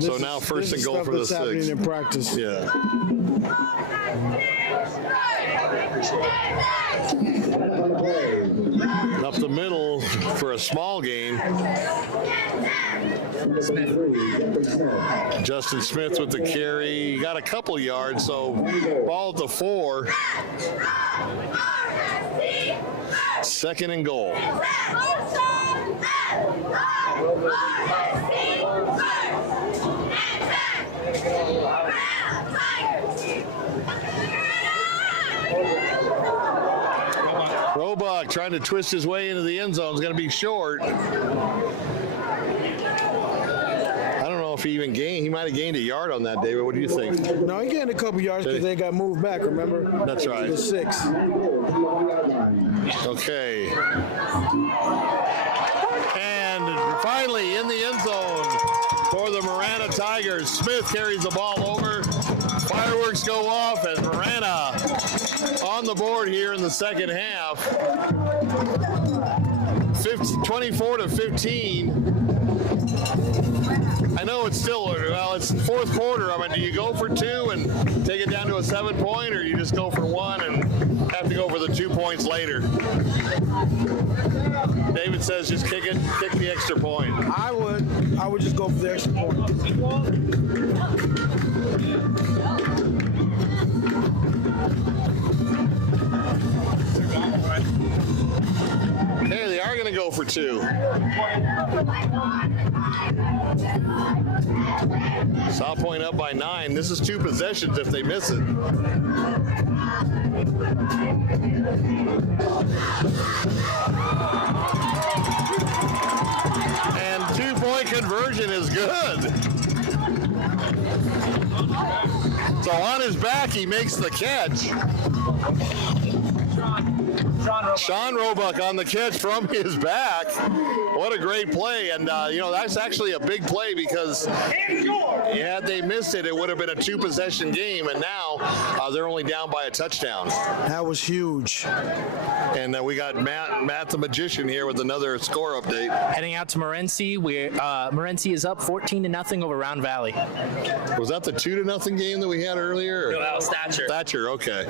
So now first and goal for the 6. Happening in practice. Yeah. Up the middle for a small gain. Justin Smith with the carry. He got a couple yards, so ball at the 4. Second and goal. Roebuck trying to twist his way into the end zone is going to be short. I don't know if he even gained. He might have gained a yard on that, David. What do you think? No, he gained a couple yards because they got moved back, remember? That's right. To the 6. Okay. And finally in the end zone for the Marana Tigers. Smith carries the ball over. Fireworks go off as Marana on the board here in the second half. 24-15. I know it's still, well, it's fourth quarter. I mean, do you go for 2 and take it down to a 7-point, or you just go for 1 and have to go for the 2 points later? David says just kick the extra point. I would just go for the extra point. Hey, they are going to go for 2. Sal Pointe up by 9. This is 2 possessions if they miss it. And 2-point conversion is good. So on his back, he makes the catch. Sean Roebuck on the catch from his back. What a great play. And, that's actually a big play because had they missed it, it would have been a 2-possession game. And now they're only down by a touchdown. That was huge. And we got Matt the Magician here with another score update. Heading out to Morenci. Morenci is up 14-0 over Round Valley. Was that the 2-0 game that we had earlier? No, that was Thatcher. Thatcher, okay.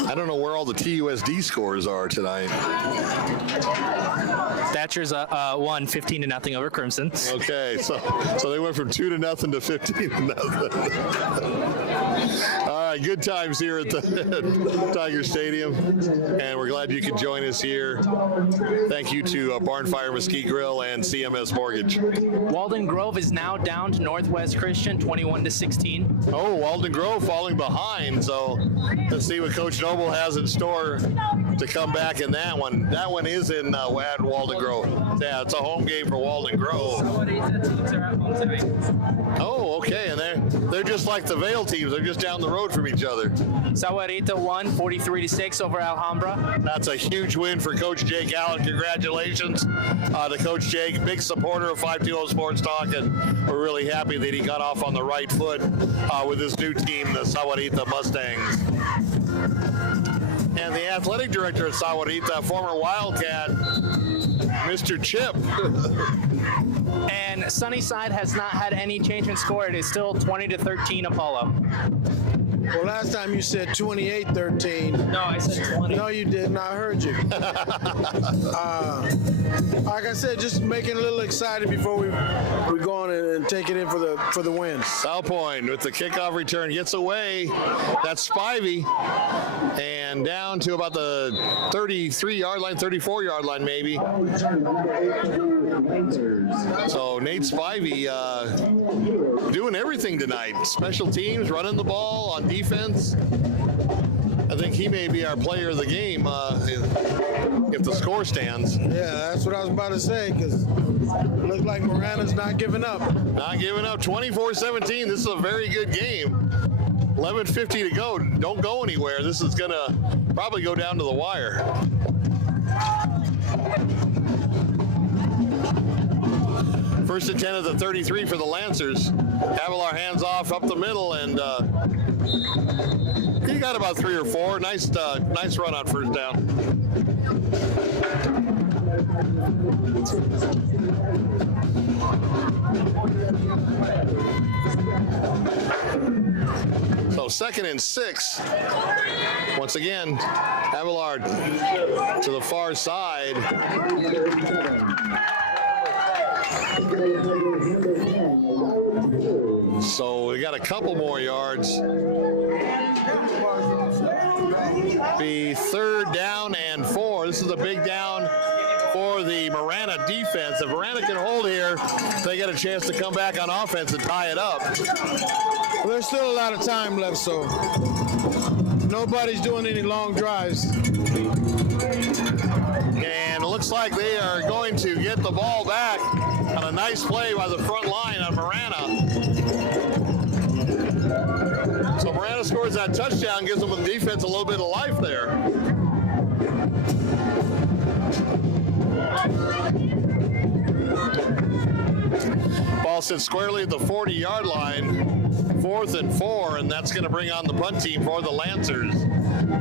I don't know where all the TUSD scores are tonight. Thatcher's won 15-0 over Crimson. Okay, so they went from 2-0 to 15-0. All right, good times here at the Tiger Stadium, and we're glad you could join us here. Thank you to Barnfire Mesquite Grill and CMS Mortgage. Walden Grove is now down to Northwest Christian, 21-16. Oh, Walden Grove falling behind. So let's see what Coach Noble has in store to come back in that one. That one is in Walden Grove. Yeah, it's a home game for Walden Grove. Oh, okay, and they're just like the Vale teams. They're just down the road from each other. Sahuarita won 43-6 over Alhambra. That's a huge win for Coach Jake Allen. Congratulations to Coach Jake, big supporter of 520 Sports Talk, and we're really happy that he got off on the right foot with his new team, the Sahuarita Mustangs. And the athletic director at Sahuarita, former Wildcat, Mr. Chip. And Sunnyside has not had any change in score. It is still 20-13 Apollo. Well, last time you said 28-13. No, I said 20. No, you didn't. I heard you. Like I said, just making a little excited before we go on and take it in for the win. Sal Pointe with the kickoff return gets away. That's Spivey. And down to about the 33-yard line, 34-yard line maybe. So Nate Spivey doing everything tonight. Special teams, running the ball on defense. I think he may be our player of the game if the score stands. Yeah, that's what I was about to say, because it looks like Marana's not giving up. Not giving up. 24-17. This is a very good game. 11:50 to go. Don't go anywhere. This is going to probably go down to the wire. First and 10 at the 33 for the Lancers. Avalar hands off up the middle, and he got about 3 or 4. Nice run on first down. So 2nd and 6. Once again, Avalar to the far side. So we got a couple more yards. Be 3rd down and 4. This is a big down for the Marana defense. If Marana can hold here, they get a chance to come back on offense and tie it up. Well, there's still a lot of time left, so nobody's doing any long drives. And it looks like they are going to get the ball back on a nice play by the front line on Marana. So Marana scores that touchdown, gives them the defense a little bit of life there. Ball sits squarely at the 40-yard line. 4th and 4, and that's going to bring on the punt team for the Lancers.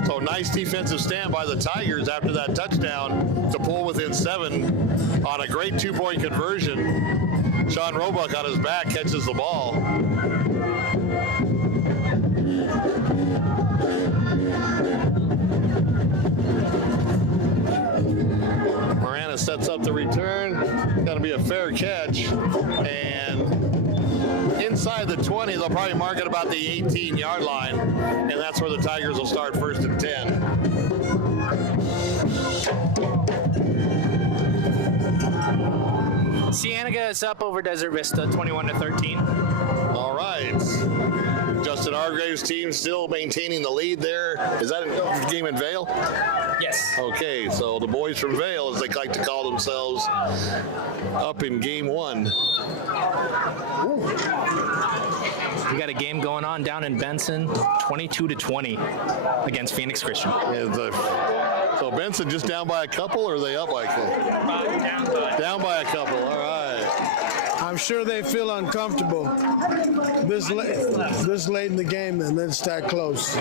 So nice defensive stand by the Tigers after that touchdown to pull within 7 on a great 2-point conversion. Sean Roebuck on his back catches the ball. Marana sets up the return. Going to be a fair catch, and inside the 20, they'll probably mark it about the 18-yard line, and that's where the Tigers will start 1st and 10. Cienega is up over Desert Vista, 21-13. All right. Justin Hargrave's team still maintaining the lead there. Is that a game in Vale? Yes. Okay, so the boys from Vale, as they like to call themselves, up in game 1. We got a game going on down in Benson, 22-20 against Phoenix Christian. So Benson just down by a couple, or are they up by a couple? Down by a couple, all right. I'm sure they feel uncomfortable this late in the game and then start close.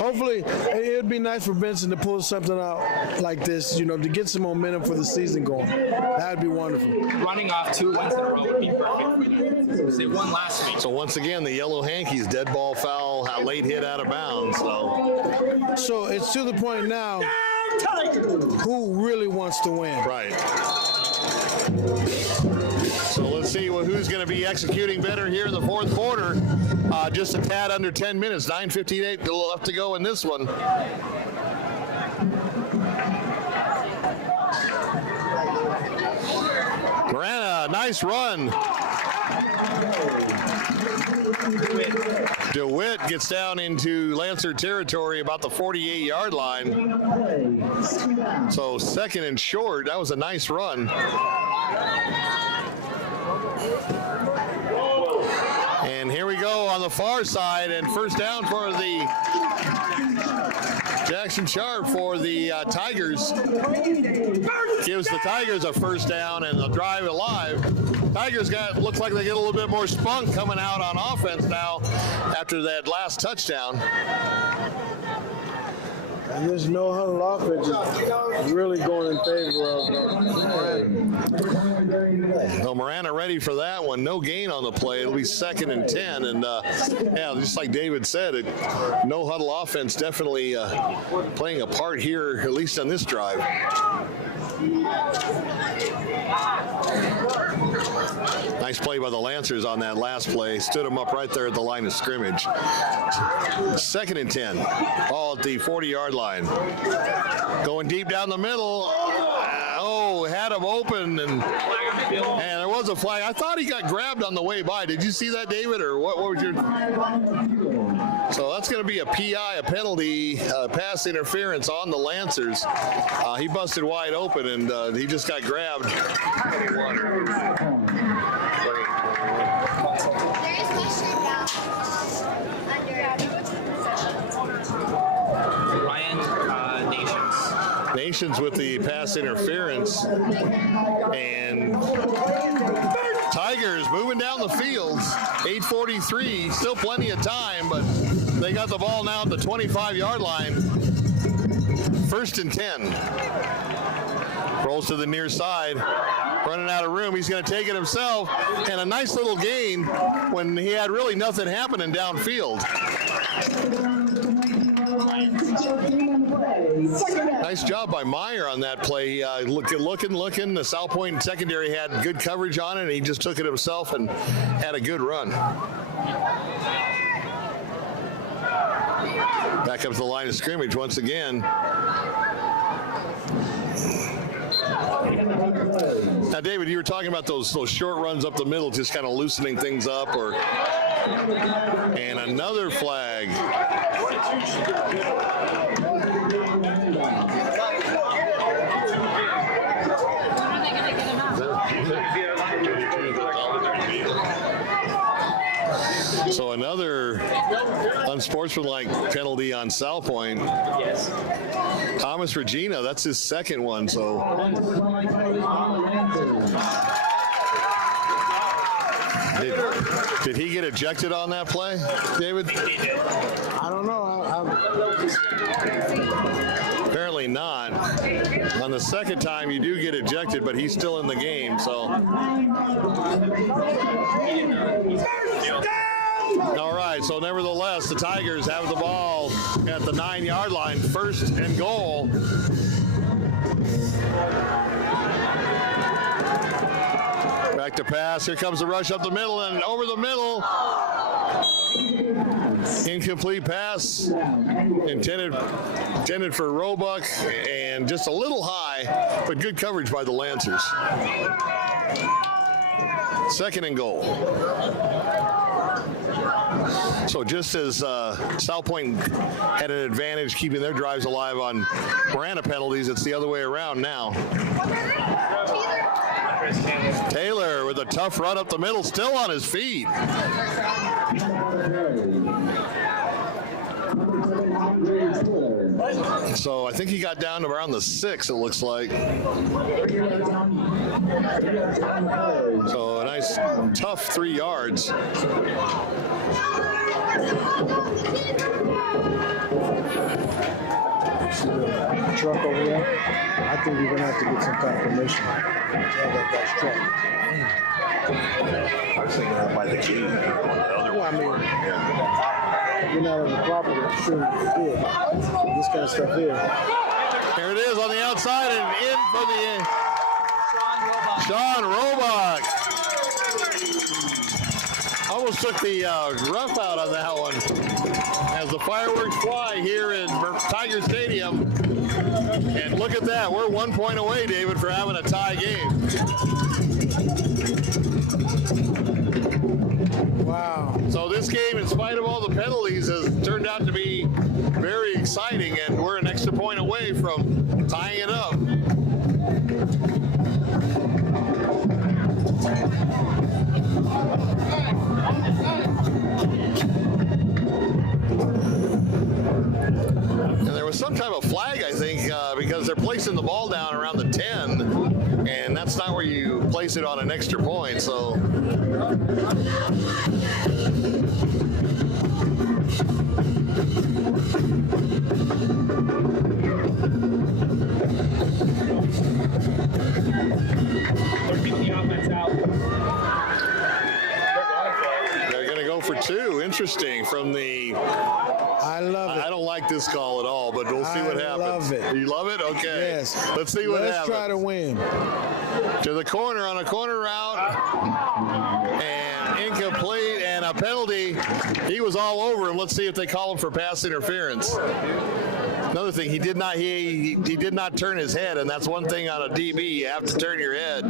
Hopefully, it would be nice for Benson to pull something out like this, to get some momentum for the season going. That would be wonderful. Running off 2 wins in a row would be perfect for them. They won last week. So once again, the Yellow Hankies dead ball foul, late hit out of bounds. So it's to the point now, who really wants to win? Right. So let's see who's going to be executing better here in the 4th quarter. Just a tad under 10 minutes, 9:58 left to go in this one. Marana, nice run. DeWitt gets down into Lancer territory about the 48-yard line. So 2nd and short. That was a nice run. And here we go on the far side, and first down for the Jackson Sharp for the Tigers. Gives the Tigers a first down and the drive alive. Tigers looks like they get a little bit more spunk coming out on offense now after that last touchdown. And this no huddle offense is really going in favor of Marana. So Marana ready for that one. No gain on the play. It'll be 2nd and 10. And just like David said, no huddle offense definitely playing a part here, at least on this drive. Nice play by the Lancers on that last play. Stood them up right there at the line of scrimmage. 2nd and 10. Ball at the 40-yard line. Going deep down the middle. Had him open, and there was a flag. I thought he got grabbed on the way by. Did you see that, David, or what was your... So that's going to be a PI, a penalty, pass interference on the Lancers. He busted wide open, and he just got grabbed. Nations with the pass interference, and Tigers moving down the field. 8:43, still plenty of time, but they got the ball now at the 25-yard line. 1st and 10. Rolls to the near side, running out of room. He's going to take it himself, and a nice little gain when he had really nothing happening downfield. Nice job by Meyer on that play. Looking. The Sal Pointe secondary had good coverage on it, and he just took it himself and had a good run. Back up to the line of scrimmage once again. Now, David, you were talking about those short runs up the middle, just kind of loosening things up, and another flag. So another unsportsmanlike penalty on Sal Pointe. Yes. Thomas Regina, that's his second one. So did he get ejected on that play, David? I don't know. Apparently not. On the second time, you do get ejected, but he's still in the game. So. All right, so nevertheless, the Tigers have the ball at the 9-yard line, 1st and goal. Back to pass. Here comes the rush up the middle and over the middle. Incomplete pass intended for Roebuck, and just a little high, but good coverage by the Lancers. 2nd and goal. So just as Sal Pointe had an advantage keeping their drives alive on Marana penalties, it's the other way around now. Taylor with a tough run up the middle, still on his feet. So I think he got down to around the 6, it looks like. So a nice tough 3 yards. Truck over there. I think we're gonna have to get some confirmation. That's truck. I was thinking that by the key. Well, I mean, you're not on the property. I'm sure you did. This kind of stuff here. Here it is on the outside and in for the Sean Roebuck. Almost took the rough out on that one. As the fireworks fly here in Tiger Stadium. And look at that. We're 1 point away, David, for having a tie game. Wow. So this game, in spite of all the penalties, has turned out to be very exciting, and we're an extra point away from tying it up. And there was some type of flag, I think, because they're placing the ball down around the 10, and that's not where you place it on an extra point, so. They're going to go for 2. Interesting from the. I love it. I don't like this call at all, but we'll see what happens. I love it. You love it? Okay. Yes. Let's see what happens. Let's try to win. To the corner on a corner route. And incomplete and a penalty. He was all over him. Let's see if they call him for pass interference. Another thing, he did not turn his head, and that's one thing on a DB. You have to turn your head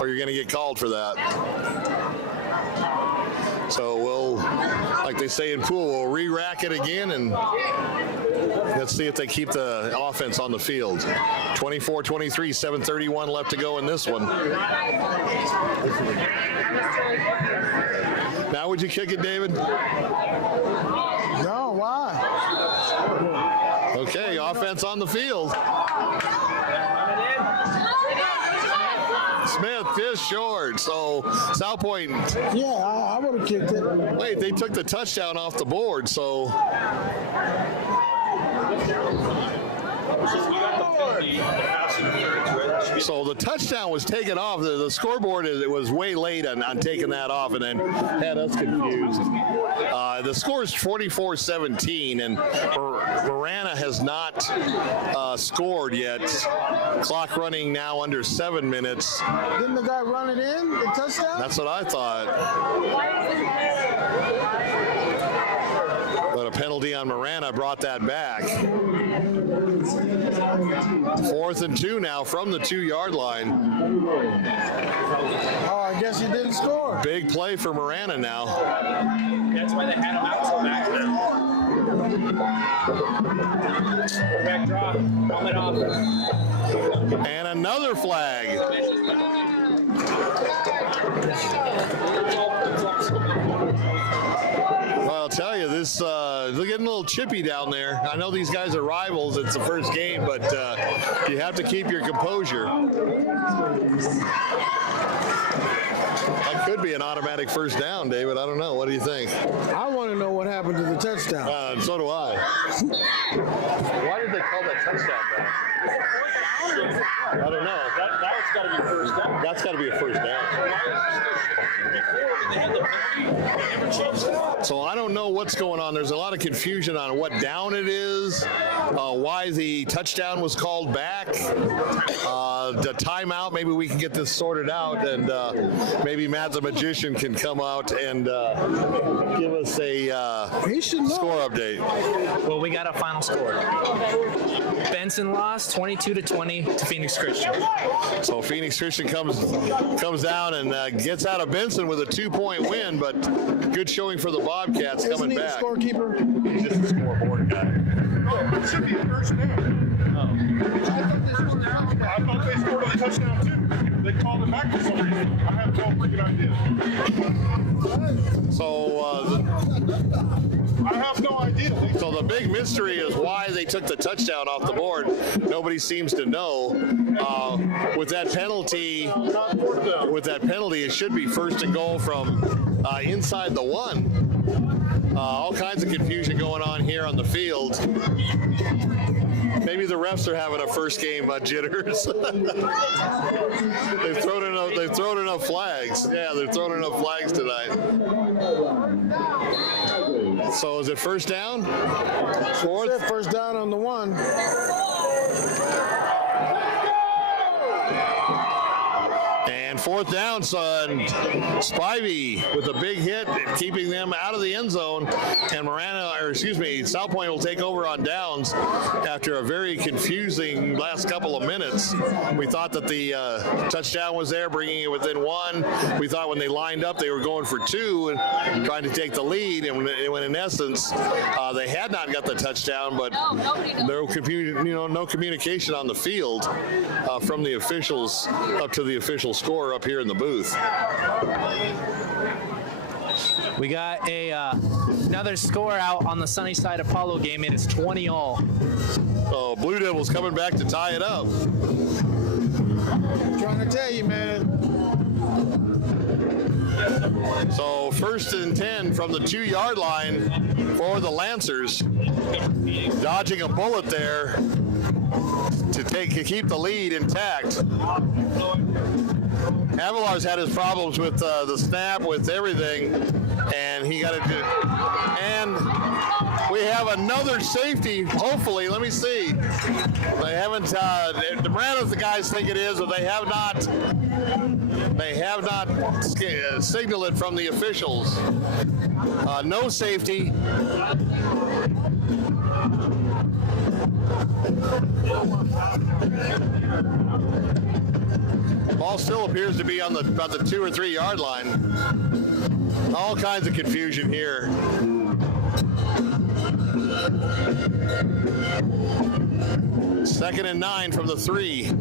or you're going to get called for that. So we'll, like they say in pool, we'll re-rack it again, and Let's see if they keep the offense on the field. 24-23, 7:31 left to go in this one. Now would you kick it, David? No, why? Okay, offense on the field. Smith is short, so Sal Pointe. Yeah, I would have kicked it. Wait, they took the touchdown off the board, so. So the touchdown was taken off. The scoreboard it was way late on taking that off, and then had us confused. The score is 44-17, and Marana has not scored yet. Clock running now under 7 minutes. Didn't the guy run it in, the touchdown? That's what I thought. But a penalty on Marana brought that back. 4th and 2 now from the 2-yard line. Oh, I guess he didn't score. Big play for Marana now. That's why they had him out so back there. Back draw. Roll it off. And another flag. Well, I'll tell you, this they're getting a little chippy down there. I know these guys are rivals. It's the first game, but you have to keep your composure. That could be an automatic first down, David. I don't know. What do you think? I want to know what happened to the touchdown. So do I. Why did they call that touchdown back? I don't know. That's got to be first down. That's got to be a first down. So I don't know what's going on. There's a lot of confusion on what down it is, why the touchdown was called back, the timeout. Maybe we can get this sorted out, and maybe Matt the Magician can come out and give us a score update. Well, we got a final score. Benson lost 22-20 to Phoenix Christian. So Phoenix Christian comes down and gets out of Benson with a 2-point win, but good showing for the Bobcats coming Isn't he back. the scorekeeper? He's just a scoreboard guy. Oh, it should be a first down. I thought they scored on the touchdown too. They called it back for some reason. I have no freaking idea. So I have no idea. So the big mystery is why they took the touchdown off the board. Nobody seems to know. With that penalty, it should be first and goal from inside the 1. All kinds of confusion going on here on the field. Maybe the refs are having a first game jitters. They've thrown enough flags. Yeah, they've thrown enough flags tonight. So is it first down? Fourth? First down on the 1. And fourth down, son. Spivey with a big hit, keeping them out of the end zone. And Sal Pointe will take over on downs after a very confusing last couple of minutes. We thought that the touchdown was there, bringing it within 1. We thought when they lined up, they were going for 2 and trying to take the lead. And when in essence, they had not got the touchdown, but no communication on the field from the officials up to the official score up here in the booth. We got another score out on the sunny side Apollo game. It is 20-all. So Blue Devils coming back to tie it up. I'm trying to tell you, man. So 1st and 10 from the 2-yard line for the Lancers. Dodging a bullet there to keep the lead intact. Avilar's had his problems with the snap, with everything, and he got it. And we have another safety, hopefully. Let me see. They haven't, Marana's the guys think it is, but they have not signaled it from the officials. No safety. Ball still appears to be on about the 2 or 3 yard line. All kinds of confusion here. 2nd and 9 from the 3.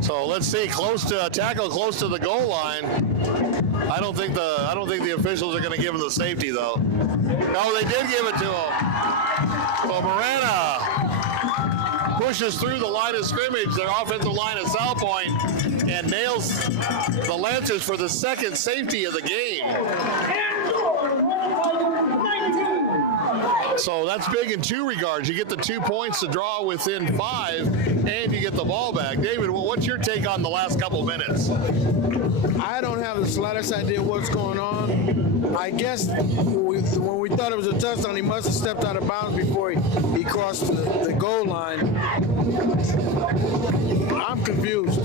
So let's see, tackle close to the goal line. I don't think the officials are going to give him the safety though. No, they did give it to him. So Marana pushes through the line of scrimmage, their offensive line at Sal Pointe, and nails the Lancers for the 2nd safety of the game. So that's big in 2 regards. You get the 2 points to draw within 5, and you get the ball back. David, what's your take on the last couple minutes? I don't have the slightest idea what's going on. I guess when we thought it was a touchdown, he must have stepped out of bounds before he crossed the goal line. I'm confused.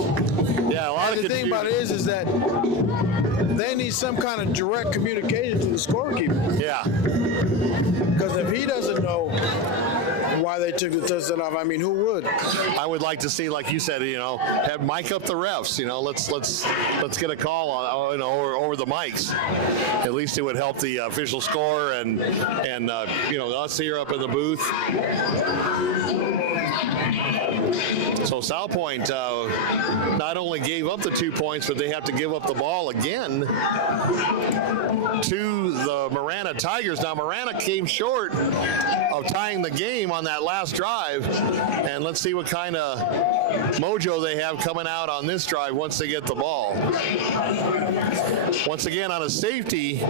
Yeah, a lot of the thing about it is that they need some kind of direct communication to the scorekeeper. Yeah. Because if he doesn't know why they took the touchdown off, I mean, who would? I would like to see, like you said, have mic up the refs. Let's get a call on over the mics. At least it would help the official score and us here up in the booth. So Sal Pointe not only gave up the 2 points, but they have to give up the ball again to the Marana Tigers. Now Marana came short of tying the game on that last drive, and let's see what kind of mojo they have coming out on this drive once they get the ball. Once again on a safety,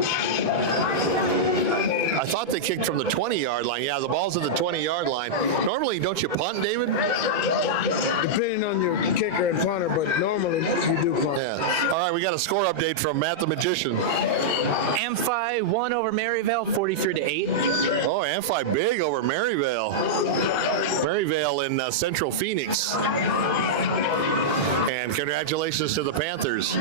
I thought they kicked from the 20-yard line. Yeah, the ball's at the 20-yard line. Normally, don't you punt, David? Depending on your kicker and punter, but normally you do punt. Yeah. All right, we got a score update from Matt the Magician. Amphi won over Maryvale 43-8. Oh, Amphi big over Maryvale. Maryvale in Central Phoenix. And congratulations to the Panthers.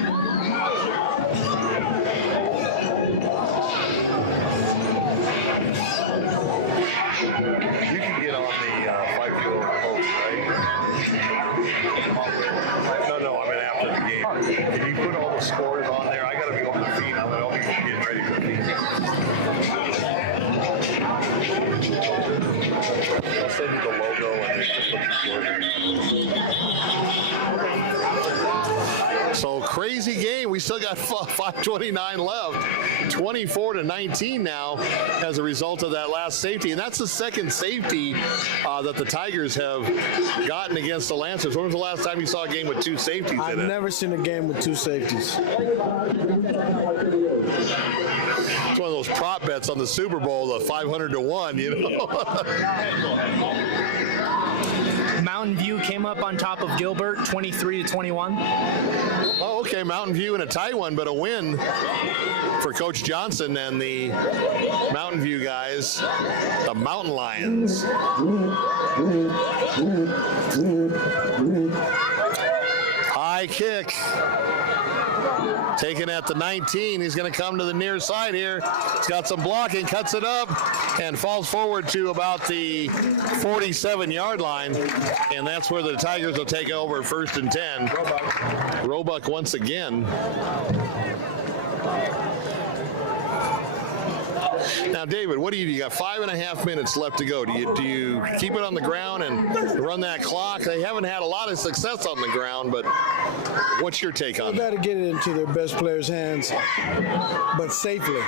Can you put all the scores on there? I got to be on the feet. I'll be getting ready for the feet. I'll send you the logo and just put the scores. So crazy game. We still got 5:29 left. 24-19 now as a result of that last safety. And that's the 2nd safety that the Tigers have gotten against the Lancers. When was the last time you saw a game with 2 safeties in it? I've never seen a game with 2 safeties. It's one of those prop bets on the Super Bowl, the 500-1, Mountain View came up on top of Gilbert 23-21. Oh, okay, Mountain View in a tight one, but a win for Coach Johnson and the Mountain View guys, the Mountain Lions. High kick. Taken at the 19. He's going to come to the near side here. He's got some blocking, cuts it up, and falls forward to about the 47-yard line. And that's where the Tigers will take over 1st and 10. Roebuck once again. Now, David, what do you do? You got 5.5 minutes left to go. Do you keep it on the ground and run that clock? They haven't had a lot of success on the ground, but what's your take on They that? got to get it into their best players' hands, but safely.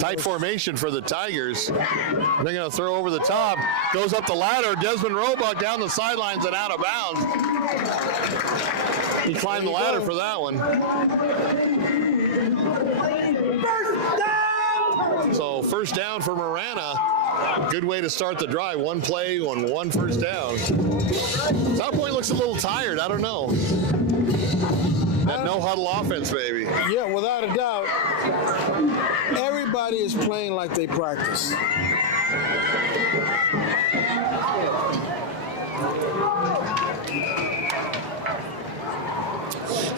Tight formation for the Tigers. They're going to throw over the top. Goes up the ladder. Desmond Roebuck down the sidelines and out of bounds. He climbed the ladder for that one. So 1st down for Marana. Good way to start the drive. One play on 1 first down. Sal Pointe looks a little tired. I don't know. That no huddle offense, baby. Yeah, without a doubt. Everybody is playing like they practice.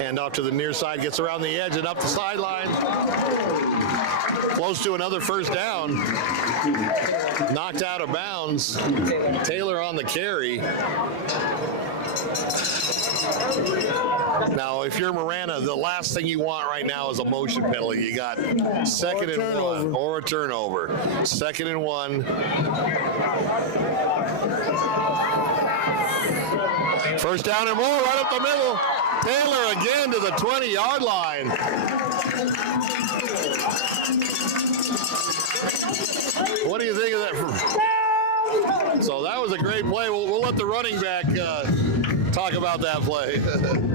And off to the near side, gets around the edge and up the sideline. Close to another 1st down. Knocked out of bounds. Taylor on the carry. Now, if you're Marana, the last thing you want right now is a motion penalty. You got 2nd and 1 or a turnover. 2nd and 1. First down and more, right up the middle. Taylor again to the 20-yard line. What do you think of that? So that was a great play. We'll let the running back talk about that play.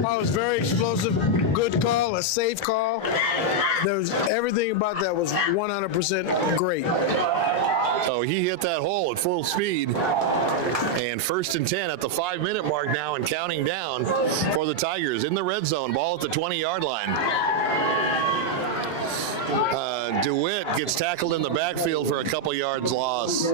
Oh, it was very explosive, good call, a safe call. Everything about that was 100% great. So he hit that hole at full speed. And 1st and 10 at the 5-minute mark now and counting down for the Tigers in the red zone. Ball at the 20-yard line. DeWitt gets tackled in the backfield for a couple yards loss.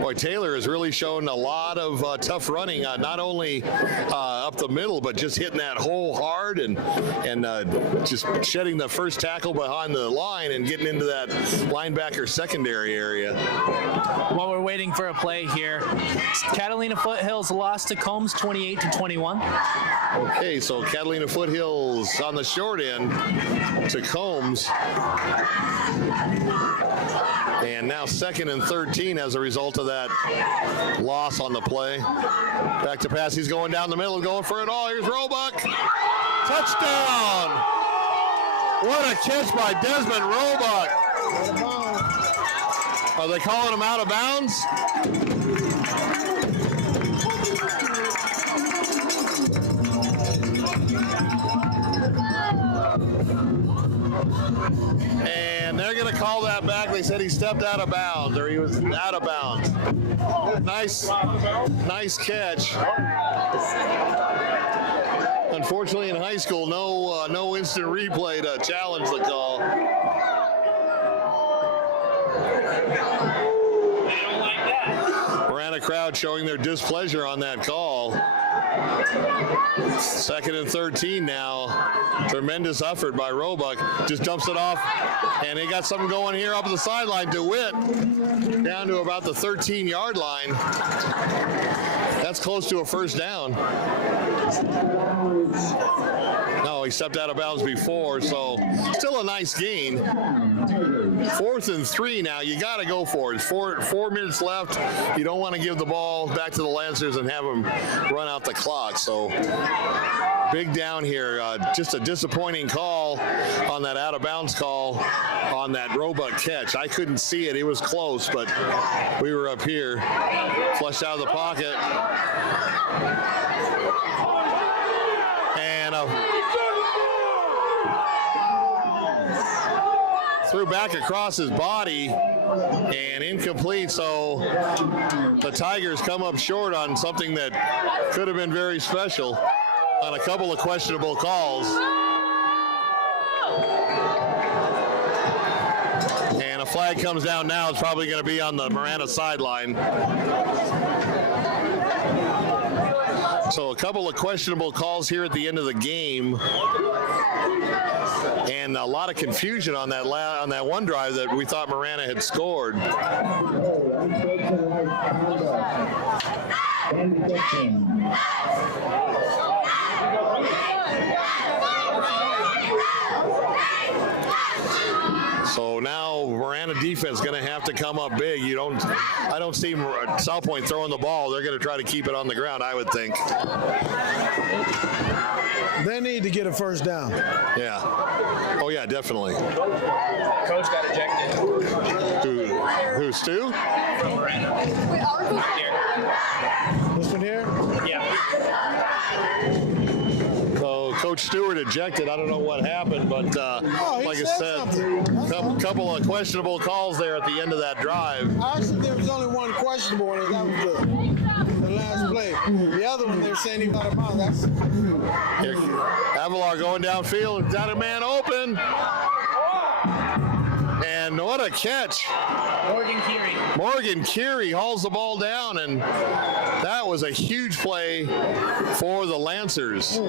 Boy, Taylor has really shown a lot of tough running, not only up the middle, but just hitting that hole hard and just shedding the first tackle behind the line and getting into that linebacker secondary area. While we're waiting for a play here, Catalina Foothills lost to Combs 28-21. Okay, so Catalina Foothills on the short end to Combs. And now 2nd and 13 as a result of that loss on the play. Back to pass. He's going down the middle, going for it all. Here's Roebuck. Touchdown! What a catch by Desmond Roebuck. Are they calling him out of bounds? And they're going to call that back. They said he stepped out of bounds, or he was out of bounds. Nice catch. Unfortunately, in high school, no instant replay to challenge the call. Marana crowd showing their displeasure on that call. 2nd and 13 now. Tremendous effort by Roebuck. Just dumps it off. And they got something going here up the sideline. DeWitt down to about the 13-yard line. That's close to a first down. No, he stepped out of bounds before, so still a nice gain. 4th and 3 now. You got to go for it. 4 minutes left. You don't want to give the ball back to the Lancers and have them run out the clock. So big down here. Just a disappointing call on that out of bounds call on that Roebuck catch. I couldn't see it. It was close, but we were up here. Flushed out of the pocket. And threw back across his body and incomplete. So the Tigers come up short on something that could have been very special on a couple of questionable calls. And a flag comes down now. It's probably going to be on the Marana sideline. So a couple of questionable calls here at the end of the game. And a lot of confusion on that one drive that we thought Marana had scored. So now Marana defense going to have to come up big. I don't see Sal Pointe throwing the ball. They're going to try to keep it on the ground, I would think. They need to get a first down. Yeah. Oh yeah, definitely. Coach got ejected. Who, Stu? From Marana. This one here? Yeah. So Coach Stewart ejected. I don't know what happened, but like I said, a couple of questionable calls there at the end of that drive. Actually, there was only one questionable one, and that was the last play. The other one, they're saying he got him out. That's Avalar going downfield. Got a man open. And what a catch. Morgan Keary hauls the ball down, and that was a huge play for the Lancers.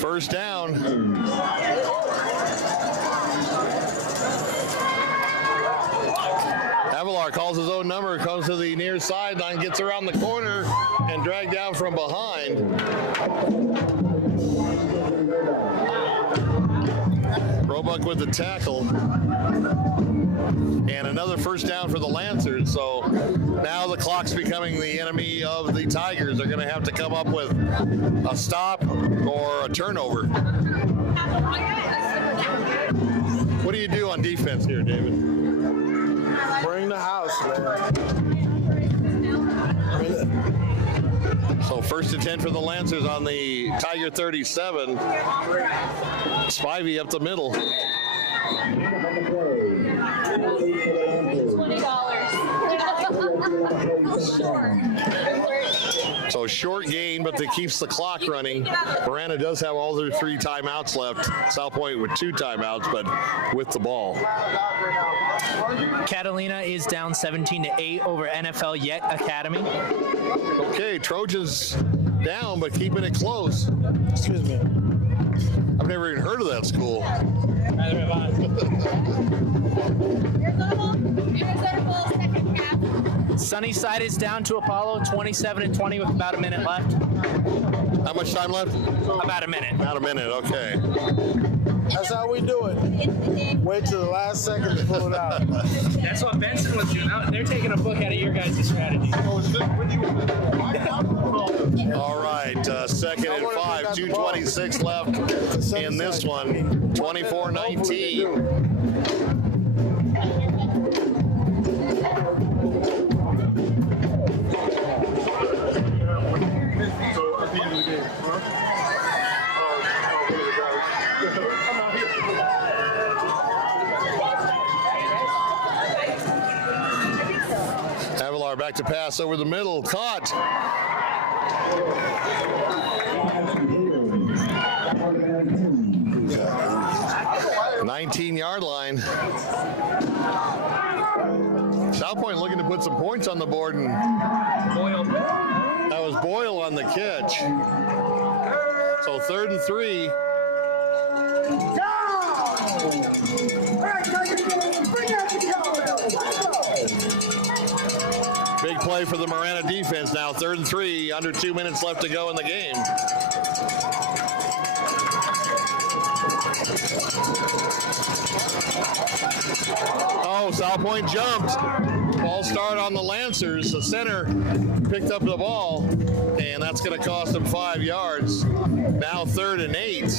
First down. sideline, gets around the corner and dragged down from behind. Roebuck with the tackle. And another first down for the Lancers. So now the clock's becoming the enemy of the Tigers. They're going to have to come up with a stop or a turnover. What do you do on defense here, David? Bring the house, man. So first and 10 for the Lancers on the Tiger 37. Spivey up the middle. So short gain, but that keeps the clock running. Marana does have all their 3 timeouts left. Sal Pointe with 2 timeouts, but with the ball. Catalina is down 17-8 over NFL Yet Academy. Okay, Trojans down, but keeping it close. Excuse me. I've never even heard of that school. Sunnyside is down to Apollo 27-20 with about a minute left. How much time left? About a minute. About a minute, okay. That's how we do it. Wait till the last second to pull it out. That's what Benson was doing. They're taking a book out of your guys' strategy. All right, second and 5, 2:26 left in this one, 24-19. Avalar back to pass over the middle, caught. 19-yard line. Sal Pointe looking to put some points on the board, and that was Boyle on the catch. So 3rd and 3. Big play for the Marana defense now. 3rd and 3, under 2 minutes left to go in the game. Oh, Sal Pointe jumped. Ball start on the Lancers. The center picked up the ball, and that's going to cost them 5 yards. Now 3rd and 8.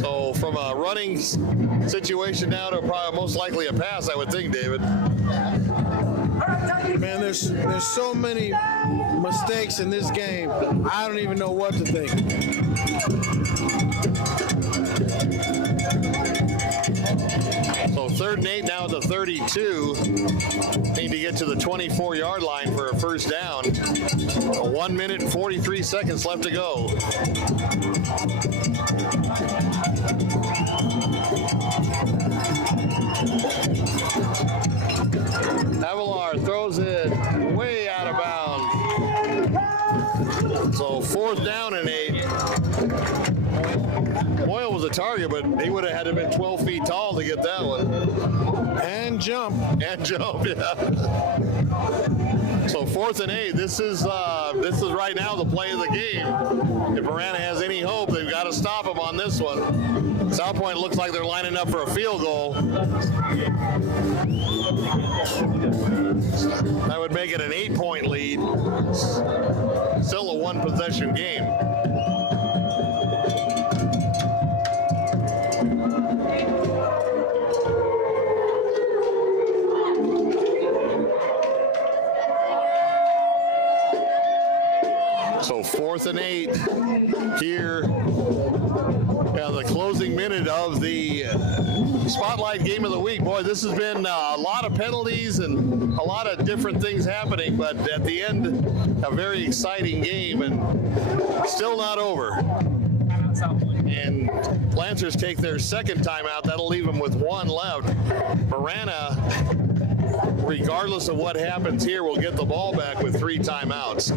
So from a running situation now to probably most likely a pass, I would think, David. Man, there's so many mistakes in this game. I don't even know what to think. So 3rd and 8 now at the 32. Need to get to the 24-yard line for a first down. 1 minute and 43 seconds left to go. Avalar throws it way out of bounds. So 4th down and 8. Boyle was a target, but he would have had to have been 12 feet tall to get that one. And jump. And jump, yeah. So 4th and 8. This is right now the play of the game. If Marana has any hope, they've got to stop him on this one. Sal Pointe looks like they're lining up for a field goal. That would make it an 8-point lead. Still a 1-possession game. So 4th and 8 here. The closing minute of the Spotlight Game of the Week. Boy, this has been a lot of penalties and a lot of different things happening, but at the end, a very exciting game and still not over. And Lancers take their second timeout. That'll leave them with 1 left. Marana, regardless of what happens here, will get the ball back with 3 timeouts.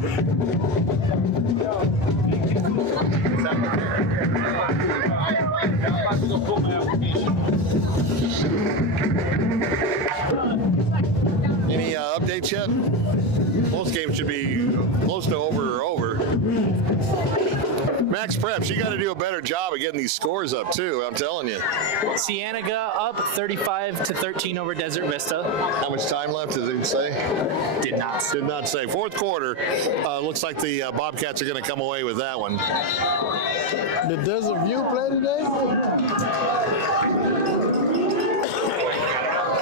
nights yet? Most games should be close to over or over. Max Preps, you got to do a better job of getting these scores up too. I'm telling you. Cienega up 35-13 over Desert Vista. How much time left? Did it say? Did not. Did not say. Fourth quarter. Looks like the Bobcats are going to come away with that one. Did Desert View play today?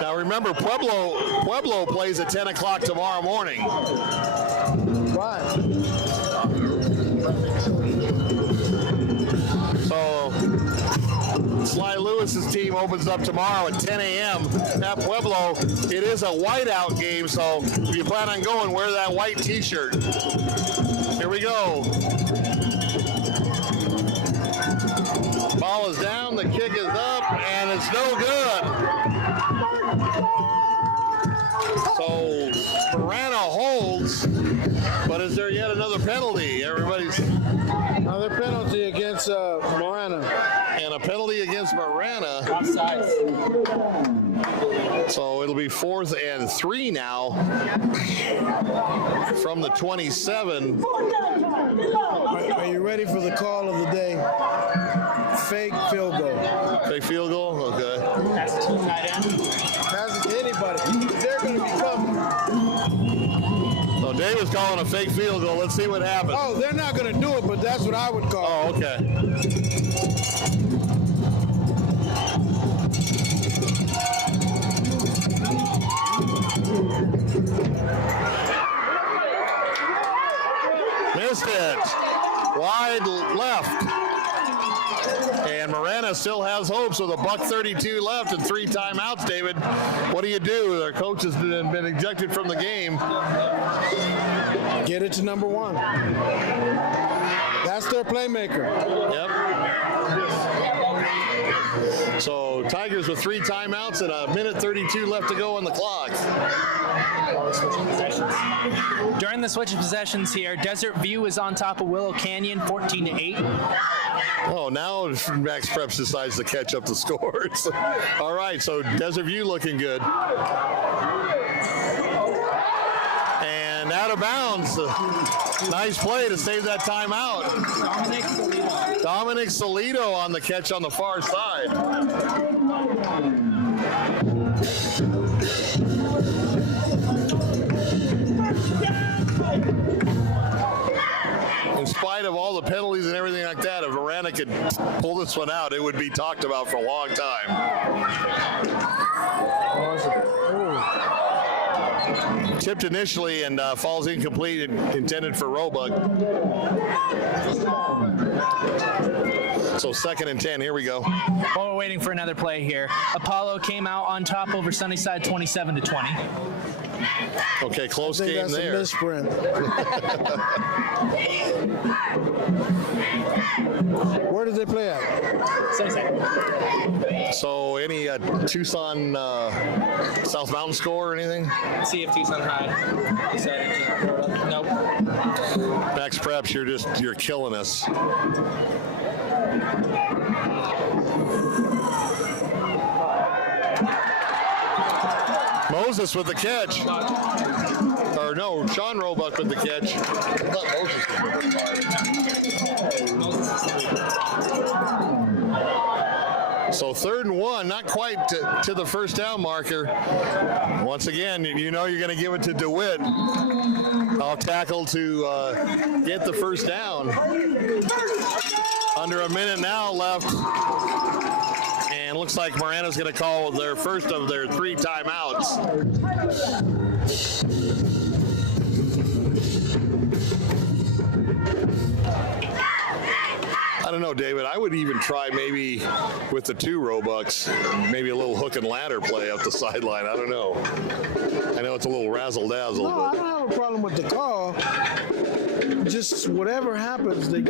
Now remember, Pueblo plays at 10 o'clock tomorrow morning. Right. So Sly Lewis's team opens up tomorrow at 10 a.m. at Pueblo. It is a whiteout game, so if you plan on going, wear that white T-shirt. Here we go. Ball is down, the kick is up, and it's no good. So Marana holds, but is there yet another penalty? Everybody's Another penalty against Marana. and a penalty against Marana. So it'll be 4th and 3 now from the 27. Are you ready for the call of the day? Fake field goal. Fake field goal? Okay. Pass it to anybody. They're going to be coming. So David's calling a fake field goal. Let's see what happens. Oh, they're not going to do it, but that's what I would call. Oh, okay. Missed it. Wide left. And Marana still has hopes with $1:32 left and 3 timeouts, David. What do you do? Their coach has been ejected from the game. Get it to number 1. That's their playmaker. Yep. So Tigers with 3 timeouts and 1:32 left to go on the clock. During the switch of possessions here, Desert View is on top of Willow Canyon 14-8. Oh, now Max Preps decides to catch up the scores. All right, so Desert View looking good. And out of bounds. Nice play to save that timeout. Dominic Solito on the catch on the far side. In spite of all the penalties and everything like that, if Marana could pull this one out, it would be talked about for a long time. Tipped initially and falls incomplete, intended for Roebuck. So 2nd and 10, here we go. While we're waiting for another play here, Apollo came out on top over Sunnyside 27-20. Okay, close game that's there. A misprint. Where did they play at? Sunnyside. So any Tucson South Mountain score or anything? See if Tucson High decided to throw it up. Nope. Max Preps, you're killing us. Moses with the catch. Or no, Sean Roebuck with the catch. I thought Moses was with the So 3rd and 1, not quite to the first down marker. Once again, you know you're going to give it to DeWitt. I'll tackle to get the first down. Under a minute now left. And looks like Marana's going to call their first of their 3 timeouts. I don't know, David. I would even try maybe with the 2 Roebucks, maybe a little hook and ladder play up the sideline. I don't know. I know it's a little razzle-dazzle. No, I don't have a problem with the call. Just whatever happens, the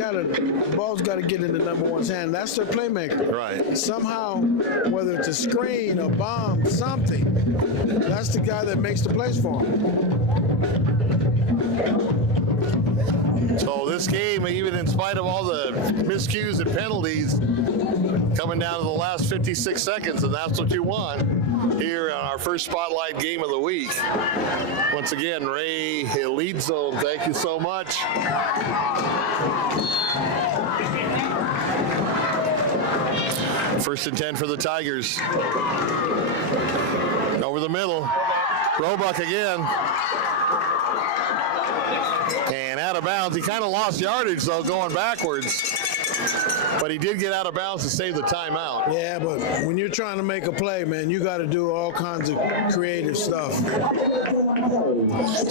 ball's got to get into number 1's hand. That's their playmaker. Right. Somehow, whether it's a screen, a bomb, something, that's the guy that makes the plays for him. So this game, even in spite of all the miscues and penalties, coming down to the last 56 seconds, and that's what you want. here on our first Spotlight game of the week. Once again, Ray, EliteZone, thank you so much. First and 10 for the Tigers. Over the middle. Roebuck again. And out of bounds. He kind of lost yardage, though, going backwards. But he did get out of bounds to save the timeout. Yeah, but when you're trying to make a play, man, you got to do all kinds of creative stuff.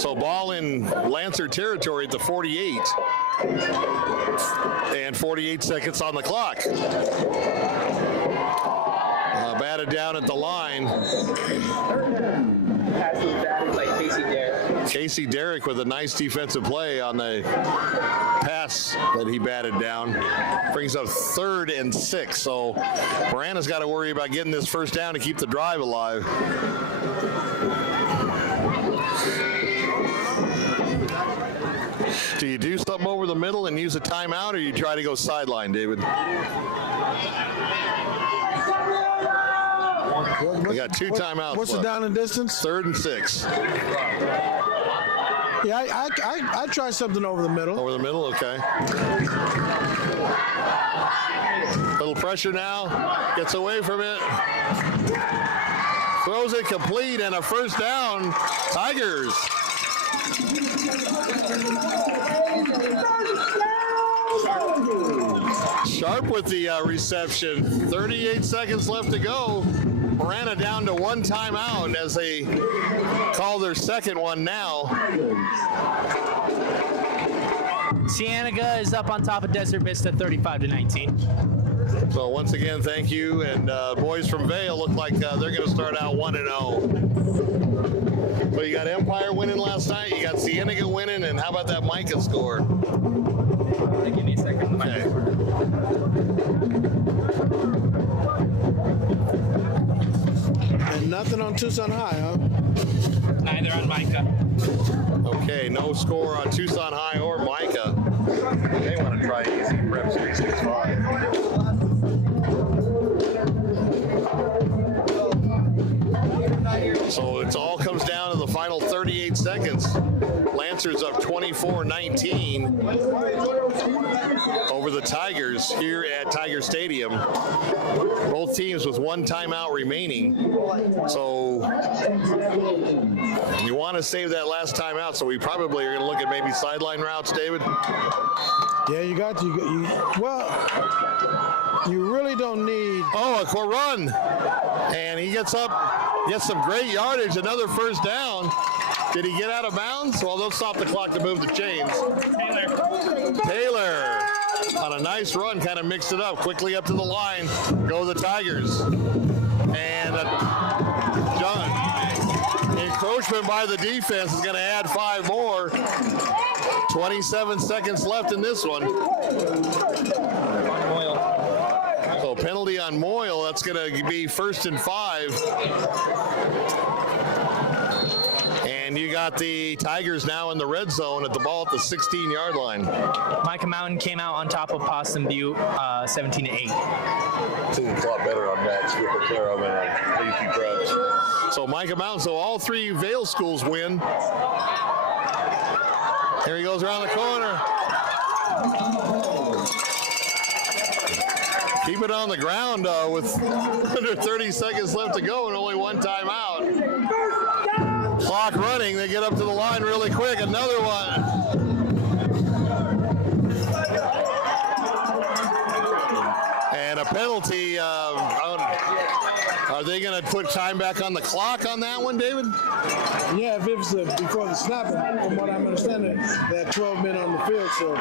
So ball in Lancer territory at the 48. And 48 seconds on the clock. Batted down at the line. Casey Derrick with a nice defensive play on the pass that he batted down. Brings up 3rd and 6. So Marana's got to worry about getting this first down to keep the drive alive. Do you do something over the middle and use a timeout, or you try to go sideline, David? We got 2 timeouts. What's the down and distance? 3rd and 6. Yeah, I try something over the middle. Over the middle, okay. Little pressure now. Gets away from it. Throws it complete and a first down. Tigers. Sharp with the reception. 38 seconds left to go. Marana down to 1 timeout as they call their second one now. Cienega is up on top of Desert Vista 35-19. So once again, thank you. And boys from Vail look like they're going to start out 1-0. So you got Empire winning last night. You got Cienega winning. And how about that Micah score? Give me a second. Okay. And nothing on Tucson High, huh? Neither on Micah. Okay, no score on Tucson High or Micah. They want to try easy preps 365. So it all comes down to the final 38 seconds. Lancers up 24-19 over the Tigers here at Tiger Stadium. Both teams with 1 timeout remaining. So you want to save that last timeout, so we probably are going to look at maybe sideline routes, David. Yeah, you got you. Well, you really don't need. Oh, a run. And he gets up, gets some great yardage, another first down. Did he get out of bounds? Well, they'll stop the clock to move the chains. Taylor on a nice run, kind of mixed it up. Quickly up to the line. Go the Tigers. And encroachment by the defense is going to add 5 more. 27 seconds left in this one. So penalty on Moyle. That's going to be 1st and 5. And you got the Tigers now in the red zone at the ball at the 16-yard line. Micah Mountain came out on top of Possum Butte 17-8. It's a lot better on that. So Micah Mountain, so all 3 Vail schools win. Here he goes around the corner. Keep it on the ground with under 30 seconds left to go and only 1 timeout. Clock running. They get up to the line really quick. Another one. And a penalty. Are they going to put time back on the clock on that one, David? Yeah, if it was before the snap, from what I'm understanding, they had 12 men on the field. So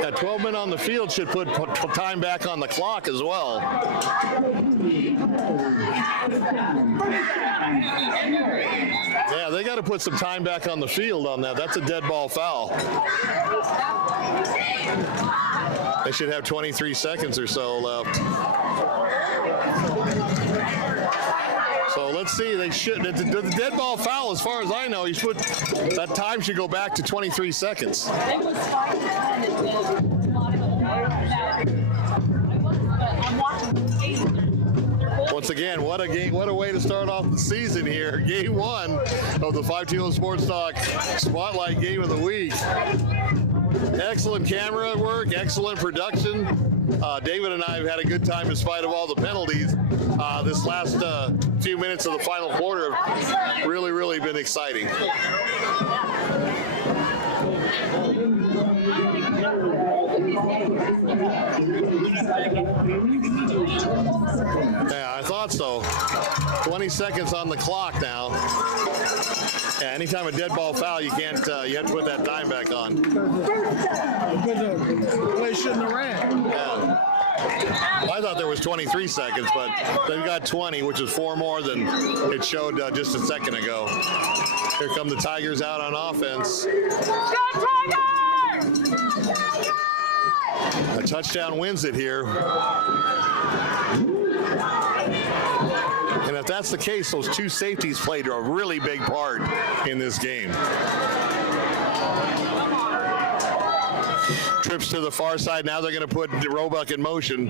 that 12 men on the field should put time back on the clock as well. Yeah, they got to put some time back on the field on that. That's a dead ball foul. They should have 23 seconds or so left. So let's see. They should. The dead ball foul, as far as I know, that time should go back to 23 seconds. Once again, what a game, what a way to start off the season here. Game 1 of the 520 Sports Talk Spotlight Game of the Week. Excellent camera work, excellent production. David and I have had a good time in spite of all the penalties. This last few minutes of the final quarter have really been exciting. Yeah, I thought so. 20 seconds on the clock now. Yeah, anytime a dead ball foul, you can't. You have to put that time back on. Play shouldn't have ran. Yeah. I thought there was 23 seconds, but they've got 20, which is 4 more than it showed just a second ago. Here come the Tigers out on offense. A touchdown wins it here. And if that's the case, those 2 safeties played a really big part in this game. Trips to the far side. Now they're going to put Roebuck in motion.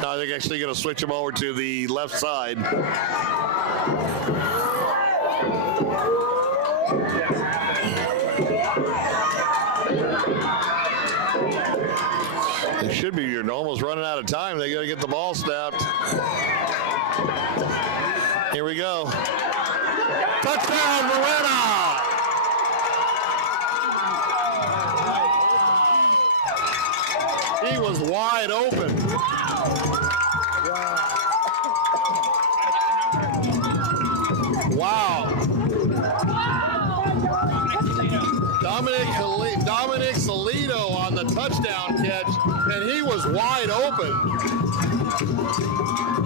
Now they're actually going to switch him over to the left side. They should be. You're almost running out of time. They got to get the ball snapped. Here we go. Touchdown, Marana! He was wide open. Wow. Dominic Salito on the touchdown catch, and he was wide open.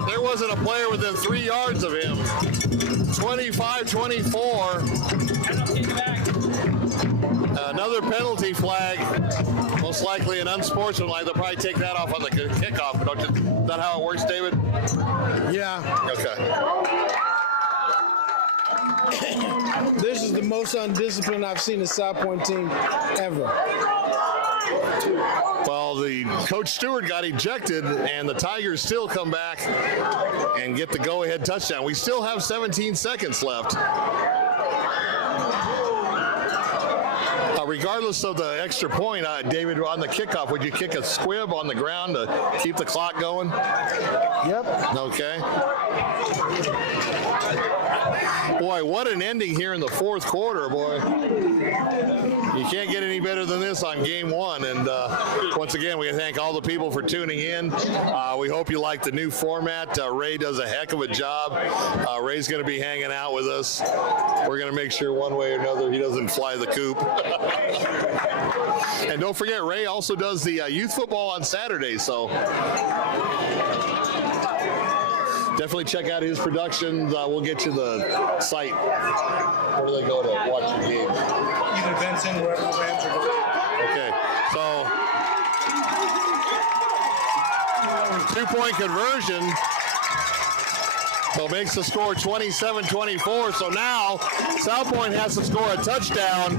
There wasn't a player within 3 yards of him. 25-24. Another penalty flag, most likely an unsportsmanlike. They'll probably take that off on the kickoff. Is that how it works, David? Yeah. Okay. This is the most undisciplined I've seen a Sal Pointe team ever. Well, the Coach Stewart got ejected, and the Tigers still come back and get the go-ahead touchdown. We still have 17 seconds left. Regardless of the extra point, David, on the kickoff, would you kick a squib on the ground to keep the clock going? Yep. Okay. Boy, what an ending here in the fourth quarter, boy. You can't get any better than this on game 1. And once again, we thank all the people for tuning in. We hope you like the new format. Ray does a heck of a job. Ray's going to be hanging out with us. We're going to make sure one way or another he doesn't fly the coop. And don't forget, Ray also does the youth football on Saturday, so definitely check out his productions. We'll get you the site. Where do they go to watch the game? Either Benson, wherever the Rams are going. Okay, so 2-point conversion. So it makes the score 27-24. So now Sal Pointe has to score a touchdown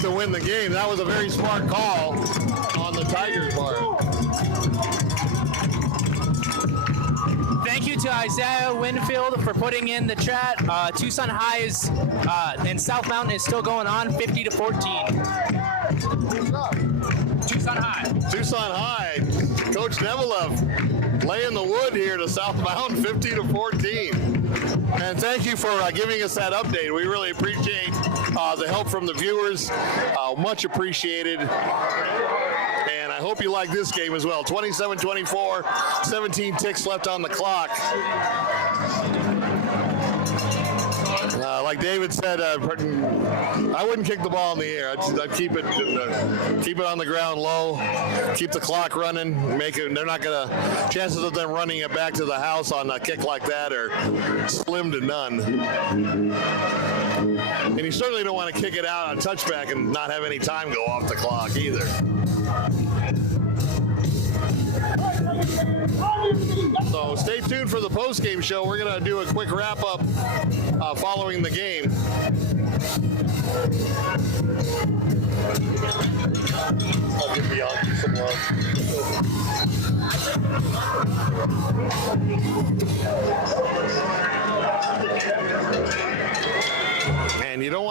to win the game. That was a very smart call on the Tigers' part. Thank you to Isaiah Winfield for putting in the chat. Tucson High is and South Mountain is still going on, 50-14. Tucson High. Tucson High, Coach Nevilev laying the wood here to South Mountain, 50-14. And thank you for giving us that update. We really appreciate the help from the viewers. Much appreciated. And I hope you like this game as well. 27-24, 17 ticks left on the clock. Like David said, I wouldn't kick the ball in the air. I'd keep it on the ground low, keep the clock running, make it. They're not gonna. Chances of them running it back to the house on a kick like that are slim to none. And you certainly don't want to kick it out on touchback and not have any time go off the clock either. So stay tuned for the post-game show. We're going to do a quick wrap-up following the game. I'll give Bianchi some love.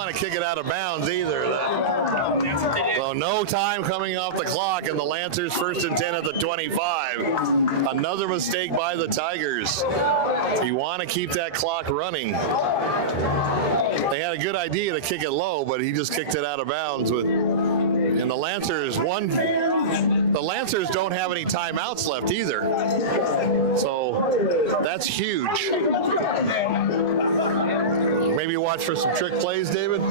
want to kick it out of bounds either. So no time coming off the clock, and the Lancers 1st and 10 at the 25. Another mistake by the Tigers. You want to keep that clock running. They had a good idea to kick it low, but he just kicked it out of bounds. And the Lancers don't have any timeouts left either. So that's huge. Maybe watch for some trick plays, David?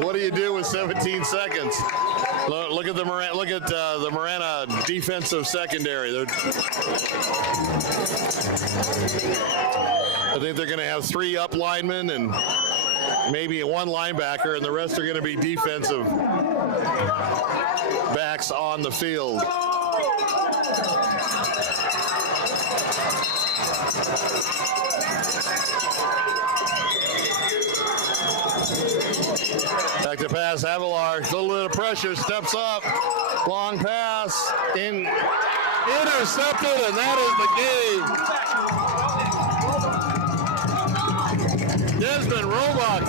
What do you do with 17 seconds? Look at the Marana defensive secondary. I think they're going to have 3 up linemen and maybe 1 linebacker, and the rest are going to be defensive backs on the field. Back to pass, Avalar, a little bit of pressure, steps up, long pass, intercepted, and that is the game. Desmond Roebuck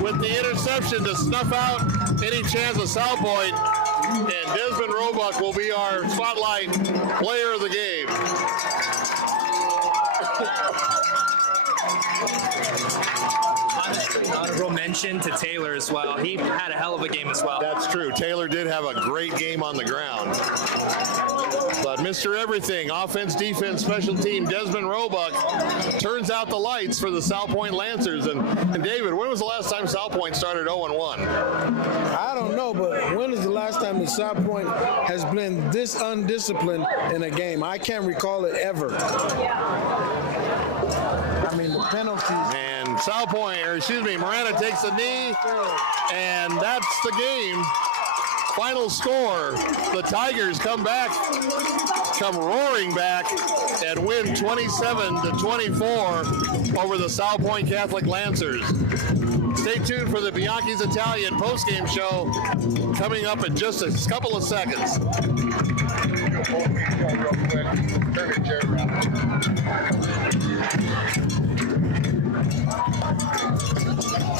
with the interception to snuff out any chance of Sal Pointe, and Desmond Roebuck will be our spotlight player of the game. Honorable mention to Taylor as well. He had a hell of a game as well. That's true. Taylor did have a great game on the ground. But Mr. Everything, offense, defense, special team, Desmond Roebuck turns out the lights for the Sal Pointe Lancers. And David, when was the last time Sal Pointe started 0-1? I don't know, but when is the last time that Sal Pointe has been this undisciplined in a game? I can't recall it ever. I mean, the penalties. And Sal Pointe, Marana takes a knee, and that's the game. Final score, the Tigers come roaring back, and win 27-24 over the Sal Pointe Catholic Lancers. Stay tuned for the Bianchi's Italian postgame show coming up in just a couple of seconds.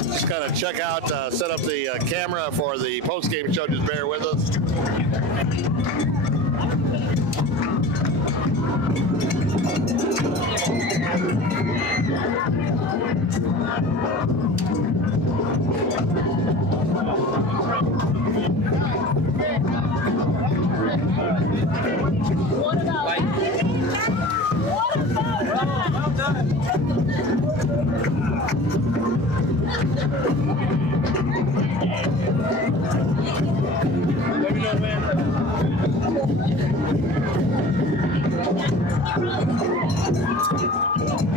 Just kind of check out, set up the camera for the post-game show. Just bear with us.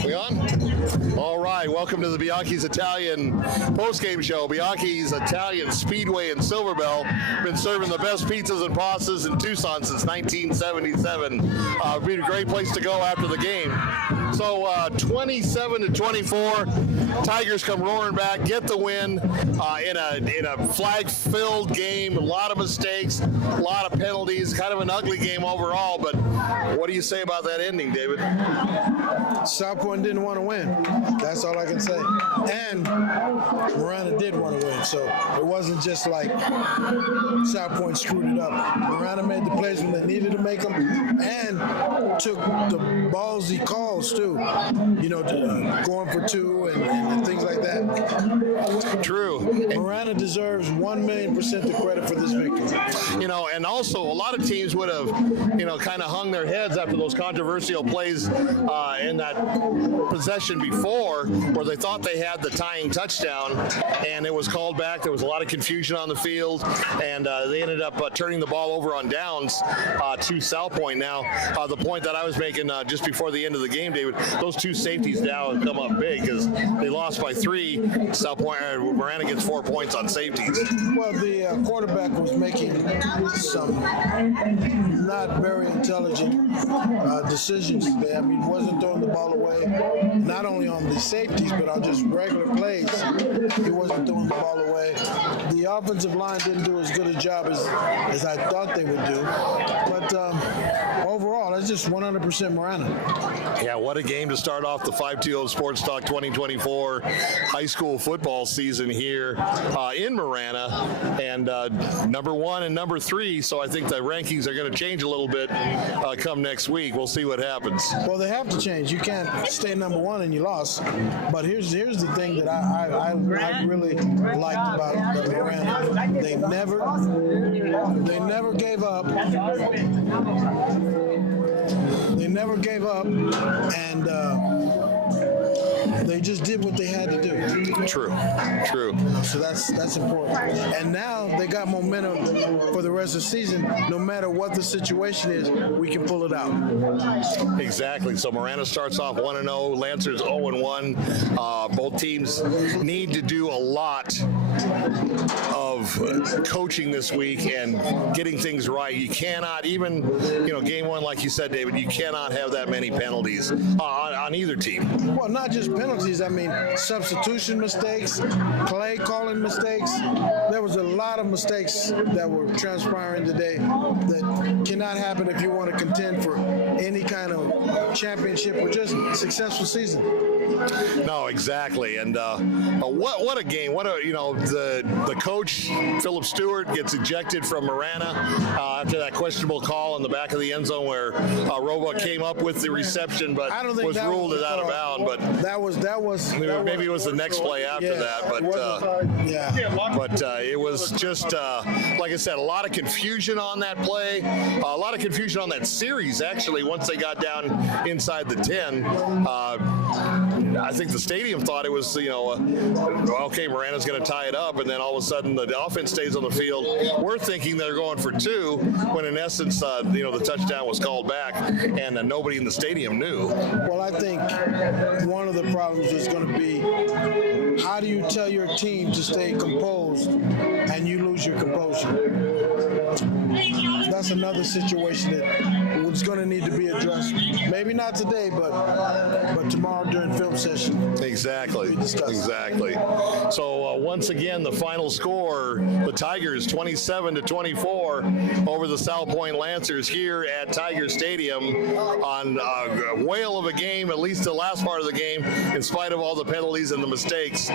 We on? All right, welcome to the Bianchi's Italian post-game show. Bianchi's Italian Speedway in Silverbell. Been serving the best pizzas and pastas in Tucson since 1977. Be a great place to go after the game. So 27-24, Tigers come roaring back, get the win in a flag-filled game. A lot of mistakes, a lot of penalties, kind of an ugly game overall. But what do you say about that ending, David? Sal Pointe didn't want to win. That's all I can say. And Marana did want to win, so it wasn't just like Sal Pointe screwed it up. Marana made the plays when they needed to make them, and took the ballsy calls too. You know, going for 2 and things like that. True. Marana deserves 1,000,000% the credit for this victory. You know, and also a lot of teams would have, kind of hung their heads after those controversial plays in that possession before, where they thought they had the tying touchdown, and it was called back. There was a lot of confusion on the field, and they ended up turning the ball over on downs to Sal Pointe. Now, the point that I was making just before the end of the game, David, those 2 safeties now have come up big because they lost by 3. Sal Pointe, Marana gets 4 points on safeties. Well, the quarterback was making some not very intelligent decisions today. I mean, wasn't throwing the ball away, not only on the safeties, but on just regular plays. He wasn't throwing the ball away. The offensive line didn't do as good a job as I thought they would do. But overall, that's just 100% Marana. Yeah, what a game to start off the 520 Sports Talk 2024 high school football season here in Marana. And number 1 and number 3, so I think the rankings are going to change a little bit come next week. We'll see what happens. Well, they have to change. You can't stay number 1 and you lost. But here's the thing that I really liked about Marana. They never gave up. They never gave up, and they just did what they had to do. True. So that's important. And now they got momentum for the rest of the season. No matter what the situation is, we can pull it out. Exactly. So Marana starts off 1-0, Lancers 0-1. Both teams need to do a lot of coaching this week and getting things right. You cannot even, game 1, like you said, David, you cannot have that many penalties on either team. Well, not just penalties. I mean, substitution mistakes, play calling mistakes. There was a lot of mistakes that were transpiring today that cannot happen if you want to contend for any kind of championship or just successful season. No, exactly. And what a game. The coach, Philip Stewart, gets ejected from Marana after that questionable call in the back of the end zone where Roebuck came up with the reception, but was ruled as out of bounds. But that was maybe it was the next play after that. But it was just like I said, a lot of confusion on that play, a lot of confusion on that series. Actually, once they got down inside the 10. I think the stadium thought it was, okay, Marana's going to tie it up, and then all of a sudden the offense stays on the field. We're thinking they're going for 2, when in essence, the touchdown was called back, and nobody in the stadium knew. Well, I think one of the problems is going to be, how do you tell your team to stay composed and you lose your composure? That's another situation that is going to need to be addressed. Maybe not today, but tomorrow during film session. Exactly. So once again, the final score: the Tigers 27-24 over the Sal Pointe Lancers here at Tiger Stadium on a whale of a game, at least the last part of the game, in spite of all the penalties and the mistakes.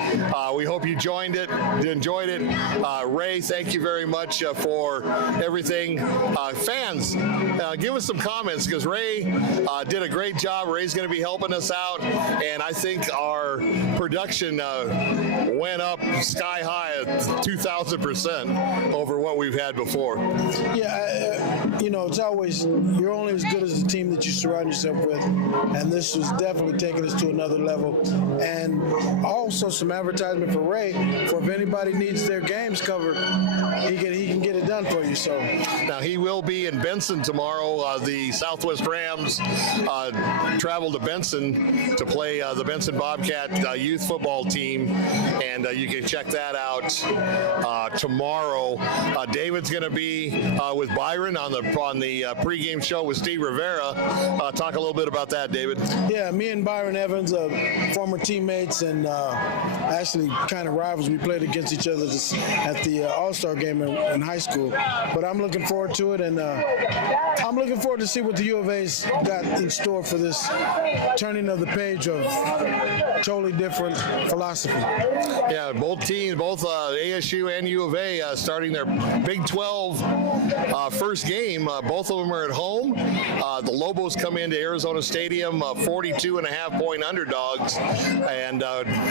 We hope you enjoyed it. Ray, thank you very much for everything. Fans, give us some comments, because Ray did a great job. Ray's going to be helping us out, and I think our production went up sky high at 2,000% over what we've had before. Yeah, it's always, you're only as good as the team that you surround yourself with, and this was definitely taking us to another level. And also some advertisement for Ray, for if anybody needs their games covered, he can get it done for you. So now he will be in Benson tomorrow. The Southwest Rams travel to Benson to play the Benson Bobcat youth football team, and you can check that out tomorrow. David's going to be with Byron on the pregame show with Steve Rivera. Talk a little bit about that, David. Yeah, me and Byron Evans, former teammates and actually kind of rivals. We played against each other at the All-Star game in high school. But I'm looking forward to it, and I'm looking forward to see what the U of A's got in store for this turning of the page of totally different philosophy. Yeah, both teams, both ASU and U of A, starting their Big 12 first game. Both of them are at home. The Lobos come into Arizona Stadium 42.5-point underdogs, and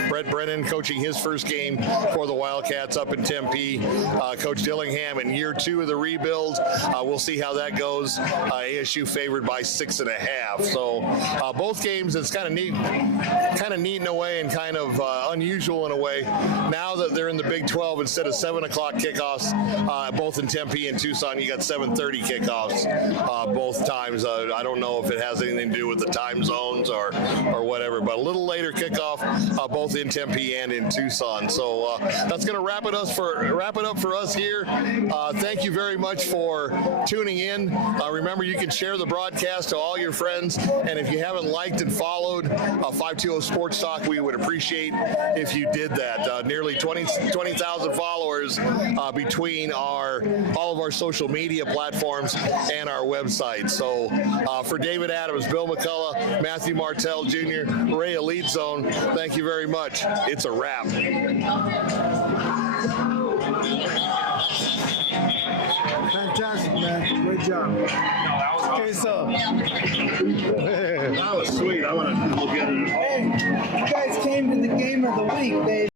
Brett Brennan coaching his first game for the Wildcats up in Tempe. Coach Dillingham in year 2 of the rebuild. We'll see how that goes. ASU favored by 6.5. So both games, it's kind of neat in a way, and kind of unusual in a way. Now that they're in the Big 12, instead of 7 o'clock kickoffs, both in Tempe and Tucson, you got 7:30 kickoffs both times. I don't know if it has anything to do with the time zones or whatever, but a little later kickoff both in Tempe and in Tucson. So that's going to wrap it up for us here. Thank you very much for tuning in. Remember, you can share the broadcast to all your friends. And if you haven't liked and followed 520 Sports Talk, we would appreciate if you did that. Nearly 20,000 followers between all of our social media platforms and our website. So for David Adams, Bill McCulloch, Matthew Martell Jr., Ray EliteZone, thank you very much. It's a wrap. Fantastic, man. Great job. Okay, so that was sweet. I want to look at it. Hey, you guys came to the game of the week, baby.